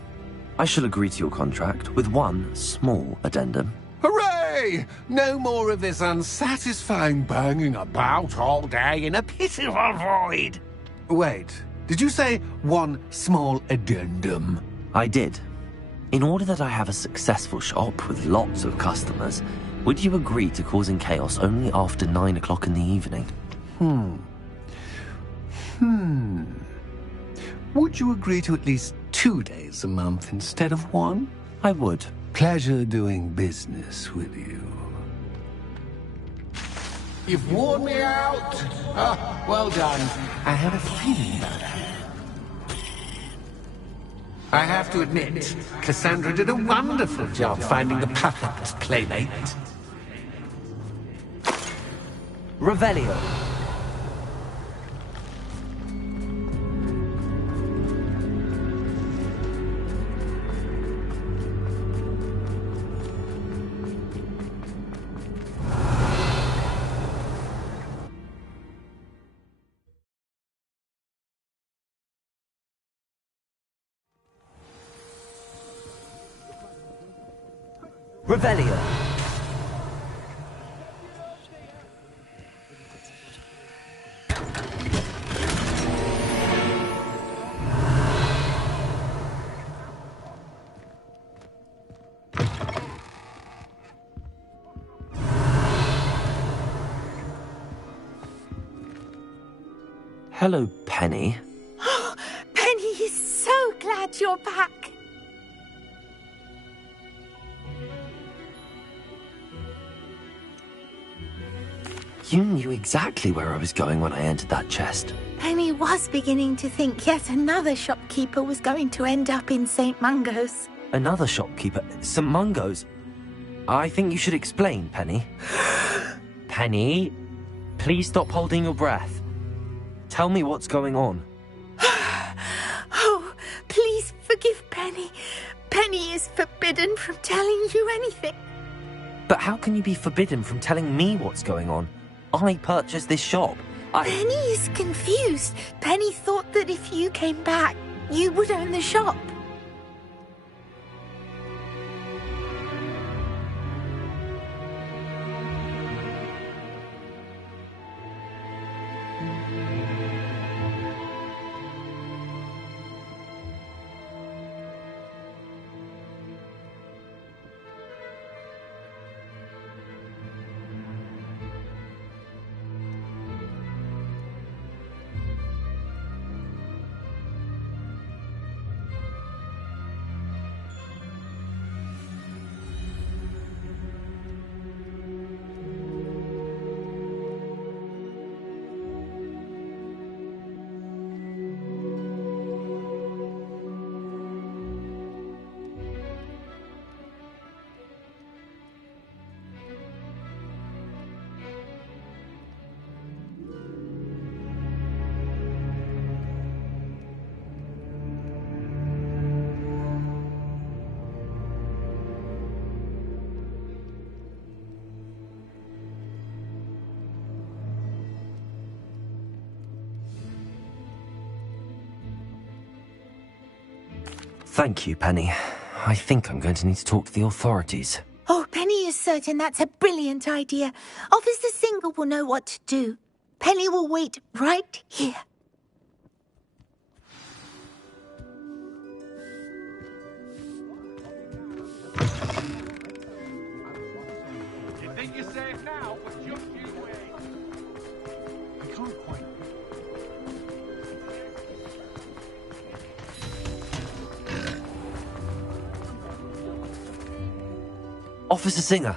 I shall agree to your contract with one small addendum. Hooray! No more of this unsatisfying banging about all day in a pitiful void. Wait, did you say one small addendum? I did. In order that I have a successful shop with lots of customers, would you agree to causing chaos only after 9 o'clock in the evening? Would you agree to at least 2 days a month instead of one? I would. Pleasure doing business with you. You've worn me out. Well done. I have a feeling about it. I have to admit, Cassandra did a wonderful job finding the perfect playmate. Revelio. Revelio. Hello, Penny. Penny is so glad you're back. You knew exactly where I was going when I entered that chest. Penny was beginning to think yet another shopkeeper was going to end up in St. Mungo's. Another shopkeeper? St. Mungo's? I think you should explain, Penny. Penny, please stop holding your breath. Tell me what's going on. Oh, please forgive Penny. Penny is forbidden from telling you anything. But how can you be forbidden from telling me what's going on? I purchased this shop. Penny is confused. Penny thought that if you came back, you would own the shop. Thank you, Penny. I think I'm going to need to talk to the authorities. Oh, Penny is certain that's a brilliant idea. Officer Singer will know what to do. Penny will wait right here. You think you're safe now, but just you wait. I can't quite. Officer Singer,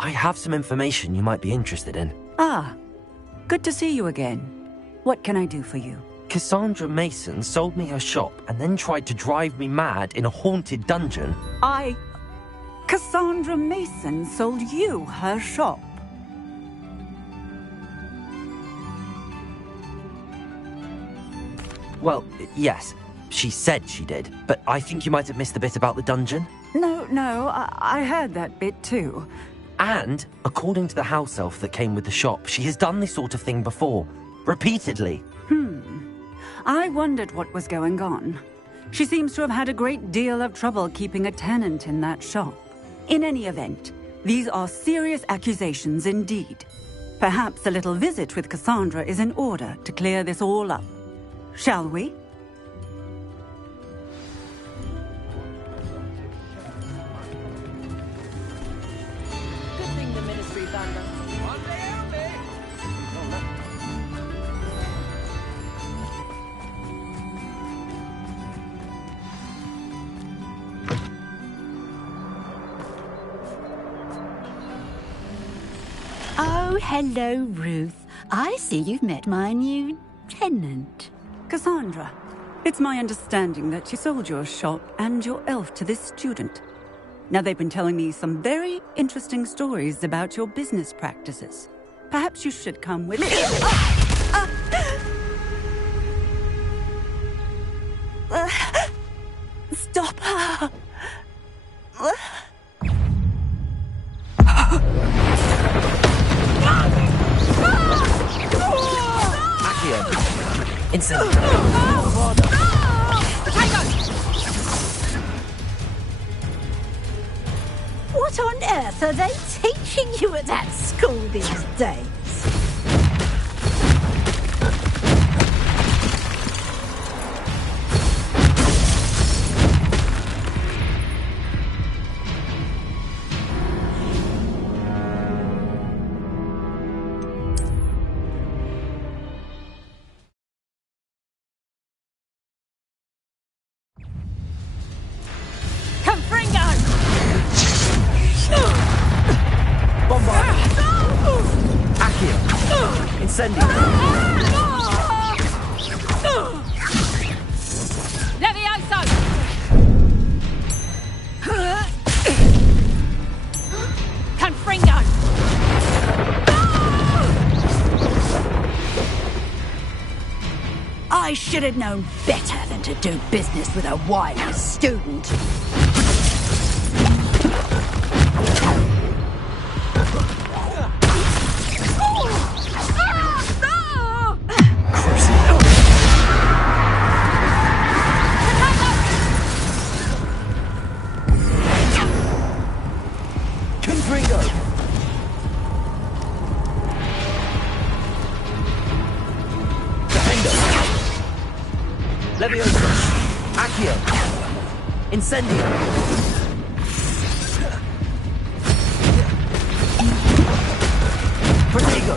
I have some information you might be interested in. Ah, good to see you again. What can I do for you? Cassandra Mason sold me her shop and then tried to drive me mad in a haunted dungeon. Cassandra Mason sold you her shop. Well, yes, she said she did, but I think you might have missed the bit about the dungeon. No, I heard that bit too. And, according to the house elf that came with the shop, she has done this sort of thing before. Repeatedly. I wondered what was going on. She seems to have had a great deal of trouble keeping a tenant in that shop. In any event, these are serious accusations indeed. Perhaps a little visit with Cassandra is in order to clear this all up. Shall we? Good thing the ministry found us. Oh, hello, Ruth. I see you've met my new tenant. Cassandra, it's my understanding that you sold your shop and your elf to this student. Now, they've been telling me some very interesting stories about your business practices. Perhaps you should come with me. Stop her! Accio! Instant! What on earth are they teaching you at that school these days? Incendio! Levioso! Confringo! I should have known better than to do business with a wily student. Levioso! Accio! Incendio! Protego!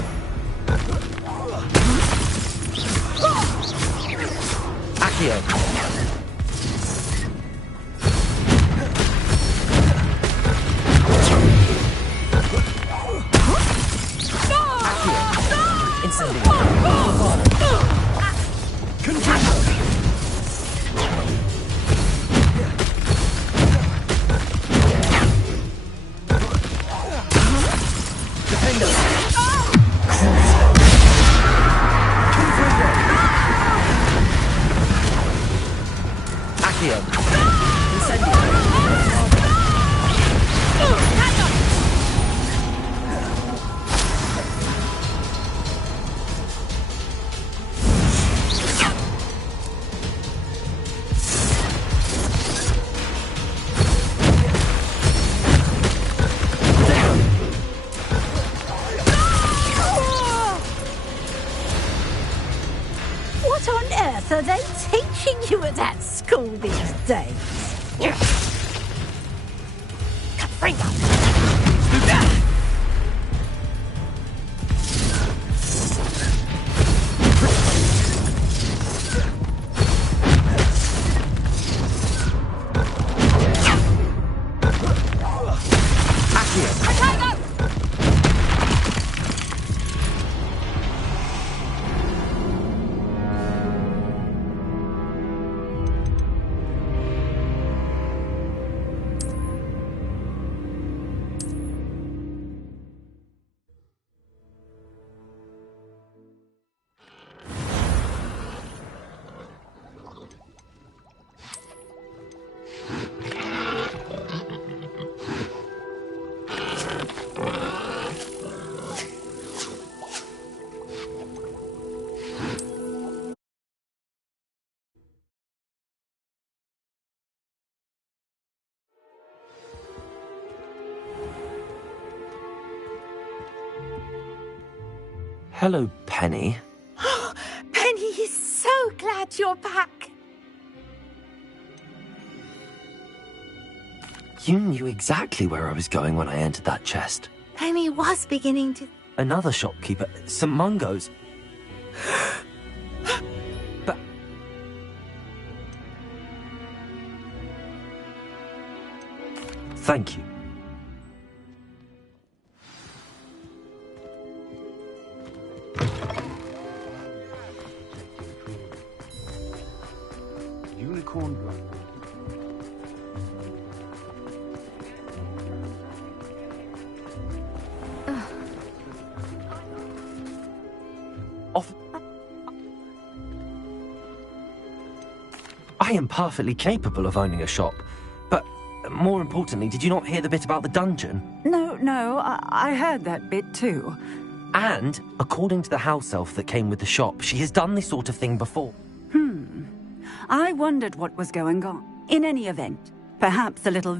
Accio! What on earth are they teaching you at that school these days? Hello, Penny. Penny is so glad you're back. You knew exactly where I was going when I entered that chest. Penny was beginning to... Another shopkeeper, some Mungos. But... Thank you. Unicorn blood. I am perfectly capable of owning a shop, but more importantly, did you not hear the bit about the dungeon? No, I heard that bit too. And, according to the house elf that came with the shop, she has done this sort of thing before. I wondered what was going on. In any event, perhaps a little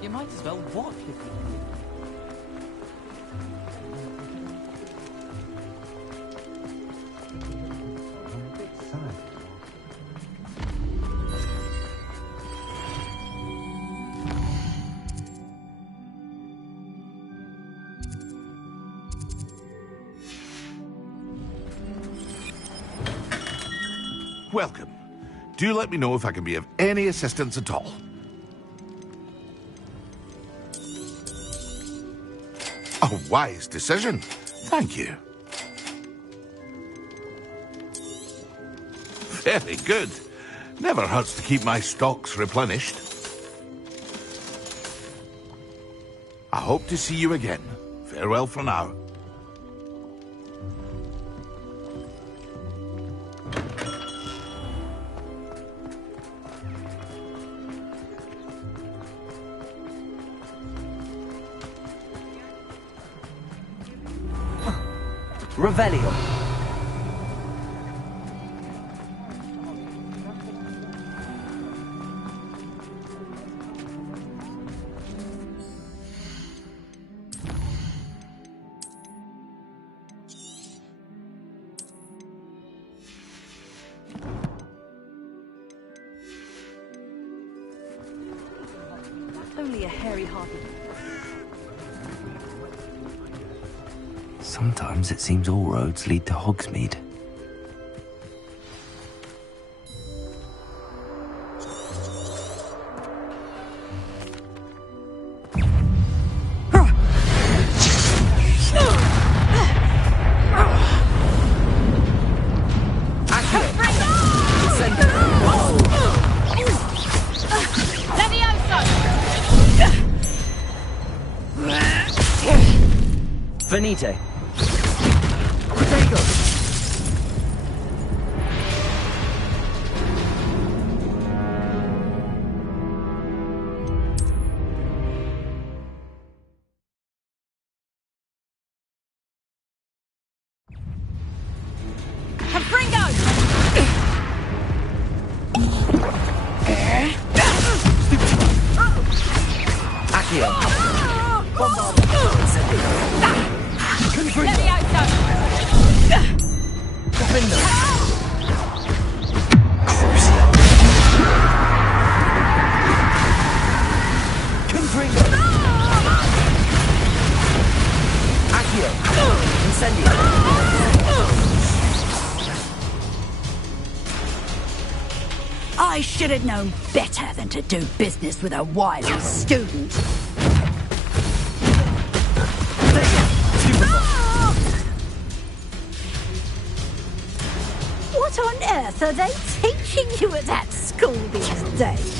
You might as well walk if you... Welcome. Do let me know if I can be of any assistance at all. A wise decision. Thank you. Very good. Never hurts to keep my stocks replenished. I hope to see you again. Farewell for now. Revelio. Only a hairy-hearted... Sometimes it seems all roads lead to Hogsmeade. Venite. I should have known better than to do business with a wily student. What on earth are they teaching you at that school these days?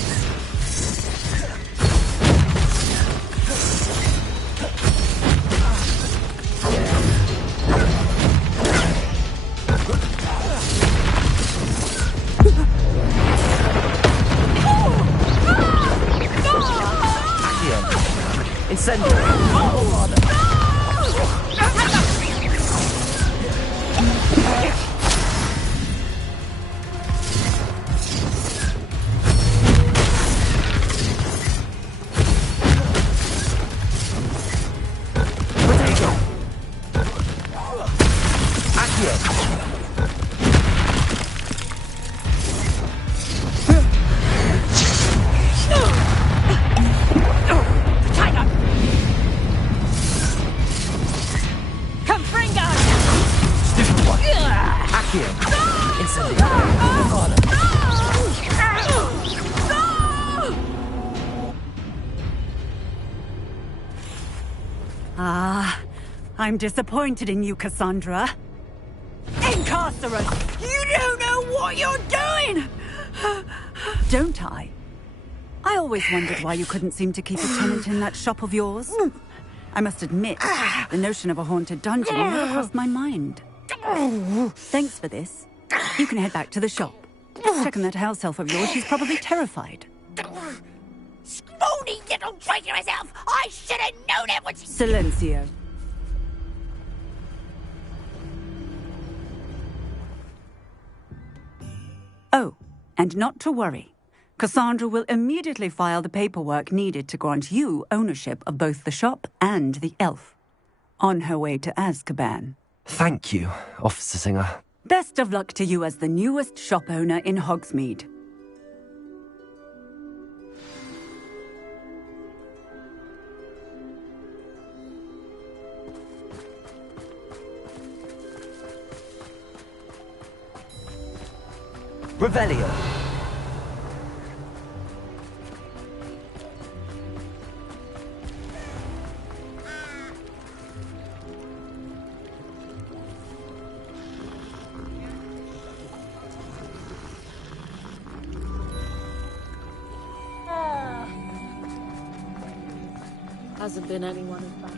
I'm disappointed in you, Cassandra. Incarcerate! You don't know what you're doing! Don't I? I always wondered why you couldn't seem to keep a tenant in that shop of yours. I must admit, the notion of a haunted dungeon never crossed my mind. Thanks for this. You can head back to the shop. Check on that house elf of yours, she's probably terrified. Scrawny little traitor herself! I should have known it was... Silencio. Oh, and not to worry. Cassandra will immediately file the paperwork needed to grant you ownership of both the shop and the elf. On her way to Azkaban. Thank you, Officer Singer. Best of luck to you as the newest shop owner in Hogsmeade. Revelio. Hasn't been anyone in fact.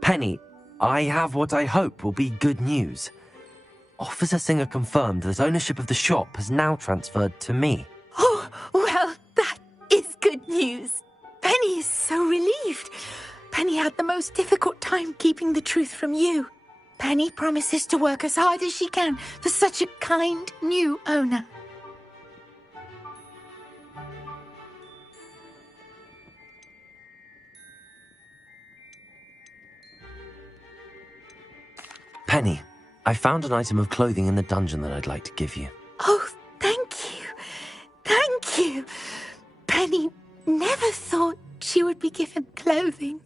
Penny, I have what I hope will be good news. Officer Singer confirmed that ownership of the shop has now transferred to me. Oh, well, that is good news. Penny is so relieved. Penny had the most difficult time keeping the truth from you. Penny promises to work as hard as she can for such a kind new owner. Penny, I found an item of clothing in the dungeon that I'd like to give you. Oh, thank you. Thank you. Penny never thought she would be given clothing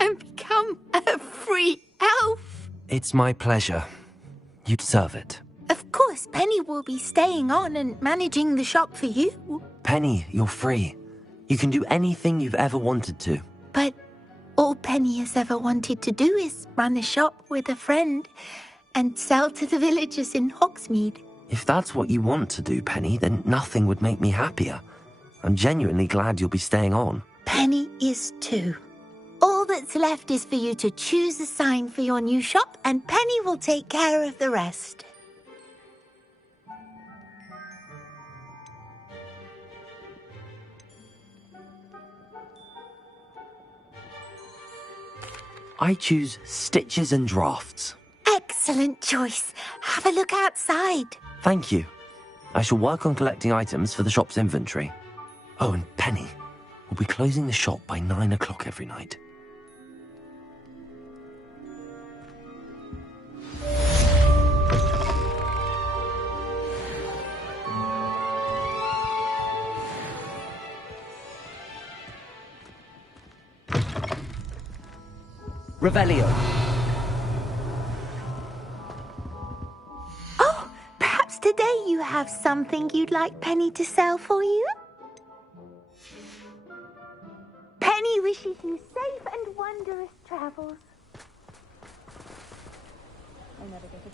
and become a free elf. It's my pleasure. You deserve it. Of course, Penny will be staying on and managing the shop for you. Penny, you're free. You can do anything you've ever wanted to. But all Penny has ever wanted to do is run a shop with a friend and sell to the villagers in Hogsmeade. If that's what you want to do, Penny, then nothing would make me happier. I'm genuinely glad you'll be staying on. Penny is too. All that's left is for you to choose a sign for your new shop, and Penny will take care of the rest. I choose stitches and drafts. Excellent choice. Have a look outside. Thank you. I shall work on collecting items for the shop's inventory. Oh, and Penny, we'll be closing the shop by 9 o'clock every night. Revelio. Oh, perhaps today you have something you'd like Penny to sell for you? Penny wishes you safe and wondrous travels. I never get a